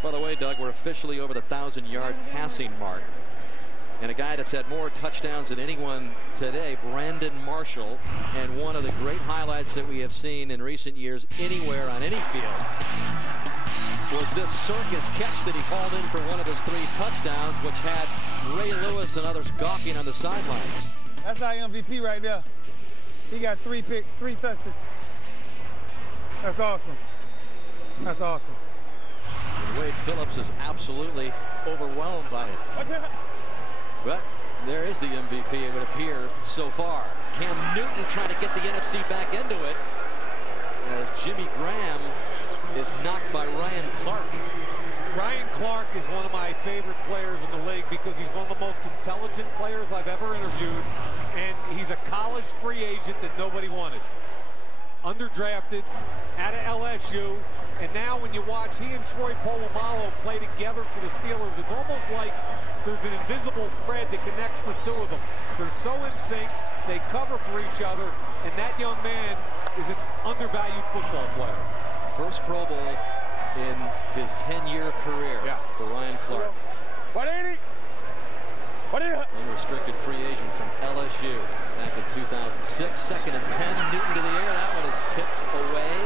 By the way, Doug, we're officially over the 1,000-yard passing mark. And a guy that's had more touchdowns than anyone today, Brandon Marshall, and one of the great highlights that we have seen in recent years anywhere on any field was this circus catch that he called in for one of his 3 touchdowns, which had Ray Lewis and others gawking on the sidelines. That's our MVP right there. He got 3 touches. That's awesome. That's awesome. And Wade Phillips is absolutely overwhelmed by it. But there is the MVP, it would appear, so far. Cam Newton trying to get the NFC back into it as Jimmy Graham is knocked by Ryan Clark. Ryan Clark is one of my favorite players in the league because he's one of the most intelligent players I've ever interviewed. And he's a college free agent that nobody wanted. Underdrafted, out of LSU. And now when you watch he and Troy Polamalu play together for the Steelers, it's almost like there's an invisible thread that connects the two of them. They're so in sync, they cover for each other, and that young man is an undervalued football player. First Pro Bowl in his 10-year career for Ryan Clark. 180. Unrestricted free agent from LSU back in 2006. 2nd and 10. Newton to the air. That one is tipped away.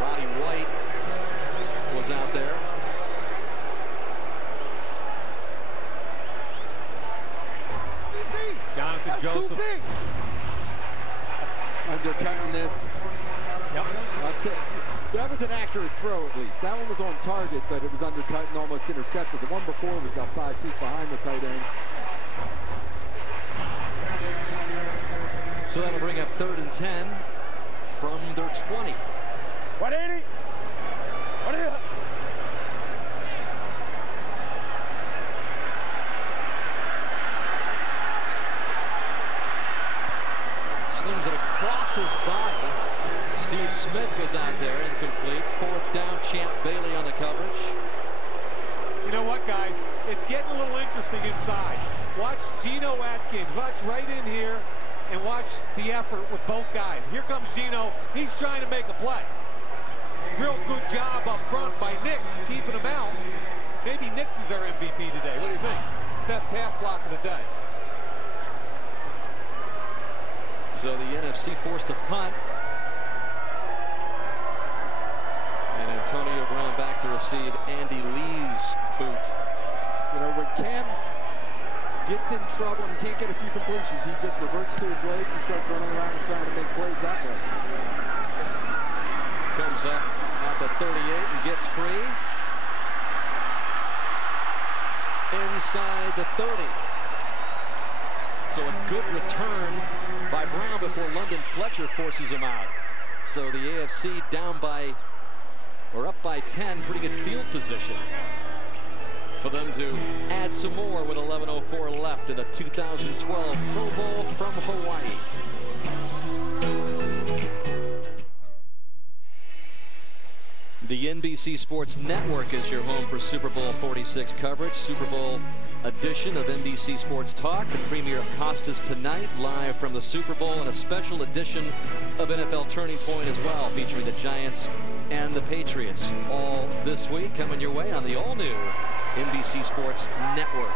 Roddy White was out there. Jonathan Joseph. Undercutting this. That was an accurate throw, at least. That one was on target, but it was undercut and almost intercepted. The one before was about 5 feet behind the tight end. So that'll bring up 3rd and 10 from their 20. 180. Slings it across his body. Steve Smith was out there, incomplete. 4th down, Champ Bailey on the coverage. You know what, guys? It's getting a little interesting inside. Watch Geno Atkins. Watch right in here and watch the effort with both guys. Here comes Geno. He's trying to make a play. Real good job up front by Nix, keeping him out. Maybe Nix is our MVP today. What do you think? Best pass block of the day. So the NFC forced a punt. And Antonio Brown back to receive Andy Lee's boot. You know, when Cam gets in trouble and can't get a few completions, he just reverts to his legs and starts running around and trying to make plays that way. Comes up at the 38 and gets free. Inside the 30. So a good return by Brown before London Fletcher forces him out. So the AFC down by, or up by 10, pretty good field position for them to add some more with 11:04 left in the 2012 Pro Bowl from Hawaii. The NBC Sports Network is your home for Super Bowl 46 coverage. Super Bowl edition of NBC Sports Talk. The premiere of Costas tonight, live from the Super Bowl, and a special edition of NFL Turning Point as well, featuring the Giants and the Patriots. All this week coming your way on the all-new NBC Sports Network.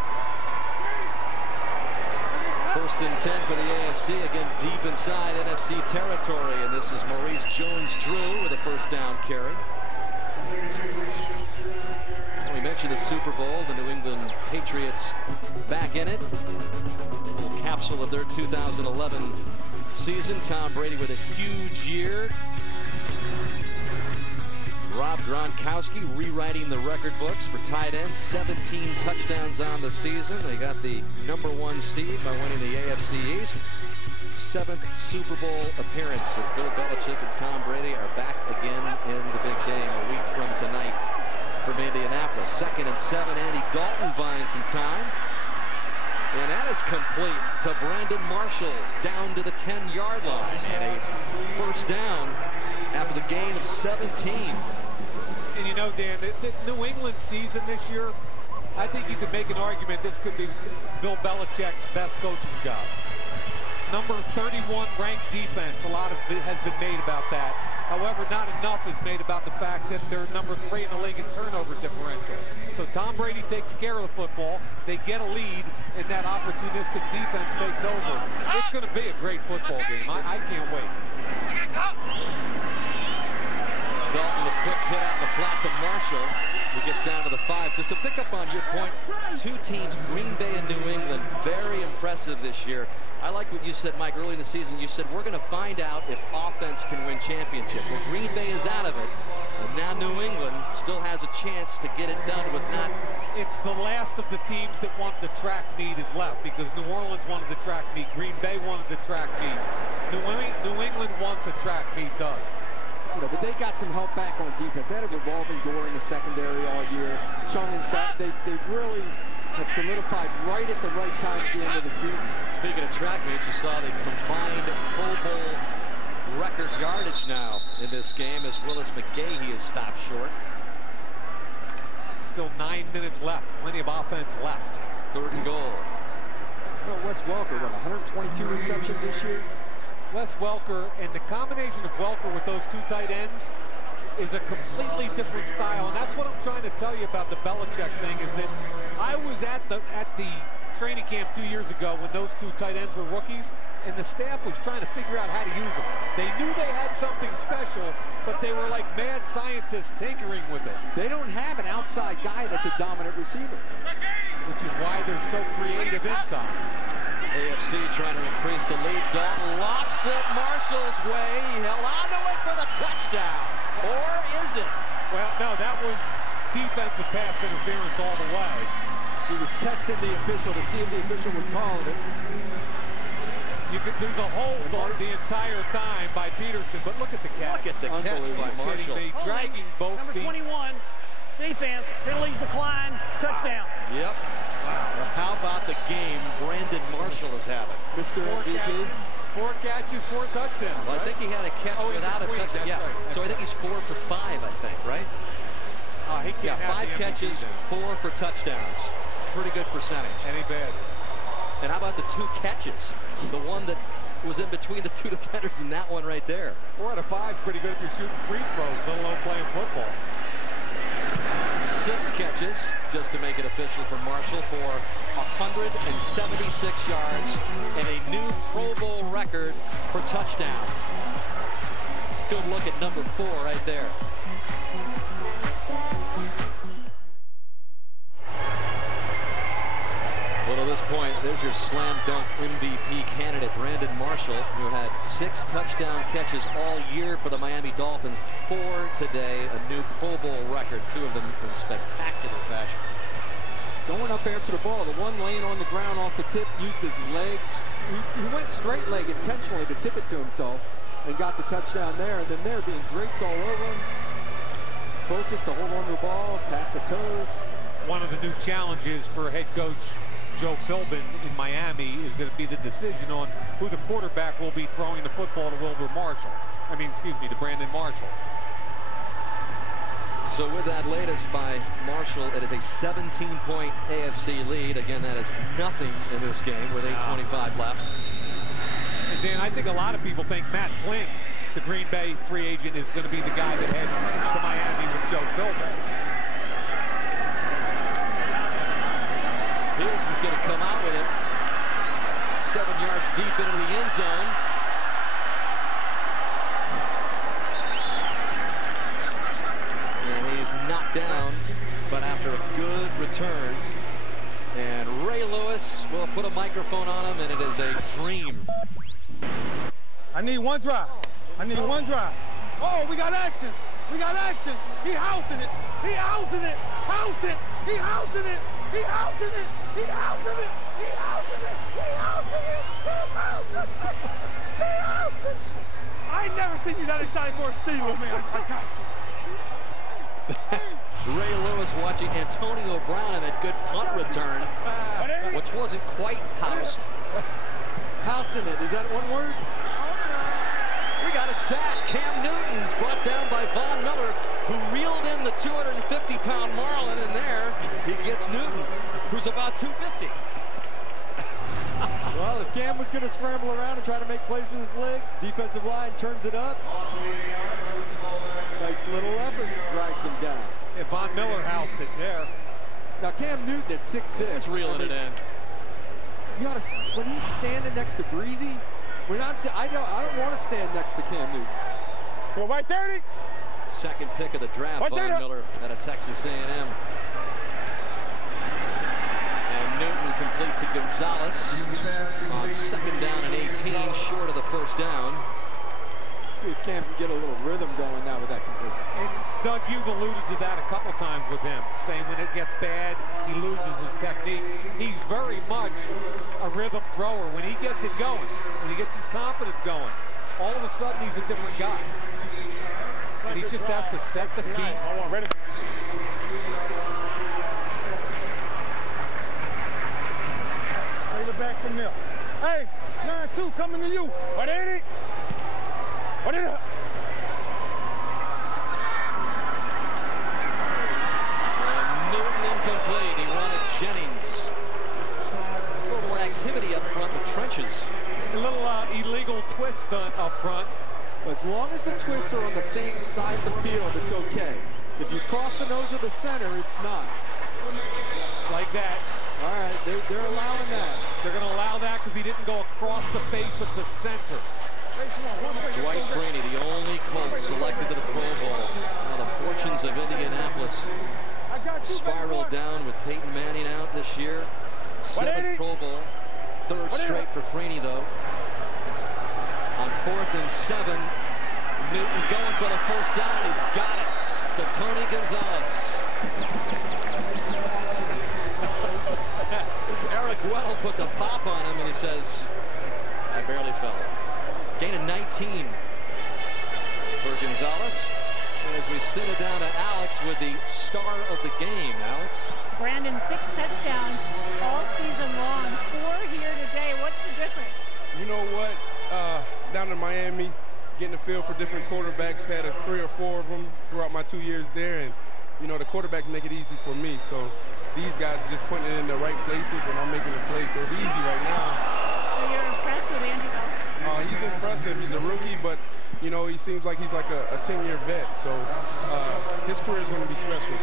1st and 10 for the AFC, again deep inside NFC territory, and this is Maurice Jones-Drew with a 1st down carry. We mentioned the Super Bowl, the New England Patriots back in it. A little capsule of their 2011 season. Tom Brady with a huge year. Rob Gronkowski rewriting the record books for tight ends. 17 touchdowns on the season. They got the #1 seed by winning the AFC East. 7th Super Bowl appearance as Bill Belichick and Tom Brady are back again in the big game a week from tonight from Indianapolis. 2nd and 7. Andy Dalton buying some time. And that is complete to Brandon Marshall down to the 10-yard line. And a 1st down after the gain of 17. And you know, Dan, the New England season this year, I think you could make an argument this could be Bill Belichick's best coaching job. Number 31 ranked defense. A lot of it has been made about that. However, not enough is made about the fact that they're number 3 in the league in turnover differential. So Tom Brady takes care of the football. They get a lead, and that opportunistic defense takes over. It's going to be a great football game. I can't wait. Dalton, a quick hit out in the flat to Marshall, who gets down to the 5. Just to pick up on your point, 2 teams, Green Bay and New England, very impressive this year. I like what you said, Mike, early in the season. You said we're going to find out if offense can win championships. Well, Green Bay is out of it, and now New England still has a chance to get it done with not. It's the last of the teams that want the track meet is left, because New Orleans wanted the track meet. Green Bay wanted the track meet. New England wants a track meet done. You know, but they got some help back on defense. They had a revolving door in the secondary all year. Chung is back. They really have solidified right at the right time at the end of the season. Speaking of track meets, you saw the combined Pro Bowl record yardage now in this game as Willis McGahee is stopped short. Still 9 minutes left. Plenty of offense left. 3rd and goal. Well, Wes Welker, what, 122 receptions this year? Wes Welker, and the combination of Welker with those 2 tight ends is a completely different style. And that's what I'm trying to tell you about the Belichick thing, is that I was at the training camp 2 years ago when those 2 tight ends were rookies, and the staff was trying to figure out how to use them. They knew they had something special, but they were like mad scientists tinkering with it. They don't have an outside guy that's a dominant receiver. Which is why they're so creative inside. AFC trying to increase the lead. Dalton lofts it Marshall's way. He held onto it for the touchdown. Or is it? Well, no, that was defensive pass interference all the way. He was testing the official to see if the official would call it. There's a hold on the entire time by Peterson, but look at the catch. Look at the catch by Marshall. Dragging both Number 21, defense, penalties decline, touchdown. Yep. Wow. How about the game Brandon Marshall is having? Mr. MVP. 4 catches, 4 touchdowns. Well, I think he had a catch without a touchdown. Yeah. Right. So I think he's 4 for 5, I think, right? He can't have 5 catches, 4 for touchdowns. Pretty good percentage. Any bad. And how about the 2 catches? The one that was in between the 2 defenders and that one right there. 4 out of 5 is pretty good if you're shooting free throws, let alone playing football. 6 catches just to make it official for Marshall for 176 yards and a new Pro Bowl record for touchdowns. Good look at number 4 right there. Well, to this point, there's your slam dunk MVP candidate, Brandon Marshall, who had 6 touchdown catches all year for the Miami Dolphins. 4 today, a new Pro Bowl record, 2 of them in spectacular fashion. Going up after the ball, the one laying on the ground off the tip, used his legs. He went straight leg intentionally to tip it to himself and got the touchdown there. And then there being draped all over him. Focused to hold on to the ball, tap the toes. One of the new challenges for head coach Joe Philbin in Miami is going to be the decision on who the quarterback will be throwing the football to to Brandon Marshall. So with that latest by Marshall, it is a 17-point AFC lead. Again, that is nothing in this game with 8:25 left. And Dan, I think a lot of people think Matt Flynn, the Green Bay free agent, is going to be the guy that heads to Miami with Joe Philbin. Pearson's going to come out with it. 7 yards deep into the end zone. And he's knocked down, but after a good return. And Ray Lewis will put a microphone on him, and it is a dream. I need 1 drive. I need 1 drive. Oh, we got action. We got action. He housing it. He housing it. Housed it. He housing it. He housing it. He housing it. He housing it. He housing it. He housing it. He housing it. I ain't never seen you that excited for a steal. Oh, man, I got it. Ray Lewis watching Antonio Brown in that good punt return, which wasn't quite housed. Housing it. Is that one word? We got a sack. Cam Newton's brought down by Von Miller, who reeled in the 250-pound Marlin, and there he gets Newton, who's about 250. Well, if Cam was going to scramble around and try to make plays with his legs, defensive line turns it up. Nice little effort, drags him down. Yeah, Von Miller housed it there. Now Cam Newton at 6'6". He's reeling it in. You ought to, when he's standing next to Breezy, I don't want to stand next to Cam Newton. Well, right there, Nick. Second pick of the draft, right Von Miller out of Texas A&M. And Newton complete to Gonzalez on 2nd down and 18, short of the 1st down. Let's see if Cam can get a little rhythm going now with that completion. And Doug, you've alluded to that a couple times with him, saying when it gets bad, he loses his technique. He's very much a rhythm thrower. When he gets it going, when he gets his confidence going, all of a sudden he's a different guy. And he just has to set the feet. Take it back from there. Hey, 9-2 coming to you. What is it? What is it? Newton incomplete. He wanted Jennings. A little more activity up front in the trenches. A little illegal twist stunt up front. As long as the twists are on the same side of the field, it's okay. If you cross the nose of the center, it's not. Like that. All right, they're allowing that. They're going to allow that because he didn't go across the face of the center. Dwight Freeney, the only Colt selected to the Pro Bowl. Now the fortunes of Indianapolis spiraled down with Peyton Manning out this year. 7th Pro Bowl. 3rd straight for Freeney, though. On 4th and 7, Newton going for the first down, and he's got it to Tony Gonzalez. Eric Weddle put the pop on him, and he says, I barely fell. Gain of 19 for Gonzalez. And as we send it down to Alex with the star of the game. Alex? Brandon, 6 touchdowns all season long. 4 here today. What's the difference? You know what? Down in Miami, getting a feel for different quarterbacks, had 3 or 4 of them throughout my 2 years there, and you know the quarterbacks make it easy for me. So these guys are just putting it in the right places, and I'm making the play. So it's easy right now. So you're impressed with Andrew Dalton? He's impressive. He's a rookie, but you know he seems like he's like a 10-year vet. So his career is going to be special.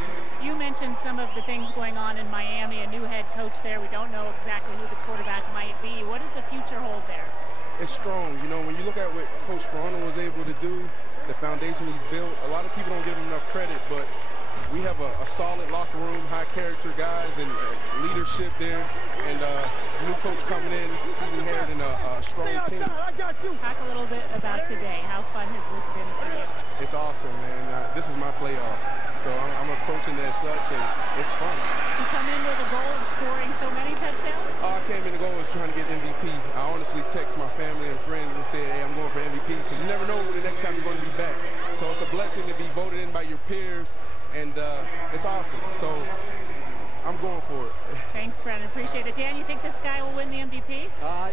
You mentioned some of the things going on in Miami, a new head coach there. We don't know exactly who the quarterback might be. What does the future hold there? It's strong. You know, when you look at what Coach Sparano was able to do, the foundation he's built, a lot of people don't give him enough credit, but we have a solid locker room, high character guys, and leadership there. And new coach coming in, he's inheriting a strong team. Talk a little bit about today. How fun has this been for you? It's awesome, man. This is my playoff. So I'm approaching it as such, and it's fun. Did you come in with a goal of scoring so many touchdowns? I came in the goal was trying to get MVP. I honestly text my family and friends and said, hey, I'm going for MVP, because you never know when the next time you're going to be back. So it's a blessing to be voted in by your peers, and it's awesome. So I'm going for it. Thanks, Brandon. Appreciate it. Dan, you think this guy will win the MVP?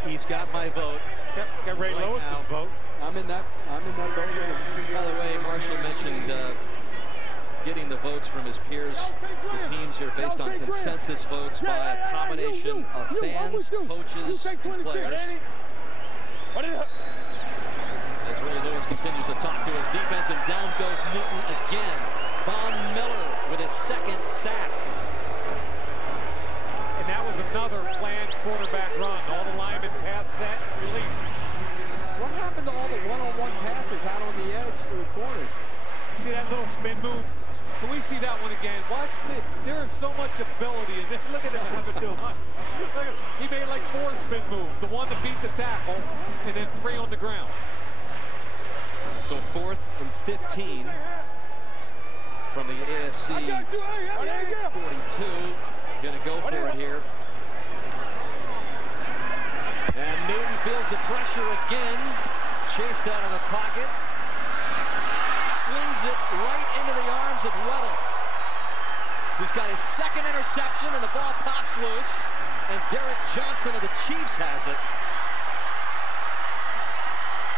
He's got my vote. Yep, got Ray Lewis's vote. I'm in that boat with him. By the way, Marshall mentioned getting the votes from his peers. The teams are based on consensus votes by a combination of fans, coaches, and players. As Ray Lewis continues to talk to his defense, and down goes Newton again. Von Miller with his 2nd sack. And that was another planned quarterback run. All the linemen pass set, release. What happened to all the one-on-one passes out on the edge to the corners? See that little spin move? Can we see that one again? Watch there is so much ability in it. Look at him having fun. He made like 4 spin moves. The one to beat the tackle, and then 3 on the ground. So 4th and 15 from the AFC 42. Gonna go for it here. And Newton feels the pressure again. Chased out of the pocket. Slings it right into the arms of Weddle, who's got his 2nd interception, and the ball pops loose. And Derek Johnson of the Chiefs has it.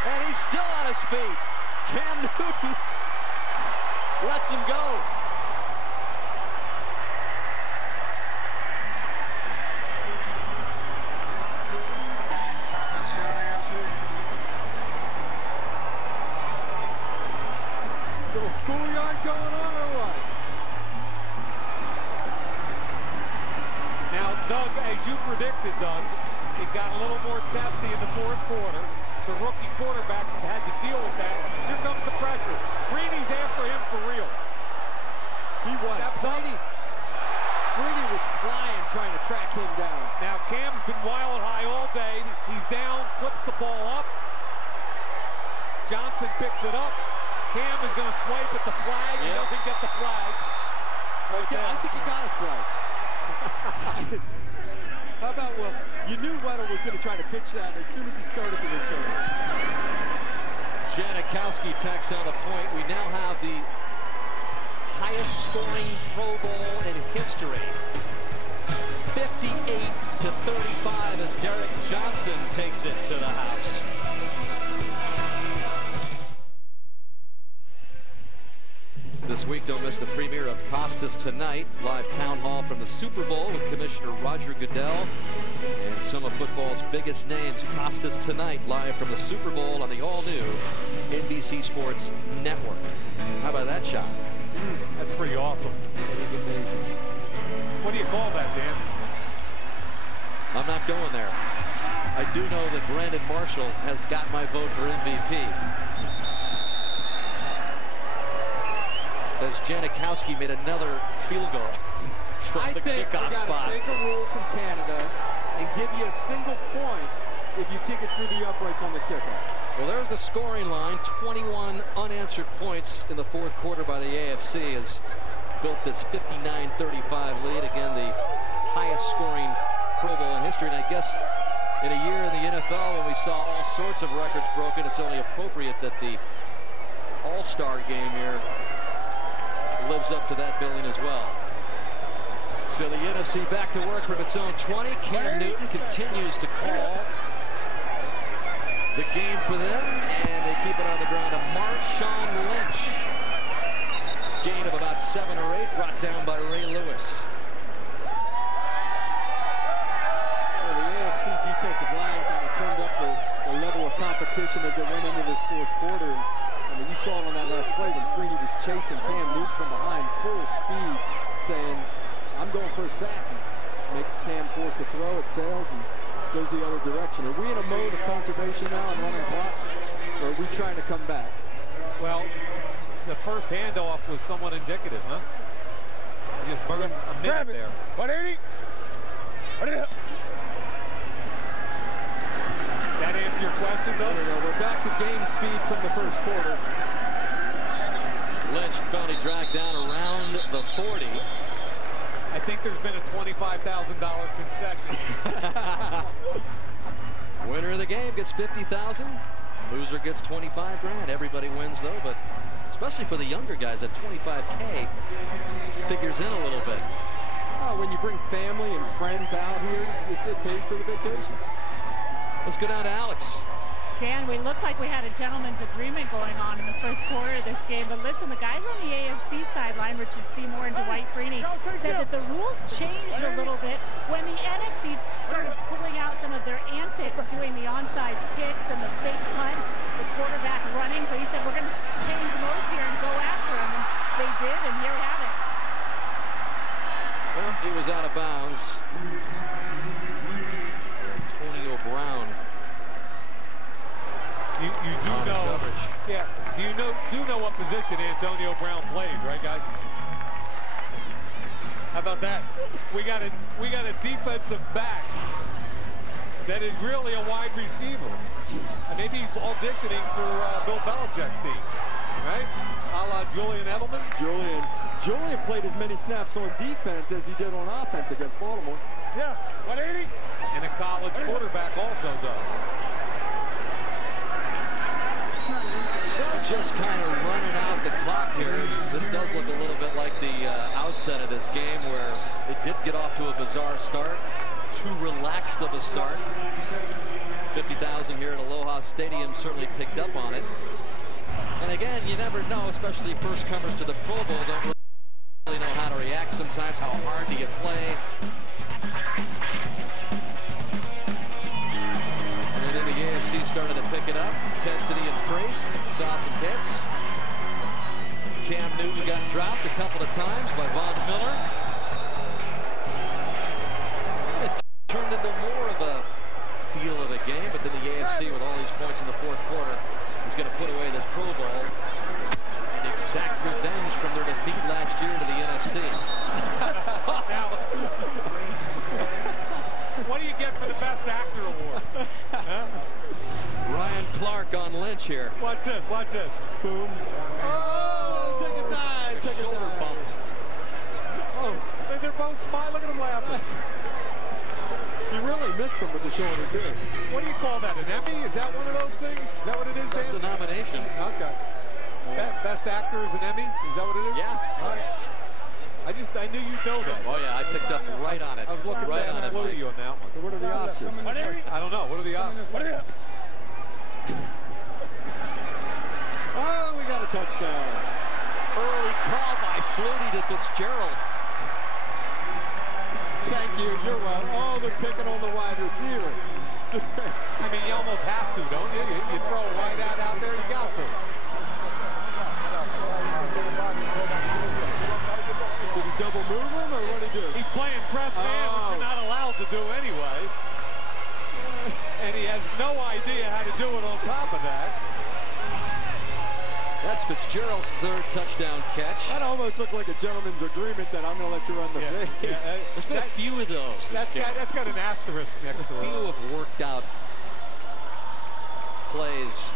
And he's still on his feet. Cam Newton lets him go. Little schoolyard going on or what? Now, Doug, as you predicted, Doug, it got a little more testy in the 4th quarter. The rookie quarterbacks have had to deal with that. Here comes the pressure. Freeney's after him for real. He was. Freeney was flying trying to track him down. Now, Cam's been wild high all day. He's down, flips the ball up. Johnson picks it up. Cam is going to swipe at the flag. He doesn't get the flag. I think he got his flag. How about, well, you knew Weddle was going to try to pitch that as soon as he started the return. Janikowski tacks on the point. We now have the highest scoring Pro Bowl in history. 58-7. to 35 as Derek Johnson takes it to the house. This week, don't miss the premiere of Costas Tonight, live town hall from the Super Bowl with Commissioner Roger Goodell and some of football's biggest names. Costas Tonight, live from the Super Bowl on the all-new NBC Sports Network. How about that shot? That's pretty awesome. It is amazing. What do you call that, Dan? I'm not going there. I do know that Brandon Marshall has got my vote for MVP. As Janikowski made another field goal from the kickoff spot. I think we got to take a rule from Canada and give you a single point if you kick it through the uprights on the kickoff. Well, there's the scoring line. 21 unanswered points in the fourth quarter by the AFC has built this 59-35 lead. Again, the highest scoring Pro Bowl in history. And I guess in a year in the NFL when we saw all sorts of records broken, it's only appropriate that the All-Star game here lives up to that billing as well. So the NFC back to work from its own 20. Cam Newton continues to call the game for them, and they keep it on the ground to Marshawn Lynch. Gain of about 7 or 8, brought down by Ray Lewis. Well, the AFC defensive line kind of turned up the level of competition as they went into this fourth quarter. I mean, you saw it on that last play when Freeney was chasing Cam Newton from behind full speed, saying, I'm going for a sack. Makes Cam force a throw, it sails, and goes the other direction. Are we in a mode of conservation now and running clock? Or are we trying to come back? Well, the first handoff was somewhat indicative, huh? He just burned a minute there. 180. That answer your question, though? There we go. We're back to game speed from the first quarter. Lynch finally dragged down around the 40. I think there's been a $25,000 concession. Winner of the game gets $50,000. Loser gets 25 grand. Everybody wins though, but especially for the younger guys, at 25K figures in a little bit. Oh, when you bring family and friends out here, it pays for the vacation. Let's go down to Alex. Dan, we looked like we had a gentleman's agreement going on in the first quarter of this game, but listen, the guys on the AFC sideline, Richard Seymour and Dwight Freeney, said that the rules changed a little bit when the NFC started pulling out some of their antics, doing the onside kicks and the fake punt, the quarterback running. So he said, we're going to change modes here and go after him, and they did, and here we have it. Well, he was out of bounds. Antonio Brown. You do know, yeah. Do know what position Antonio Brown plays, right, guys? How about that? We got a defensive back that is really a wide receiver, and maybe he's auditioning for Bill Belichick's team, right? A la Julian Edelman. Julian played as many snaps on defense as he did on offense against Baltimore. Yeah, 180. And a college quarterback also does. So just kind of running out the clock here. This does look a little bit like the outset of this game where it did get off to a bizarre start. Too relaxed of a start. 50,000 here at Aloha Stadium certainly picked up on it. And again, you never know, especially first comers to the Pro Bowl, don't really know how to react sometimes. How hard do you play? And then the AFC started to pick it up. Intensity increased. Saw some hits. Cam Newton got dropped a couple of times by Von Miller. It turned into more of a feel of a game, but then the AFC with all these points in the fourth quarter is going to put away this Pro Bowl and exact revenge from their defeat last year to the NFC. Now, what do you get for the Best Actor Award? Huh? Ryan Clark on Lynch here. Watch this, watch this. Boom. Oh, take a dive, take a dive. Bump. Oh, And they're both smiling. Look at them laughing. you really missed him with the shoulder, too. What do you call that, an Emmy? Is that one of those things? Is that what it is, That's Dan? a nomination. Okay. Best Actor is an Emmy? Is that what it is? Yeah. All right. I knew you'd know that. Oh, yeah, I picked up right on it. I was looking right on at Flutie on that one. What are the Oscars? I don't know. What are the Oscars? Oh, we got a touchdown. Early call by Flutie to Fitzgerald. Thank you. You're welcome. Oh, they're picking on the wide receiver. I mean, you almost have to, don't you? You throw a wide out there, you got to. Did he double move him, or what did he do? He's playing press man, which you're not allowed to do anyway. And he has no idea how to do it on top of that. That's Fitzgerald's third touchdown catch. That almost looked like a gentleman's agreement that I'm going to let you run the fade. Yeah, there's been a few of those. That's got an asterisk next to it. A few have worked out plays